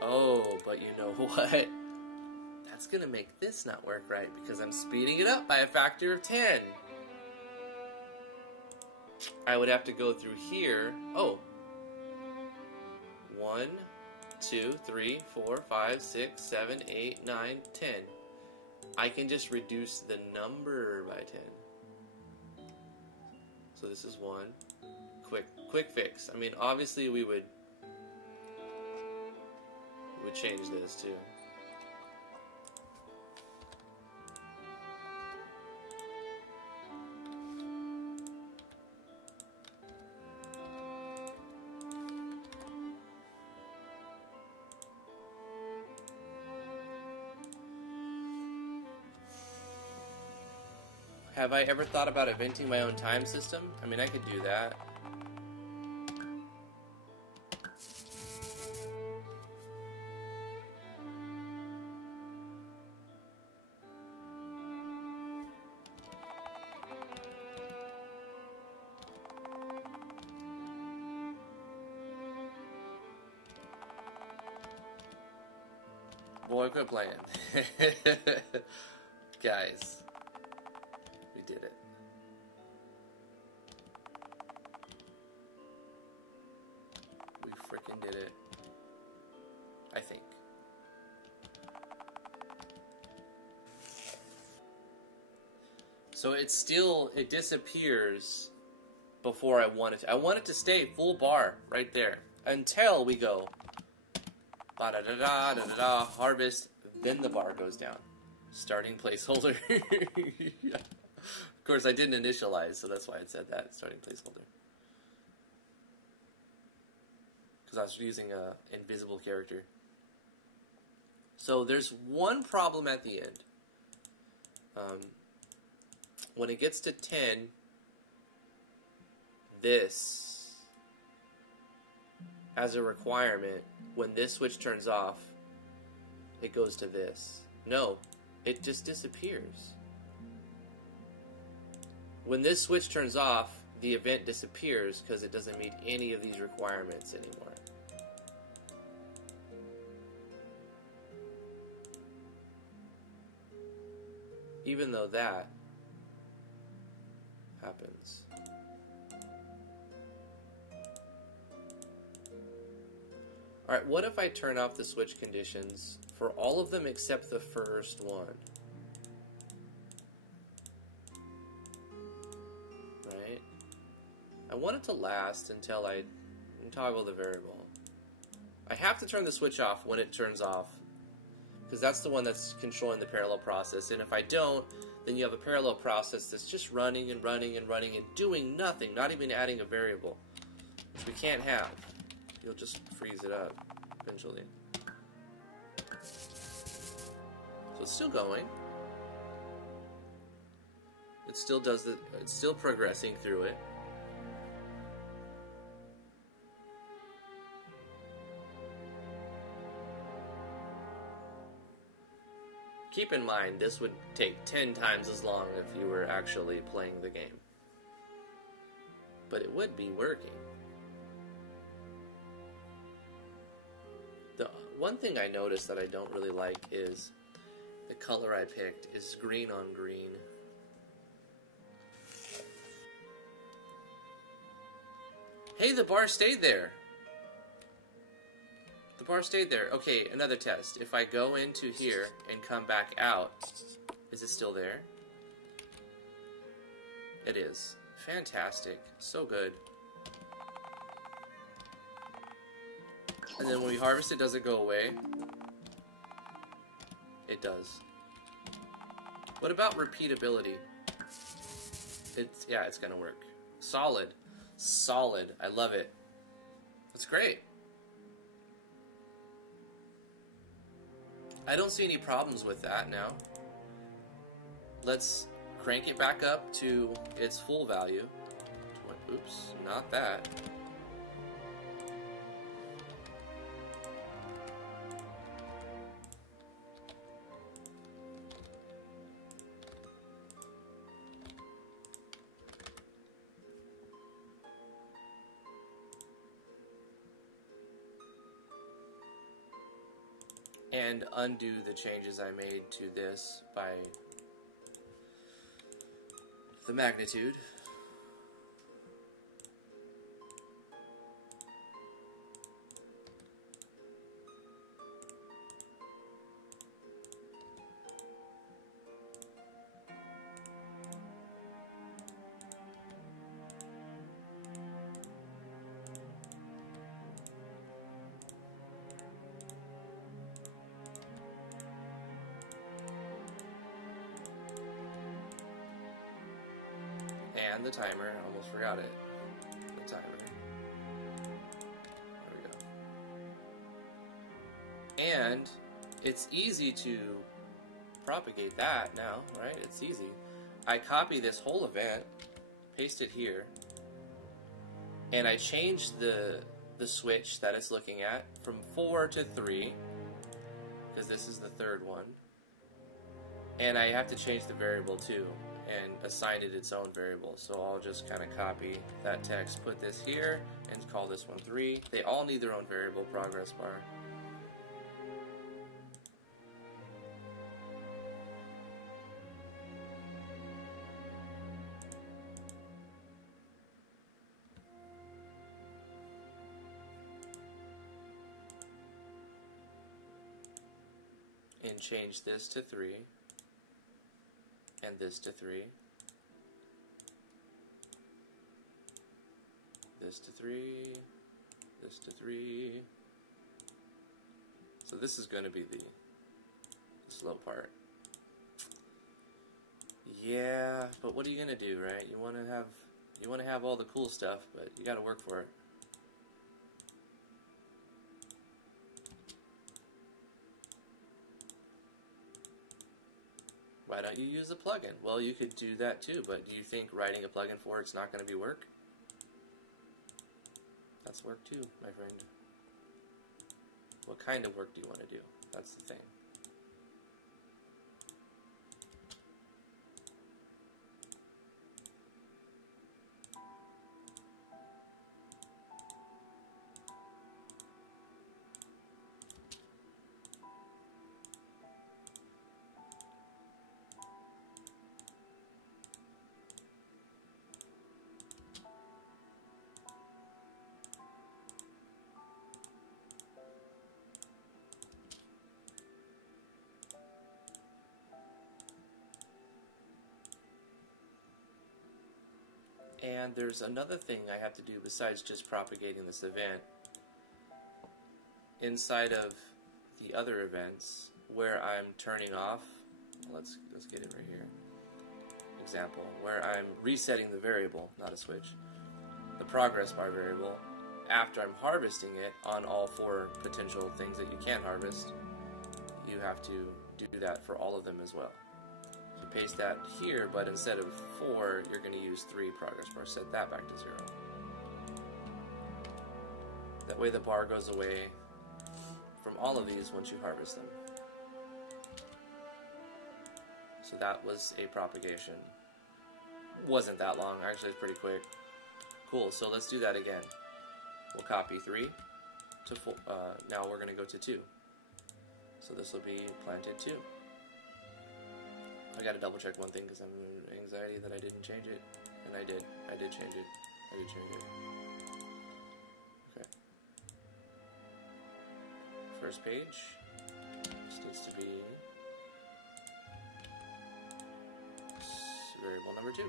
Oh, but you know what? That's going to make this not work right because I'm speeding it up by a factor of 10. I would have to go through here. Oh. 1, 2, 3, 4, 5, 6, 7, 8, 9, 10. I can just reduce the number by 10. So this is 1. Quick fix. I mean, obviously we would we change this too. Have I ever thought about inventing my own time system? I mean, I could do that. Boy, quit playing. Guys, we did it. We freaking did it. I think. So it disappears before I want it to. I want it to stay full bar right there until we go ba-da-da-da-da-da-da, harvest, then the bar goes down. Starting placeholder. Yeah. Of course, I didn't initialize, so that's why I said that, starting placeholder. Because I was using an invisible character. So there's one problem at the end. When it gets to 10, this, as a requirement, when this switch turns off, it goes to this. No, it just disappears. When this switch turns off, the event disappears because it doesn't meet any of these requirements anymore. Even though that happens. Alright, what if I turn off the switch conditions for all of them except the first one? Right? I want it to last until I toggle the variable. I have to turn the switch off when it turns off, because that's the one that's controlling the parallel process, and if I don't, then you have a parallel process that's just running and running and running and doing nothing, not even adding a variable, which we can't have. You'll just freeze it up eventually. So it's still going. It still does the. It's still progressing through it. Keep in mind, this would take 10 times as long if you were actually playing the game. But it would be working. The one thing I noticed that I don't really like is the color I picked is green on green. Hey, the bar stayed there. The bar stayed there. Okay, another test. If I go into here and come back out, is it still there? It is. Fantastic. So good. And then when we harvest it, does it go away? It does. What about repeatability? Yeah, it's gonna work. Solid. Solid. I love it. That's great. I don't see any problems with that now. Let's crank it back up to its full value. Oops, not that. And undo the changes I made to this by the magnitude. and the timer. I almost forgot it. The timer. There we go. And it's easy to propagate that now, right? It's easy. I copy this whole event, paste it here, and I change the switch that it's looking at from 4 to 3, because this is the third one. And I have to change the variable too, and assign it its own variable. So I'll just kind of copy that text, put this here, and call this one 3. They all need their own variable progress bar. And change this to 3. And this to 3, this to 3, this to 3. So this is going to be the slow part. Yeah, but what are you going to do, right? You want to have all the cool stuff, but you got to work for it. Why don't you use a plugin? Well, you could do that too, but do you think writing a plugin for it's not going to be work? That's work too, my friend. What kind of work do you want to do? That's the thing. And there's another thing I have to do besides just propagating this event. Inside of the other events, where I'm turning off, let's get it right here. Example, where I'm resetting the variable, not a switch, the progress bar variable, after I'm harvesting it on all 4 potential things that you can harvest, you have to do that for all of them as well. Paste that here, but instead of 4, you're going to use 3 progress bars. Set that back to 0. That way the bar goes away from all of these once you harvest them. So that was a propagation. Wasn't that long, actually it's pretty quick. Cool, so let's do that again. We'll copy 3 to 4. Now we're going to go to 2. So this will be planted 2. I gotta double check one thing because I'm in anxiety that I didn't change it. And I did. I did change it. I did change it. Okay. First page. This needs to be variable number 2.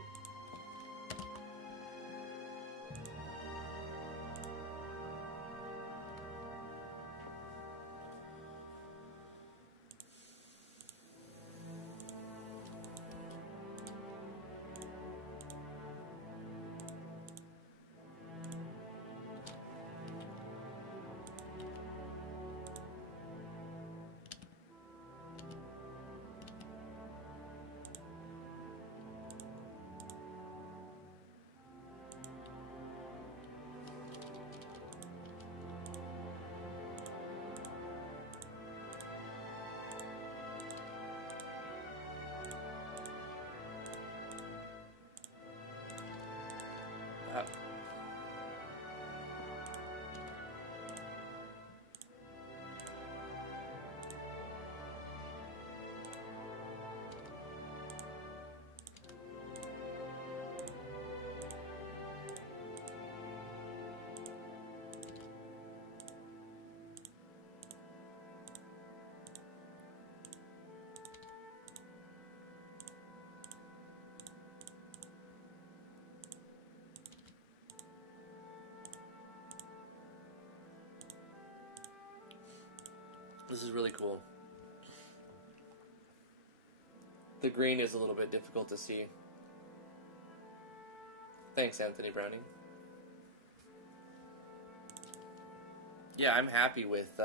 This is really cool. The green is a little bit difficult to see. Thanks, Anthony Browning. Yeah, I'm happy with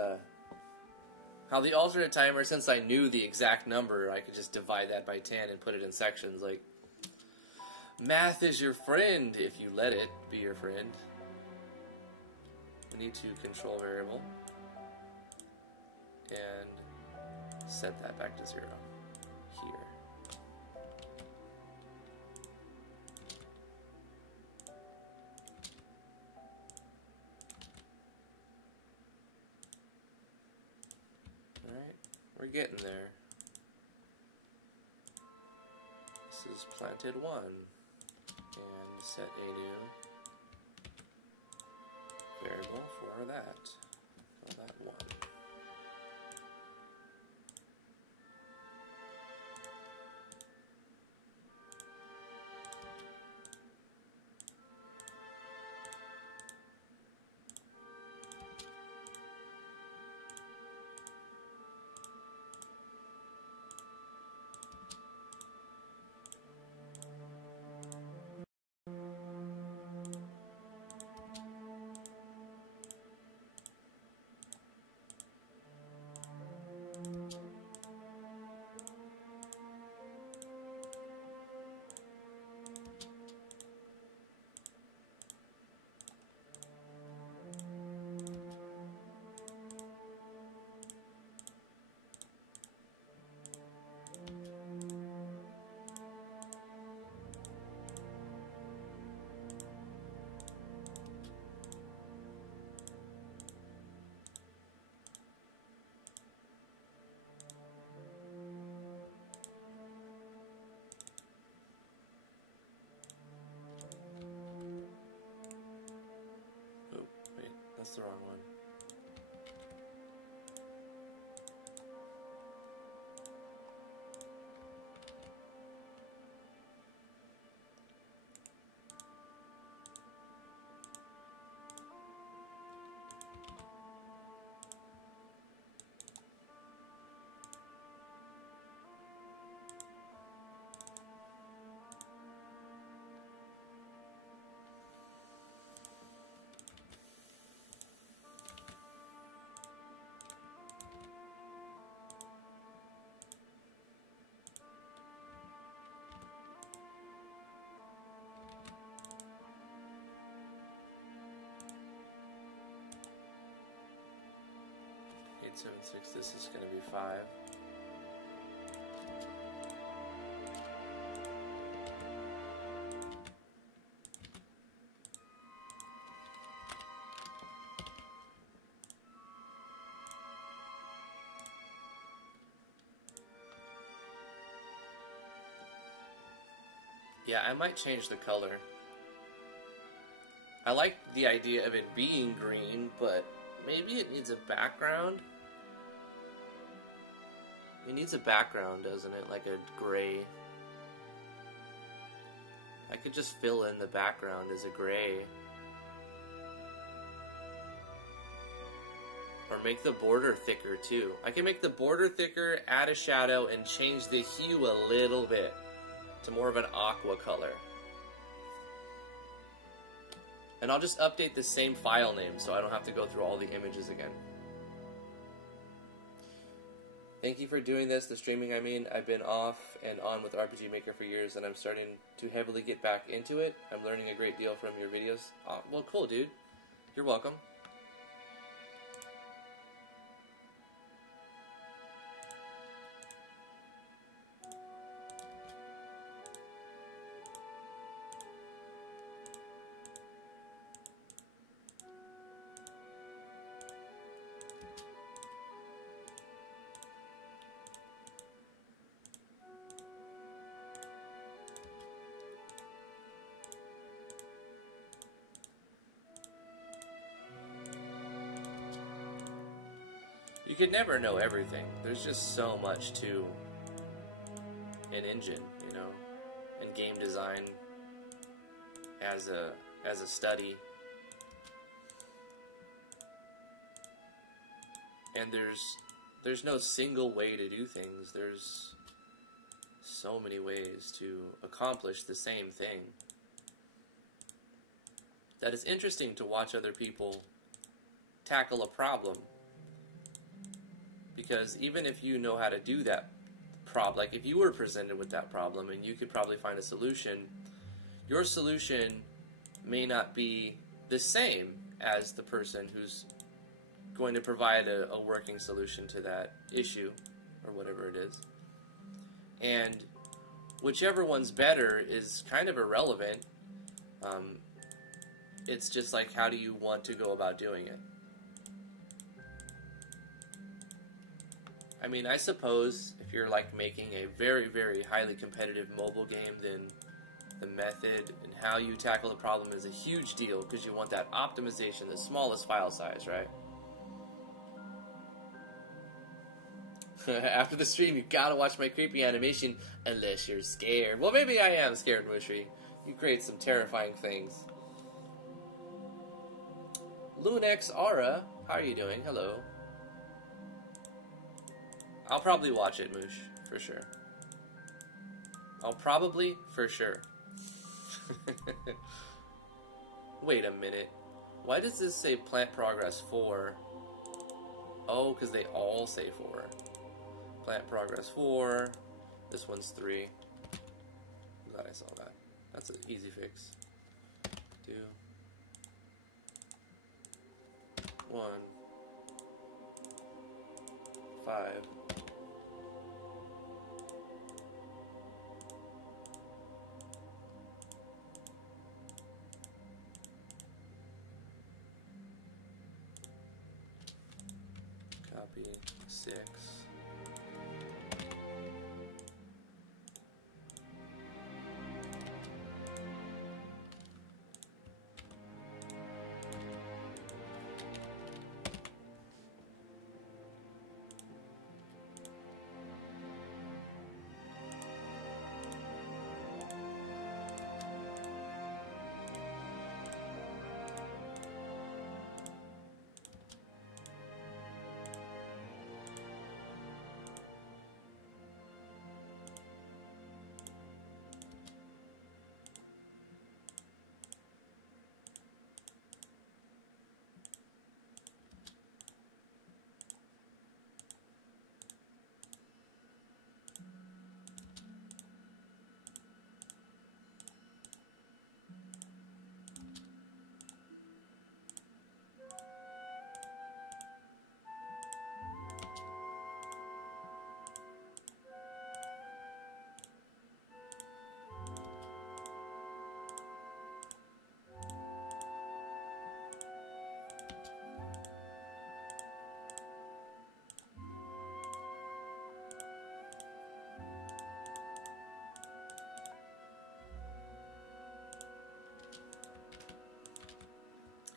how the alternate timer, since I knew the exact number, I could just divide that by 10 and put it in sections. Like, math is your friend if you let it be your friend. We need to control variable and set that back to 0 here. Alright, we're getting there. This is planted 1 and set a new variable for that. Call that 1. That's the wrong one. Eight, 7, 6, this is going to be 5. Yeah, I might change the color. I like the idea of it being green, but maybe it needs a background. It needs a background, doesn't it? Like a gray. I could just fill in the background as a gray. Or make the border thicker too. I can make the border thicker, add a shadow, and change the hue a little bit to more of an aqua color. And I'll just update the same file name so I don't have to go through all the images again. Thank you for doing this, the streaming I mean. I've been off and on with RPG Maker for years and I'm starting to heavily get back into it. I'm learning a great deal from your videos. Oh, well, cool, dude. You're welcome. You could never know everything. There's just so much to an engine, you know, and game design as a study. And there's no single way to do things. There's so many ways to accomplish the same thing. that it's interesting to watch other people tackle a problem. Because even if you know how to do that problem, like if you were presented with that problem and you could probably find a solution, your solution may not be the same as the person who's going to provide a working solution to that issue or whatever it is. And whichever one's better is kind of irrelevant. It's just like, how do you want to go about doing it? I mean, I suppose if you're like making a very, very highly competitive mobile game, then the method and how you tackle the problem is a huge deal, because you want that optimization, the smallest file size, right? After the stream, you gotta watch my creepy animation, unless you're scared. Well, maybe I am scared, Mushy. You create some terrifying things. Lunex Aura, how are you doing? Hello. I'll probably watch it, Moosh, for sure. I'll probably, for sure. Wait a minute. Why does this say plant progress 4? Oh, because they all say 4. Plant progress 4. This one's 3. Glad I saw that. That's an easy fix. 2. 1. 5. Copy 6.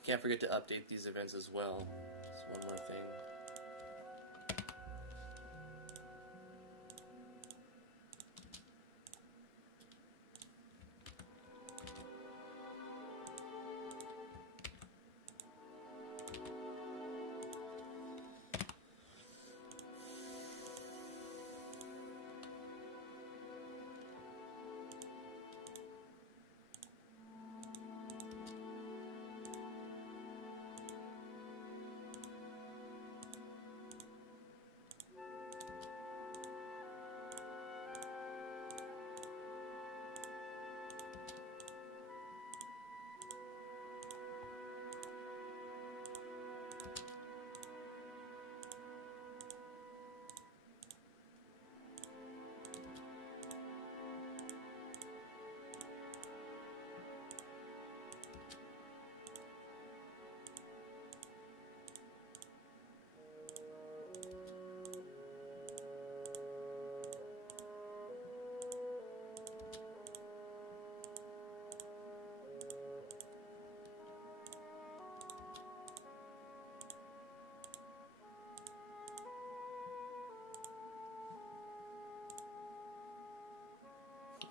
Can't forget to update these events as well. That's one more thing.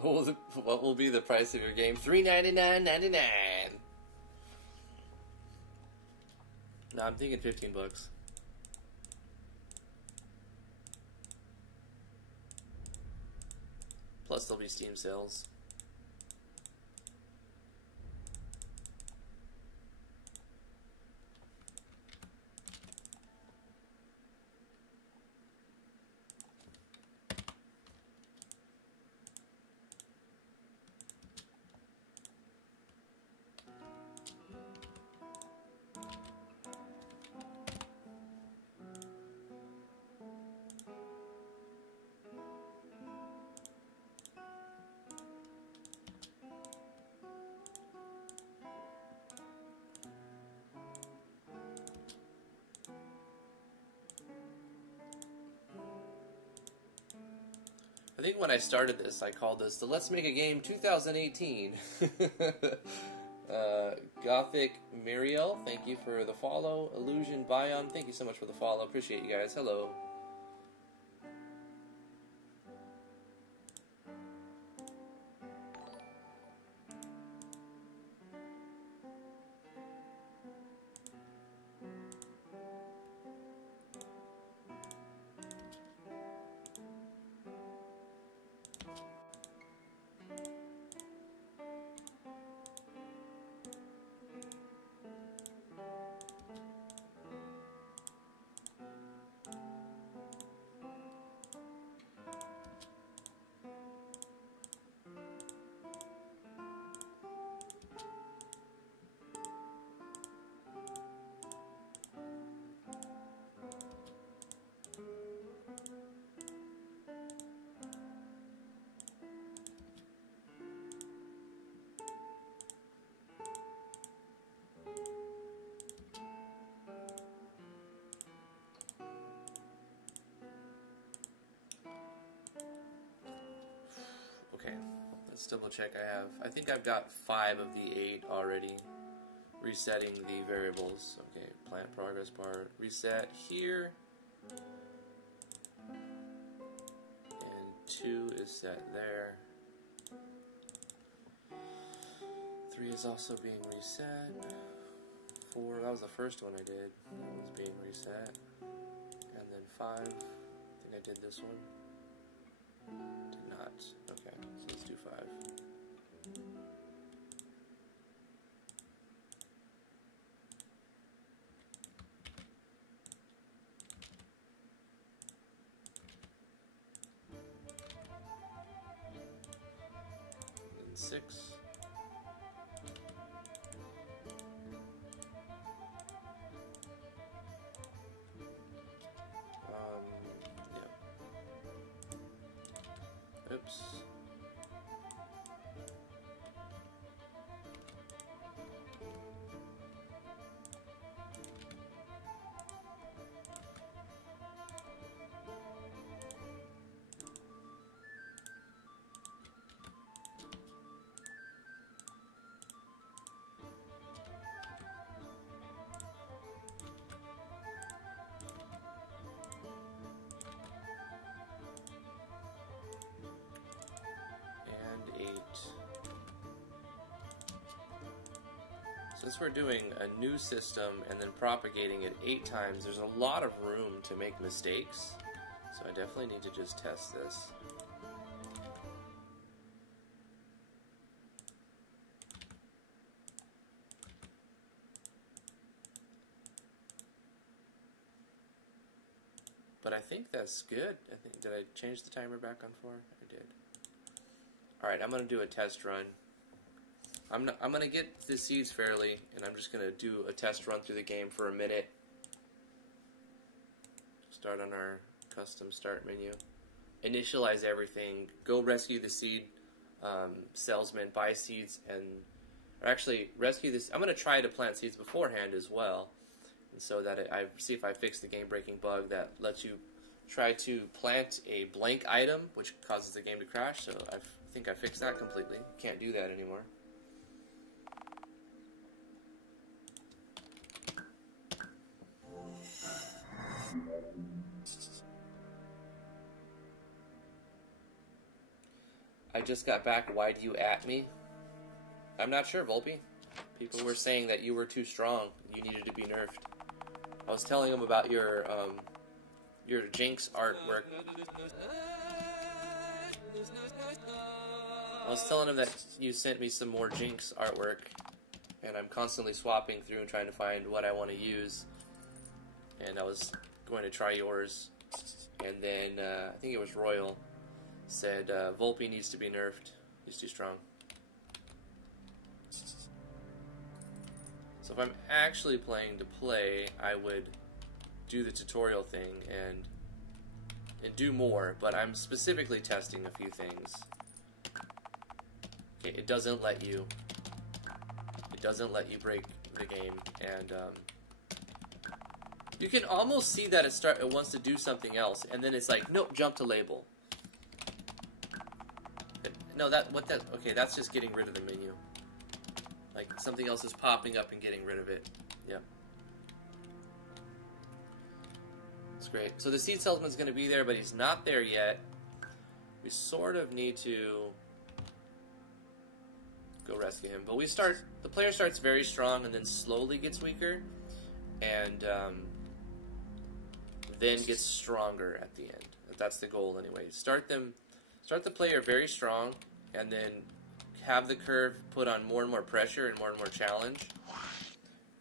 What will be the price of your game? $3.99.99. No, I'm thinking $15. Plus, there'll be Steam sales. think when I started this, I called this the Let's Make a Game 2018. Gothic Muriel, thank you for the follow. Illusion Bion, thank you so much for the follow. Appreciate you guys. Hello. Let's double check. I think I've got 5 of the 8 already. Resetting the variables. Okay, plant progress bar. Reset here. And 2 is set there. 3 is also being reset. 4, that was the first one I did. That was being reset. And then 5, I think I did this one. Did not. Okay, so let's do 5. And 6. Oops. Since we're doing a new system and then propagating it 8 times, there's a lot of room to make mistakes. So I definitely need to just test this. But I think that's good. Did I change the timer back on 4? I did. Alright, I'm going to do a test run. I'm going to get the seeds fairly, and I'm just going to do a test run through the game for a minute. Start on our custom start menu. Initialize everything. Go rescue the seed salesman, buy seeds, or actually rescue this. I'm going to try to plant seeds beforehand as well, and so that I see if I fix the game-breaking bug that lets you try to plant a blank item, which causes the game to crash. So I think I fixed that completely. Can't do that anymore. I just got back. Why do you at me? I'm not sure, Volpe. People were saying that you were too strong. You needed to be nerfed. I was telling them about your Jinx artwork. I was telling them that you sent me some more Jinx artwork, and I'm constantly swapping through and trying to find what I want to use. And I was going to try yours, and then I think it was Royal said Volpe needs to be nerfed. He's too strong. So if I'm actually playing to play, I would do the tutorial thing and do more, but I'm specifically testing a few things. Okay, it doesn't let you break the game, and you can almost see that it wants to do something else, and then it's like, nope, jump to label. No, okay, that's just getting rid of the menu. Like, something else is popping up and getting rid of it. Yeah. It's great. So the seed salesman's going to be there, but he's not there yet. We sort of need to go rescue him. But the player starts very strong and then slowly gets weaker. And then gets stronger at the end. That's the goal anyway. Start the player very strong, and then have the curve put on more and more pressure and more challenge.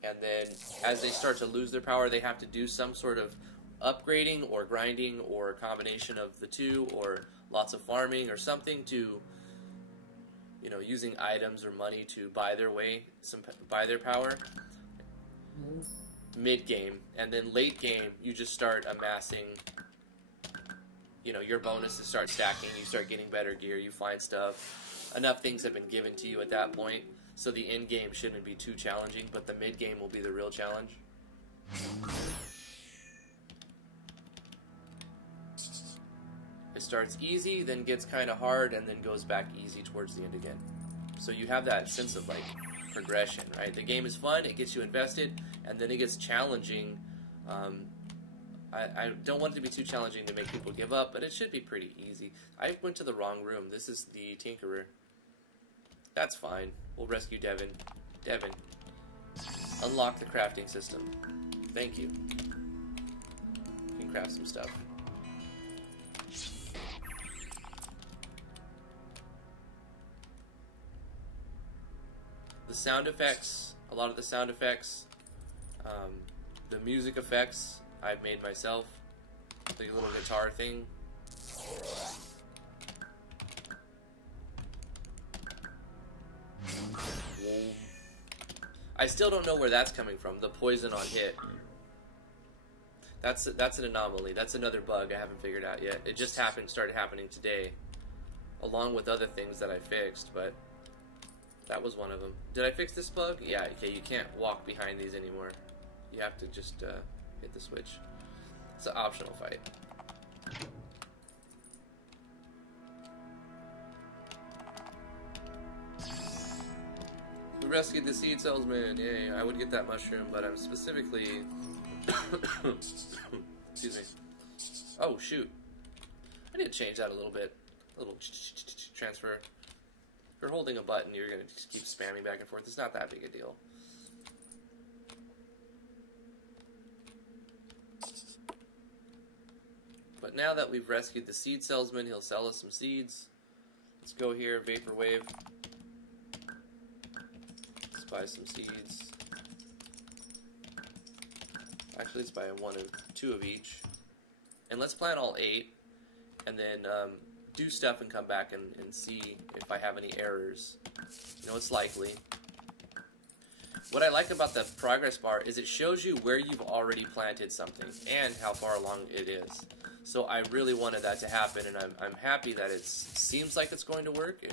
And then as they start to lose their power, they have to do some sort of upgrading or grinding or a combination of the two, or lots of farming or something to, you know, using items or money to buy their power. Mid-game, and then late game, you just start amassing, you know, your bonuses start stacking, you start getting better gear, you find stuff. Enough things have been given to you at that point, so the end game shouldn't be too challenging, but the mid-game will be the real challenge. It starts easy, then gets kind of hard, and then goes back easy towards the end again. So you have that sense of, like, progression, right? The game is fun, it gets you invested, and then it gets challenging. I don't want it to be too challenging to make people give up, but it should be pretty easy. I went to the wrong room. This is the Tinkerer. That's fine. We'll rescue Devin. Devin, unlock the crafting system. Thank you. You can craft some stuff. The sound effects, a lot of the sound effects, the music effects, I've made myself. The little guitar thing. I still don't know where that's coming from, the poison on hit. That's an anomaly. That's another bug I haven't figured out yet. It just started happening today, along with other things that I fixed, but that was one of them. Did I fix this bug? Yeah, okay, you can't walk behind these anymore. You have to just hit the switch. It's an optional fight. We rescued the seed salesman. Yay, I would get that mushroom, but I'm specifically... Excuse me. Oh, shoot. I need to change that a little bit. A little transfer. If you're holding a button, you're going to just keep spamming back and forth. It's not that big a deal. But now that we've rescued the seed salesman, he'll sell us some seeds. Let's go here, Vaporwave. Let's buy some seeds. Actually, let's buy two of each. And let's plant all 8. And then do stuff and come back and see if I have any errors. You know, it's likely. What I like about the progress bar is it shows you where you've already planted something and how far along it is. So I really wanted that to happen, and I'm happy that it seems like it's going to work.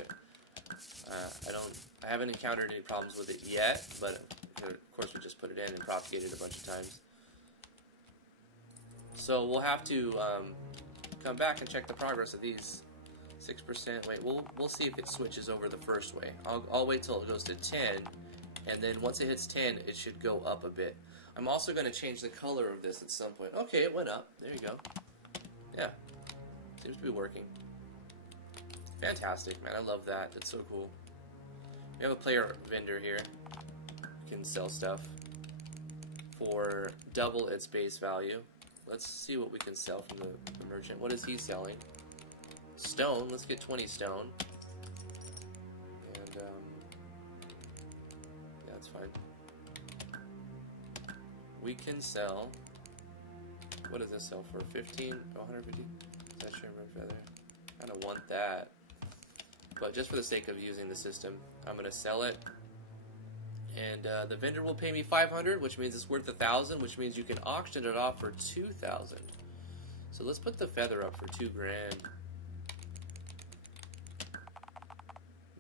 I haven't encountered any problems with it yet, but of course we just put it in and propagated it a bunch of times. So we'll have to come back and check the progress of these. 6%. Wait, we'll see if it switches over the first way. I'll wait till it goes to 10, and then once it hits 10, it should go up a bit. I'm also going to change the color of this at some point. Okay, it went up. There you go. Yeah, seems to be working. Fantastic, man. I love that. That's so cool. We have a player vendor here. We can sell stuff for double its base value. Let's see what we can sell from the merchant. What is he selling? Stone. Let's get 20 stone. And, yeah, that's fine. We can sell... What does this sell for? 15? Oh, 150? Is that Sherman Feather? I don't want that. But just for the sake of using the system, I'm going to sell it. And the vendor will pay me 500, which means it's worth 1,000, which means you can auction it off for 2,000. So let's put the feather up for 2 grand.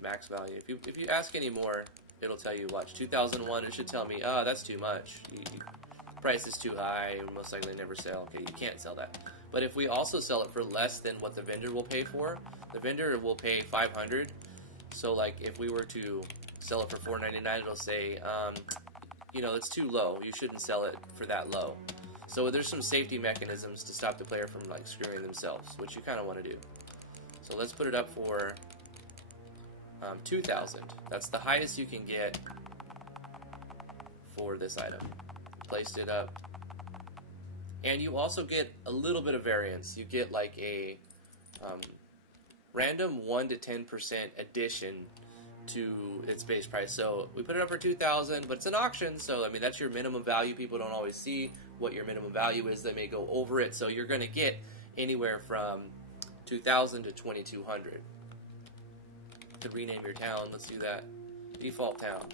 Max value. If you ask any more, it'll tell you, watch, 2001, it should tell me, oh, that's too much. Price is too high, most likely never sell. Okay, you can't sell that. But if we also sell it for less than what the vendor will pay for, The vendor will pay 500. So like if we were to sell it for $4.99, it'll say, you know, it's too low. You shouldn't sell it for that low. So there's some safety mechanisms to stop the player from like screwing themselves, which you kind of want to do. So let's put it up for 2,000. That's the highest you can get for this item. Placed it up. And you also get a little bit of variance. You get like a random 1 to 10% addition to its base price. So we put it up for 2,000, but it's an auction, so I mean that's your minimum value. People don't always see what your minimum value is. They may go over it, so you're going to get anywhere from 2,000 to 2,200. To rename your town, let's do that. Default town.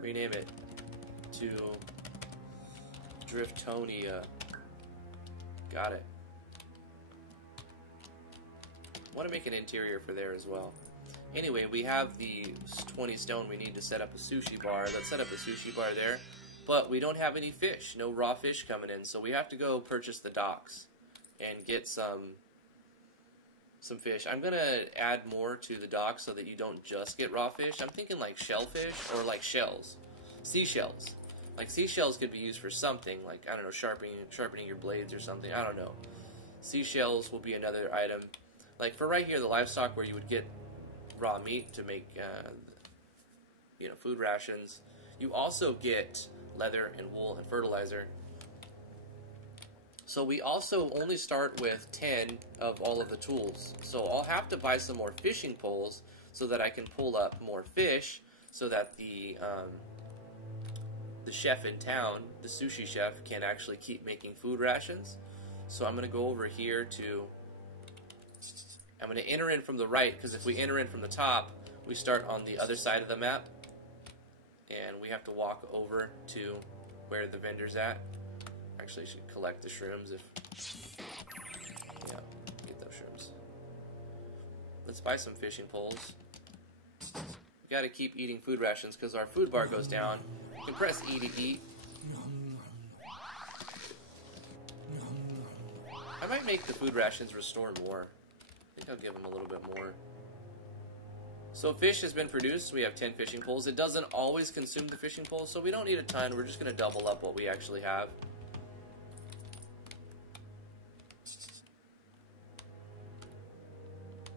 Rename it to Driftonia. Got it. Want to make an interior for there as well. Anyway, we have the 20 stone we need to set up a sushi bar. Let's set up a sushi bar there. But we don't have any fish. No raw fish coming in. So we have to go purchase the docks and get some fish. I'm going to add more to the docks so that you don't just get raw fish. I'm thinking like shellfish or like shells. Seashells. Like seashells could be used for something. Like, I don't know, sharpening your blades or something. I don't know. Seashells will be another item. Like for right here, the livestock where you would get raw meat to make, you know, food rations. You also get leather and wool and fertilizer. So we also only start with 10 of all of the tools. So I'll have to buy some more fishing poles so that I can pull up more fish so that the chef in town, the sushi chef, can actually keep making food rations. So I'm going to go over here to... I'm going to enter in from the right, because if we enter in from the top, we start on the other side of the map. And we have to walk over to where the vendor's at. Actually, I should collect the shrooms if... Yeah, get those shrooms. Let's buy some fishing poles. We got to keep eating food rations because our food bar goes down. You can press E to eat. I might make the food rations restore more. I think I'll give them a little bit more. So fish has been produced. We have 10 fishing poles. It doesn't always consume the fishing poles, so we don't need a ton. We're just going to double up what we actually have.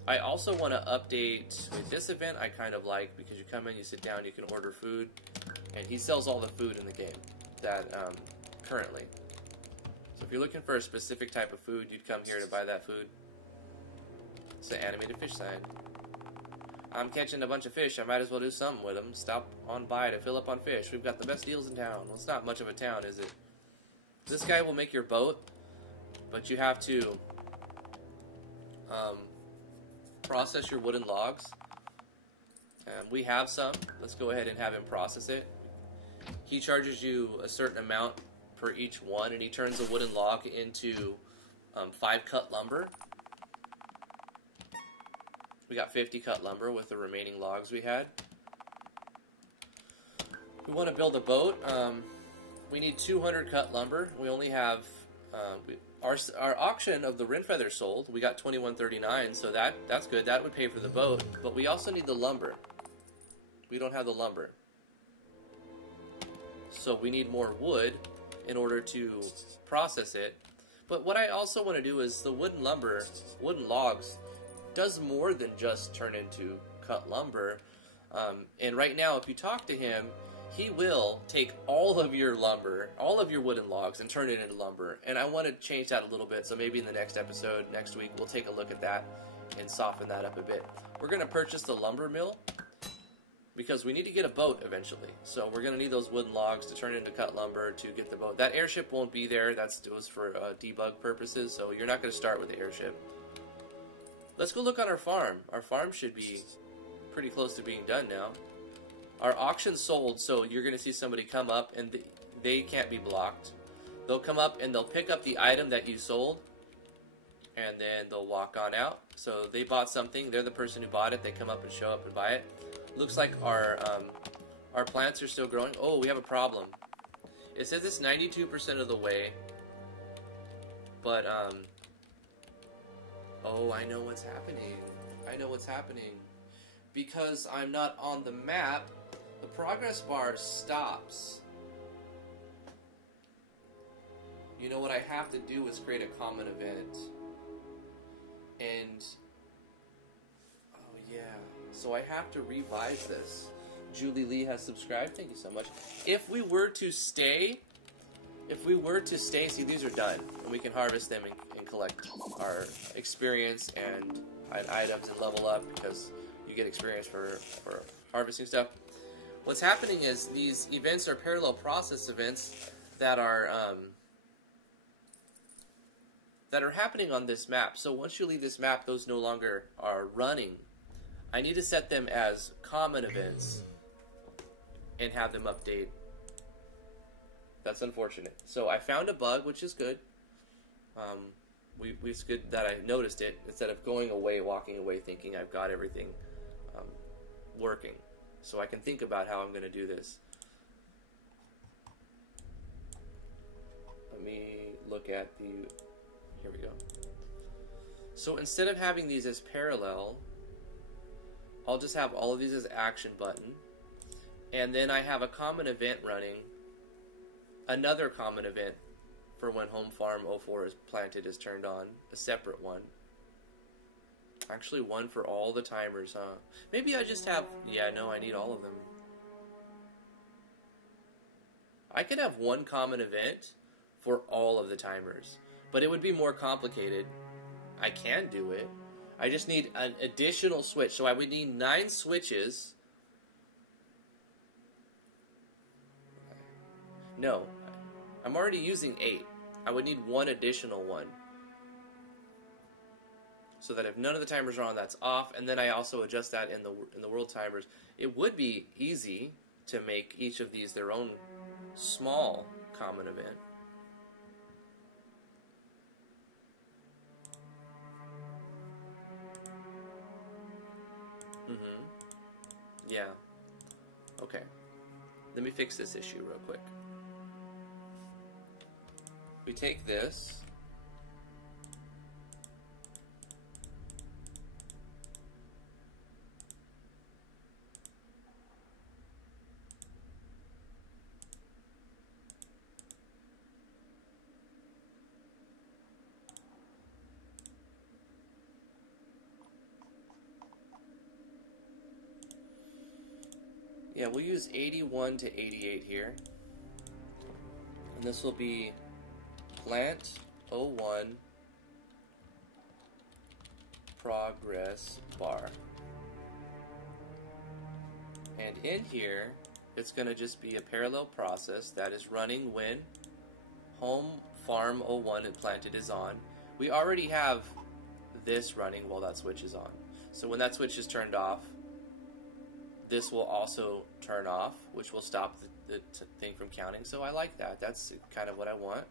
I also want to update with this event. I kind of like because you come in, you sit down, you can order food, and he sells all the food in the game that currently. So if you're looking for a specific type of food, you'd come here to buy that food. It's the animated fish sign. I'm catching a bunch of fish. I might as well do something with them. Stop on by to fill up on fish. We've got the best deals in town. Well, it's not much of a town, is it? This guy will make your boat, but you have to process your wooden logs. We have some. Let's go ahead and have him process it. He charges you a certain amount per each one, and he turns a wooden log into 5 cut lumber. We got 50 cut lumber with the remaining logs we had. We want to build a boat. We need 200 cut lumber. We only have our auction of the wren feather sold. We got $21.39, so that's good. That would pay for the boat. But we also need the lumber. We don't have the lumber, so we need more wood in order to process it. But what I also want to do is the wooden logs does more than just turn into cut lumber. And right now, if you talk to him, he will take all of your lumber, all of your wooden logs, and turn it into lumber. And I want to change that a little bit, so maybe in the next episode, next week, we'll take a look at that and soften that up a bit. We're going to purchase the lumber mill because we need to get a boat eventually. So we're going to need those wooden logs to turn into cut lumber to get the boat. That airship won't be there. It was for debug purposes, so you're not going to start with the airship. Let's go look on our farm. Our farm should be pretty close to being done now. Our auction sold, so you're going to see somebody come up, and they can't be blocked. They'll come up, and they'll pick up the item that you sold, and then they'll walk on out. So they bought something. They're the person who bought it. They come up and show up and buy it. Looks like our plants are still growing. Oh, we have a problem. It says it's 92% of the way, but Oh, I know what's happening. I know what's happening. Because I'm not on the map, the progress bar stops. You know what I have to do is create a common event. And... oh yeah. So I have to revise this. Julie Lee has subscribed. Thank you so much. If we were to stay, see, these are done. And we can harvest them and collect our experience and items and level up because you get experience for harvesting stuff. What's happening is these events are parallel process events that are happening on this map. So once you leave this map, those no longer are running. I need to set them as common events and have them update. That's unfortunate. So I found a bug, which is good. It's good that I noticed it instead of going away, walking away, thinking I've got everything working. So I can think about how I'm going to do this. Let me look at the... here we go. So instead of having these as parallel, I'll just have all of these as action button. And then I have a common event running. Another common event for when Home Farm 04 is planted is turned on. A separate one. Actually, one for all the timers, huh? Maybe I just have... yeah, no, I need all of them. I could have one common event for all of the timers. But it would be more complicated. I can do it. I just need an additional switch. So I would need 9 switches. No. I'm already using 8. I would need one additional one. So that if none of the timers are on, that's off. And then I also adjust that in the world timers. It would be easy to make each of these their own small common event. Yeah. Okay. Let me fix this issue real quick. We take this. Yeah, we'll use 81 to 88 here. And this will be plant 01 progress bar. And in here, it's going to just be a parallel process that is running when Home Farm 01 and planted is on. We already have this running while that switch is on. So when that switch is turned off, this will also turn off, which will stop the thing from counting. So I like that. That's kind of what I want.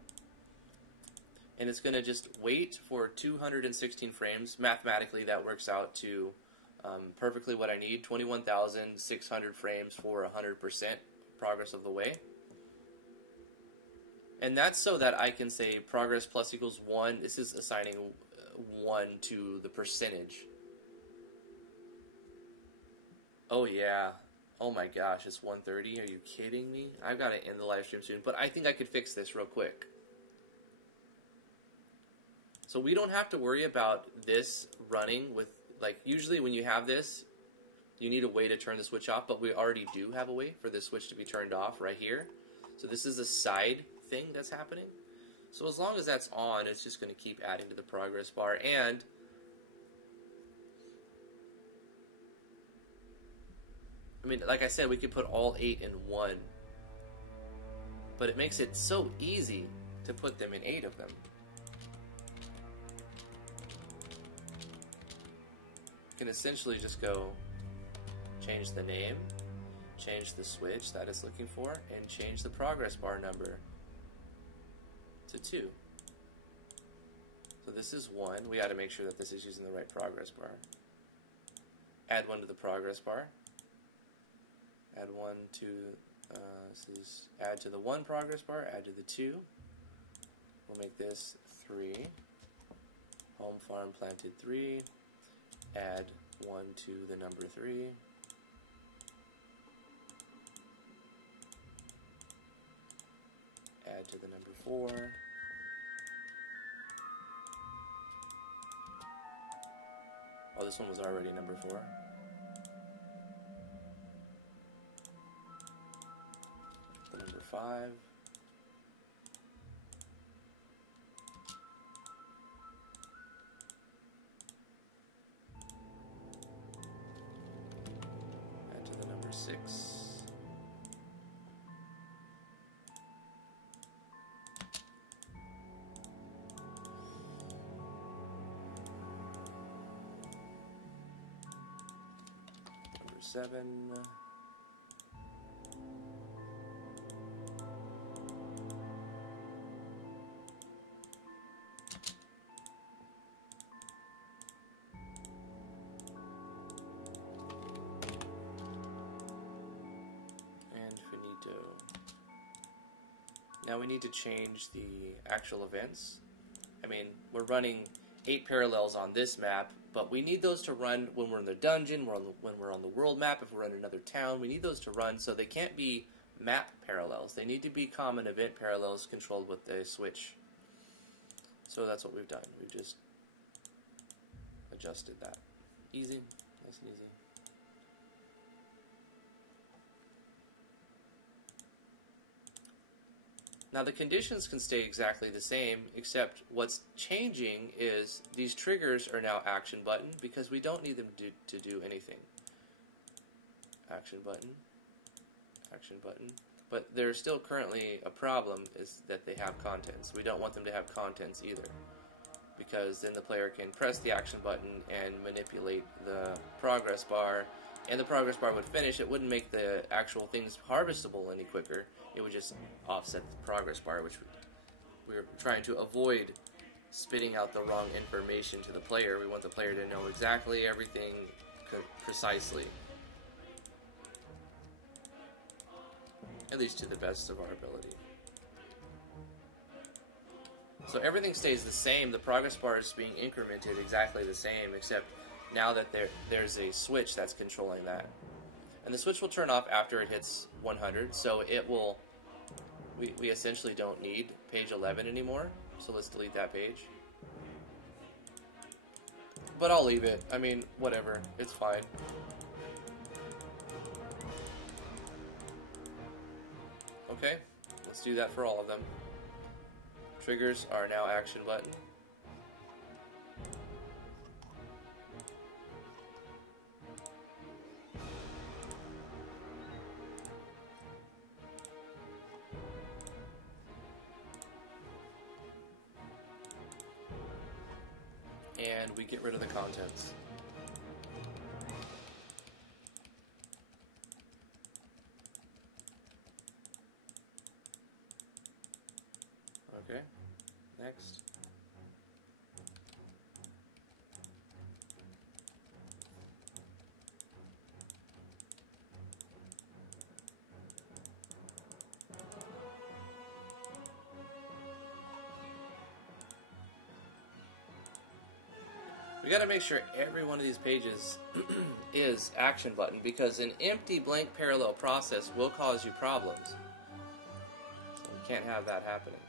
And it's going to just wait for 216 frames. Mathematically, that works out to perfectly what I need. 21,600 frames for 100% progress of the way. And that's so that I can say progress plus equals 1. This is assigning 1 to the percentage. Oh yeah. Oh my gosh, it's 1:30. Are you kidding me? I've got to end the live stream soon, but I think I could fix this real quick. So we don't have to worry about this running with, like, usually when you have this, you need a way to turn the switch off, but we already do have a way for this switch to be turned off right here. So this is a side thing that's happening. So as long as that's on, it's just going to keep adding to the progress bar. And I mean, like I said, we could put all 8 in one. But it makes it so easy to put them in 8 of them. You can essentially just go change the name, change the switch that it's looking for, and change the progress bar number to 2. So this is 1. We got to make sure that this is using the right progress bar. Add 1 to the progress bar. Add 1 to, this is add to the 1 progress bar, add to the 2. We'll make this 3. Home farm planted 3. Add 1 to the number 3. Add to the number 4. Oh, this one was already number 4. The number 5. Add to the number 6. Number 7. Now we need to change the actual events. I mean, we're running 8 parallels on this map, but we need those to run when we're in the dungeon, when we're on the world map, if we're in another town. We need those to run, so they can't be map parallels. They need to be common event parallels controlled with the switch. So that's what we've done. We've just adjusted that. Easy, nice and easy. Now the conditions can stay exactly the same, except what's changing is these triggers are now action button because we don't need them to do anything. Action button, action button. But there's still currently a problem is that they have contents. We don't want them to have contents either, because then the player can press the action button and manipulate the progress bar, and the progress bar would finish. It wouldn't make the actual things harvestable any quicker. It would just offset the progress bar, which we're trying to avoid spitting out the wrong information to the player. We want the player to know exactly everything precisely. At least to the best of our ability. So everything stays the same. The progress bar is being incremented exactly the same, except now that there's a switch that's controlling that. And the switch will turn off after it hits 100, so it will... We essentially don't need page 11 anymore, so let's delete that page. But I'll leave it. I mean, whatever. It's fine. Okay, let's do that for all of them. Triggers are now action button. And we get rid of the contents. Okay, next. We got to make sure every one of these pages is action button, because an empty blank parallel process will cause you problems. So we can't have that happening.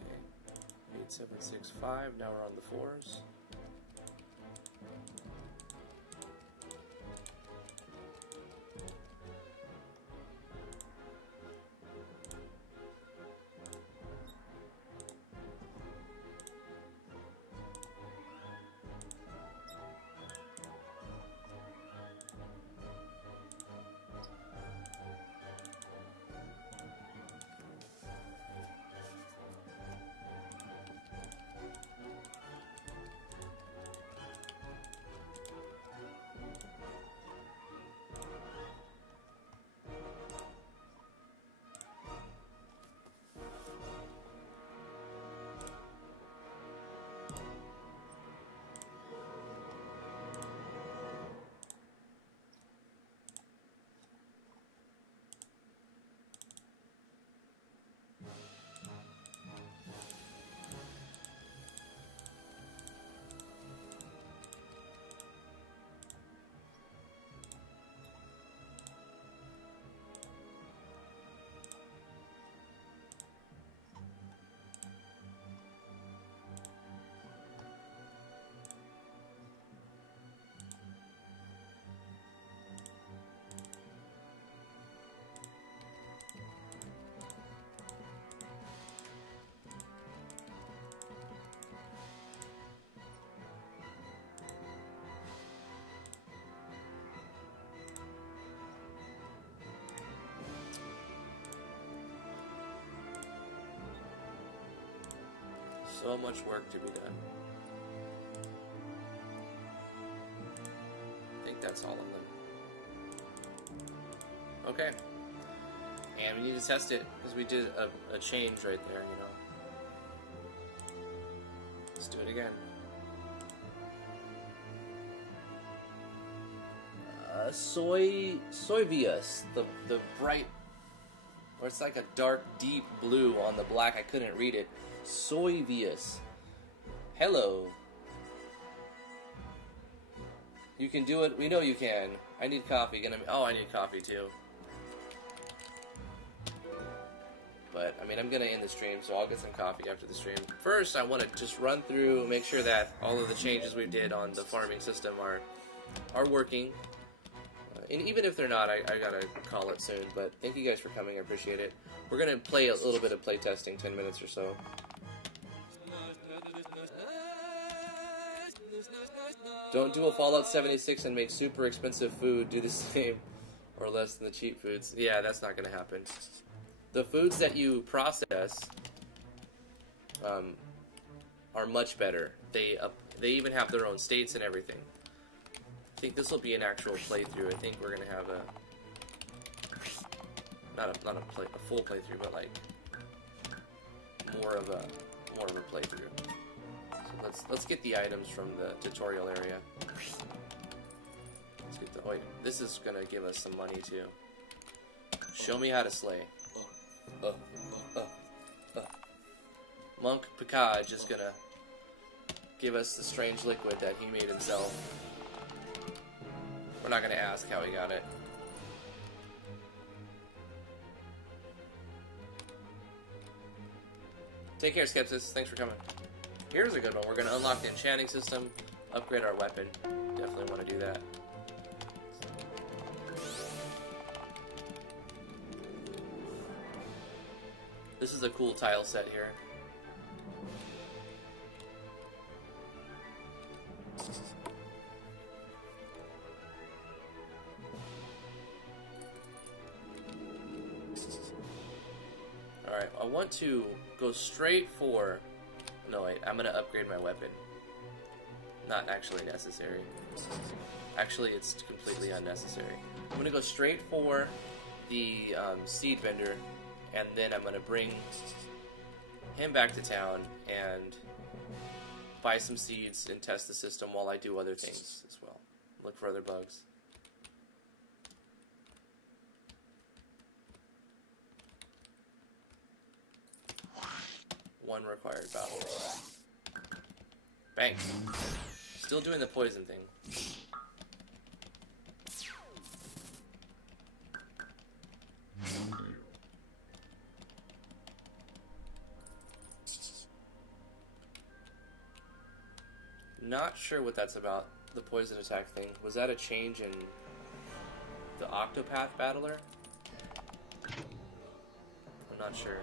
Okay, 8765, now we're on the 4s. So much work to be done. I think that's all of them. Okay. And we need to test it, because we did a change right there, you know. Let's do it again. Soyvius, the bright, or it's like a dark, deep blue on the black. I couldn't read it. Soyvius. Hello. You can do it. We know you can. I need coffee. Oh, I need coffee too. But, I mean, I'm going to end the stream, so I'll get some coffee after the stream. First, I want to just run through, make sure that all of the changes we did on the farming system are working. And even if they're not, I got to call it soon. But thank you guys for coming. I appreciate it. We're going to play a little bit of play testing, 10 minutes or so. Don't do a Fallout 76 and make super expensive food. Do the same or less than the cheap foods. Yeah, that's not going to happen. The foods that you process are much better. They even have their own states and everything. I think this will be an actual playthrough. I think we're gonna have not a full playthrough, but like more of a playthrough. So let's get the items from the tutorial area. Let's get the. Wait, this is gonna give us some money too. Show me how to slay. Monk Picard is gonna give us the strange liquid that he made himself. We're not gonna ask how he got it. Take care, Skepsis. Thanks for coming. Here's a good one. We're gonna unlock the enchanting system, upgrade our weapon. Definitely want to do that. This is a cool tile set here. Alright, I want to go straight for... No, wait, I'm going to upgrade my weapon. Not actually necessary. Actually, it's completely unnecessary. I'm going to go straight for the seed vendor, and then I'm going to bring him back to town and buy some seeds and test the system while I do other things as well. Look for other bugs. One required battle. Bang. Still doing the poison thing. Not sure what that's about, the poison attack thing. Was that a change in the Octopath Battler? I'm not sure.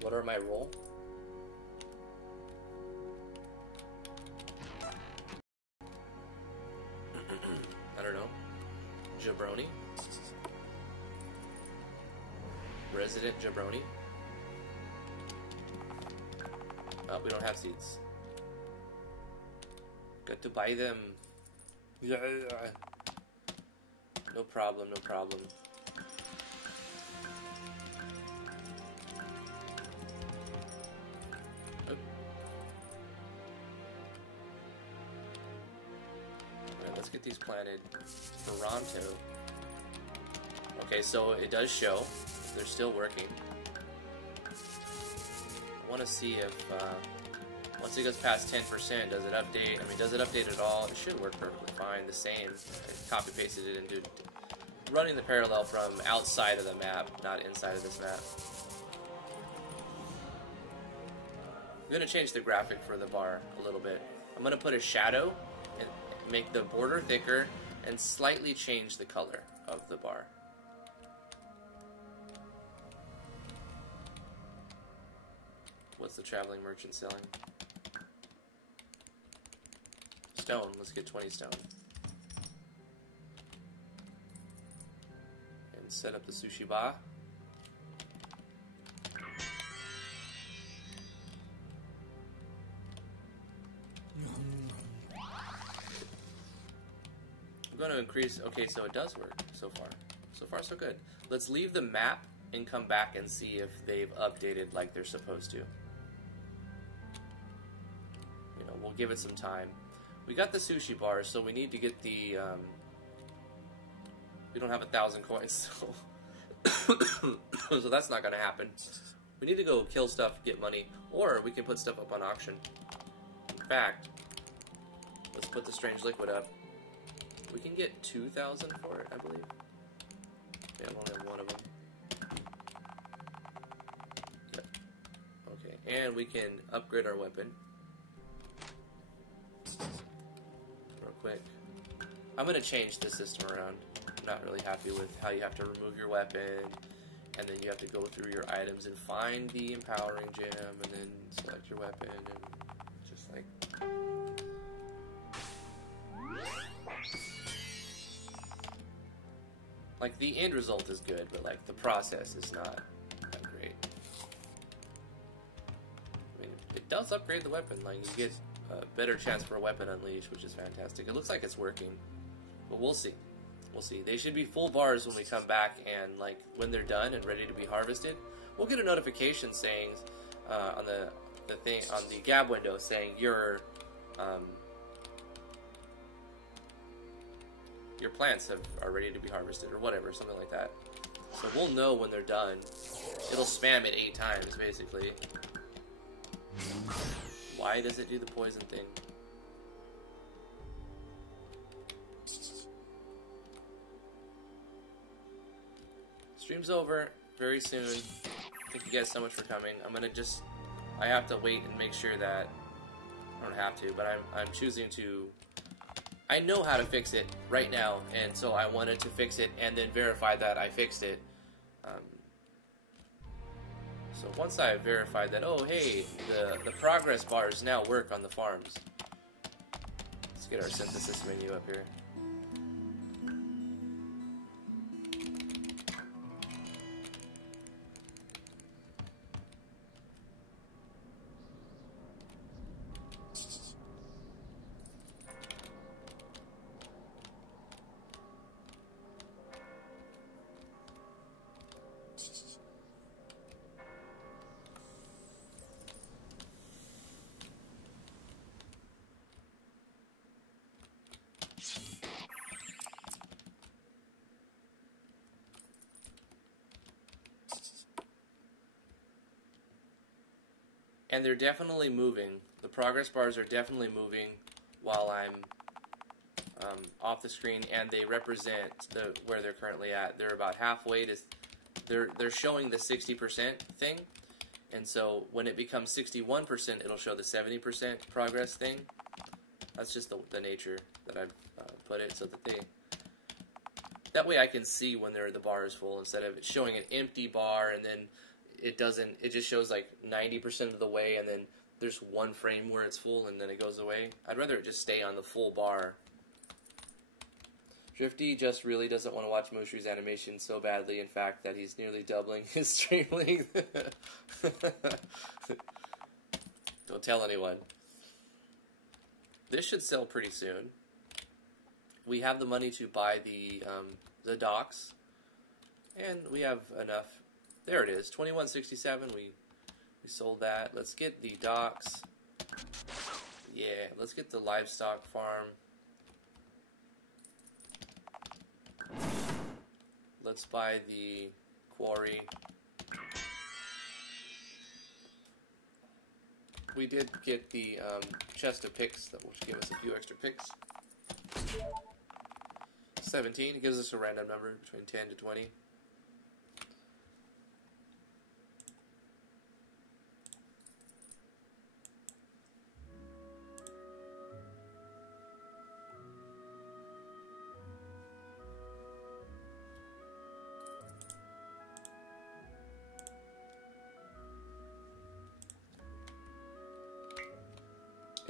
What are my roll? I don't know. Jabroni? Resident Jabroni? Oh, we don't have seeds. Got to buy them. No problem, no problem. Let's get these planted. Toronto. Okay, so it does show. They're still working. I want to see if, once it goes past 10%, does it update? I mean, does it update at all? It should work perfectly fine. The same. I copy-pasted it into running the parallel from outside of the map, not inside of this map. I'm going to change the graphic for the bar a little bit. I'm going to put a shadow make the border thicker, and slightly change the color of the bar. What's the traveling merchant selling? Stone. Let's get 20 stone. And set up the sushi bar. I'm going to increase... Okay, so it does work so far. So far, so good. Let's leave the map and come back and see if they've updated like they're supposed to. You know, we'll give it some time. We got the sushi bars, so we need to get the... we don't have 1,000 coins, so... so that's not going to happen. We need to go kill stuff, get money, or we can put stuff up on auction. In fact, let's put the strange liquid up. We can get 2,000 for it, I believe. Yeah, I only have one of them. Yep. Okay, and we can upgrade our weapon. Real quick. I'm going to change the system around. I'm not really happy with how you have to remove your weapon, and then you have to go through your items and find the empowering gem, and then select your weapon, and just like... Like, the end result is good, but, like, the process is not that great. I mean, it does upgrade the weapon. Like, you get a better chance for a weapon unleash, which is fantastic. It looks like it's working, but we'll see. We'll see. They should be full bars when we come back, and, like, when they're done and ready to be harvested, we'll get a notification saying, on the thing, on the Gab window, saying your plants are ready to be harvested, or whatever, something like that. So we'll know when they're done. It'll spam it 8 times, basically. Why does it do the poison thing? Stream's over very soon. Thank you guys so much for coming. I have to wait and make sure that, I don't have to, but I'm choosing to... I know how to fix it right now, and so I wanted to fix it and then verify that I fixed it. So once I verified that, oh hey, the progress bars now work on the farms. Let's get our synthesis menu up here. And they're definitely moving. The progress bars are definitely moving while I'm off the screen, and they represent where they're currently at. They're about halfway to... They're showing the 60% thing, and so when it becomes 61%, it'll show the 70% progress thing. That's just the nature that I've put it, so that that way I can see when the bar is full, instead of it showing an empty bar and then it just shows like 90% of the way, and then there's one frame where it's full and then it goes away. I'd rather it just stay on the full bar. Drifty just really doesn't want to watch Mushu's animation so badly, in fact, that he's nearly doubling his stream length. Don't tell anyone. This should sell pretty soon. We have the money to buy the docks, and we have enough. There it is, 2167. We sold that. Let's get the docks. Yeah, let's get the livestock farm. Let's buy the quarry. We did get the chest of picks that will give us a few extra picks. 17. It gives us a random number between 10 to 20.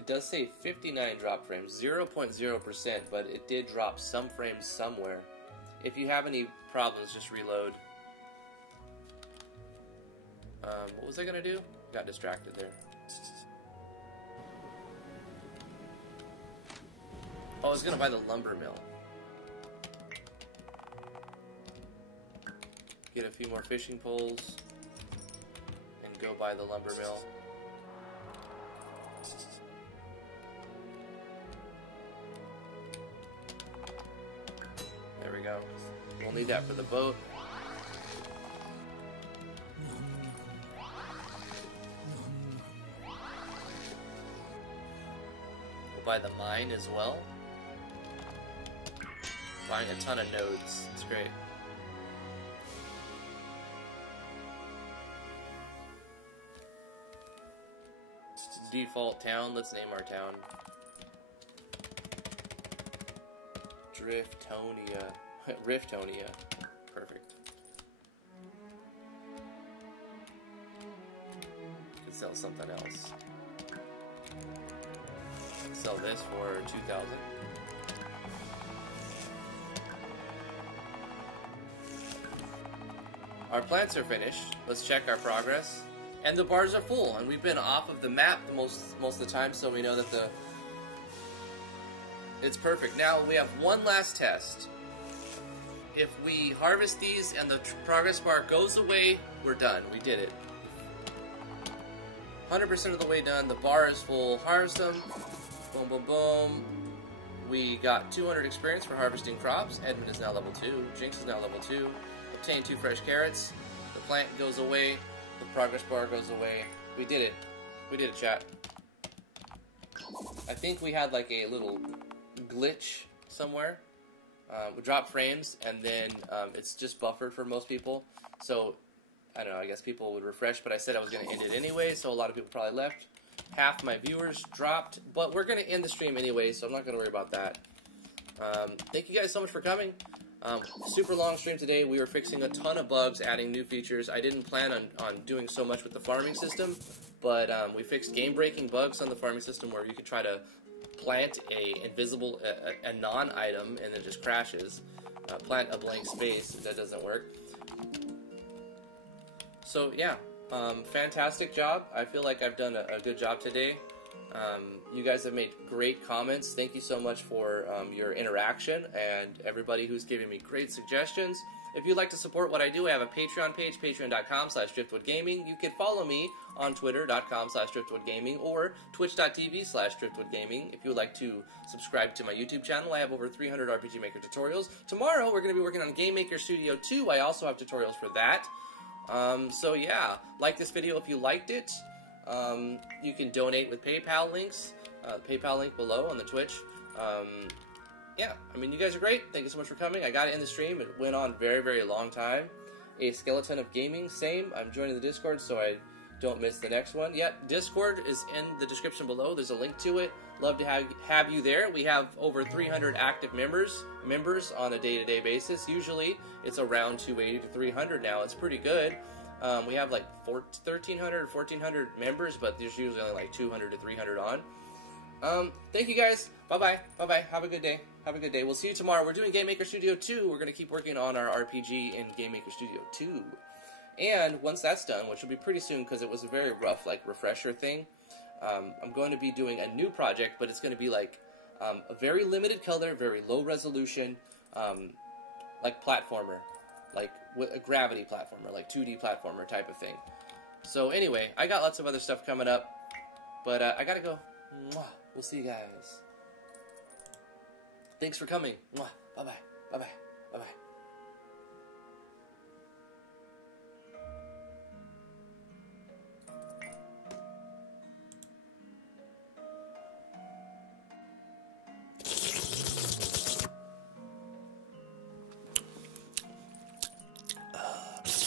It does say 59 drop frames, 0.0%, but it did drop some frames somewhere. If you have any problems, just reload. What was I gonna do? Got distracted there. Oh, I was gonna buy the lumber mill. Get a few more fishing poles and go buy the lumber mill. There we go. We'll need that for the boat. We'll buy the mine as well. Buying a ton of nodes. It's great. Default town. Let's name our town. Driftonia. Riftonia. Perfect. Could sell something else. Sell this for 2,000. Our plants are finished. Let's check our progress. And the bars are full, and we've been off of the map most of the time, so we know that it's perfect. Now we have one last test. If we harvest these and the progress bar goes away, we're done. We did it. 100% of the way done. The bar is full. Harvest them. Boom, boom, boom. We got 200 experience for harvesting crops. Edmund is now level 2. Jinx is now level 2. Obtain 2 fresh carrots. The plant goes away. The progress bar goes away. We did it. We did it, chat. I think we had like a little glitch somewhere. We dropped frames, and then it's just buffered for most people. So, I don't know, I guess people would refresh, but I said I was going to end it anyway, so a lot of people probably left. Half my viewers dropped, but we're going to end the stream anyway, so I'm not going to worry about that. Thank you guys so much for coming. Super long stream today. We were fixing a ton of bugs, adding new features. I didn't plan on doing so much with the farming system, but we fixed game-breaking bugs on the farming system where you could try to plant a non-item and it just crashes. Plant a blank space, that doesn't work. So yeah, fantastic job. I feel like I've done a good job today. You guys have made great comments. Thank you so much for your interaction and everybody who's giving me great suggestions. If you'd like to support what I do, I have a Patreon page, patreon.com/driftwoodgaming. You can follow me on twitter.com/driftwoodgaming or twitch.tv/driftwoodgaming. If you would like to subscribe to my YouTube channel, I have over 300 RPG Maker tutorials. Tomorrow, we're going to be working on Game Maker Studio 2. I also have tutorials for that. So yeah, like this video if you liked it. You can donate with PayPal links. PayPal link below on the Twitch. Yeah, I mean, you guys are great. Thank you so much for coming. I got it in the stream. It went on very, very long time. A Skeleton of Gaming, same. I'm joining the Discord so I don't miss the next one. Yeah, Discord is in the description below. There's a link to it. Love to have you there. We have over 300 active members on a day-to-day basis. Usually, it's around 280 to 300 now. It's pretty good. We have like 1,300 or 1,400 members, but there's usually only like 200 to 300 on. Thank you guys. Bye-bye. Bye-bye. Have a good day. Have a good day. We'll see you tomorrow. We're doing Game Maker Studio 2. We're going to keep working on our RPG in Game Maker Studio 2. And once that's done, which will be pretty soon because it was a very rough, like, refresher thing, I'm going to be doing a new project, but it's going to be like a very limited color, very low resolution, like platformer. Like a gravity platformer, like 2D platformer type of thing. So anyway, I got lots of other stuff coming up, but I gotta go. Mwah. We'll see you guys. Thanks for coming. Mwah. Bye-bye. Bye-bye. Bye-bye.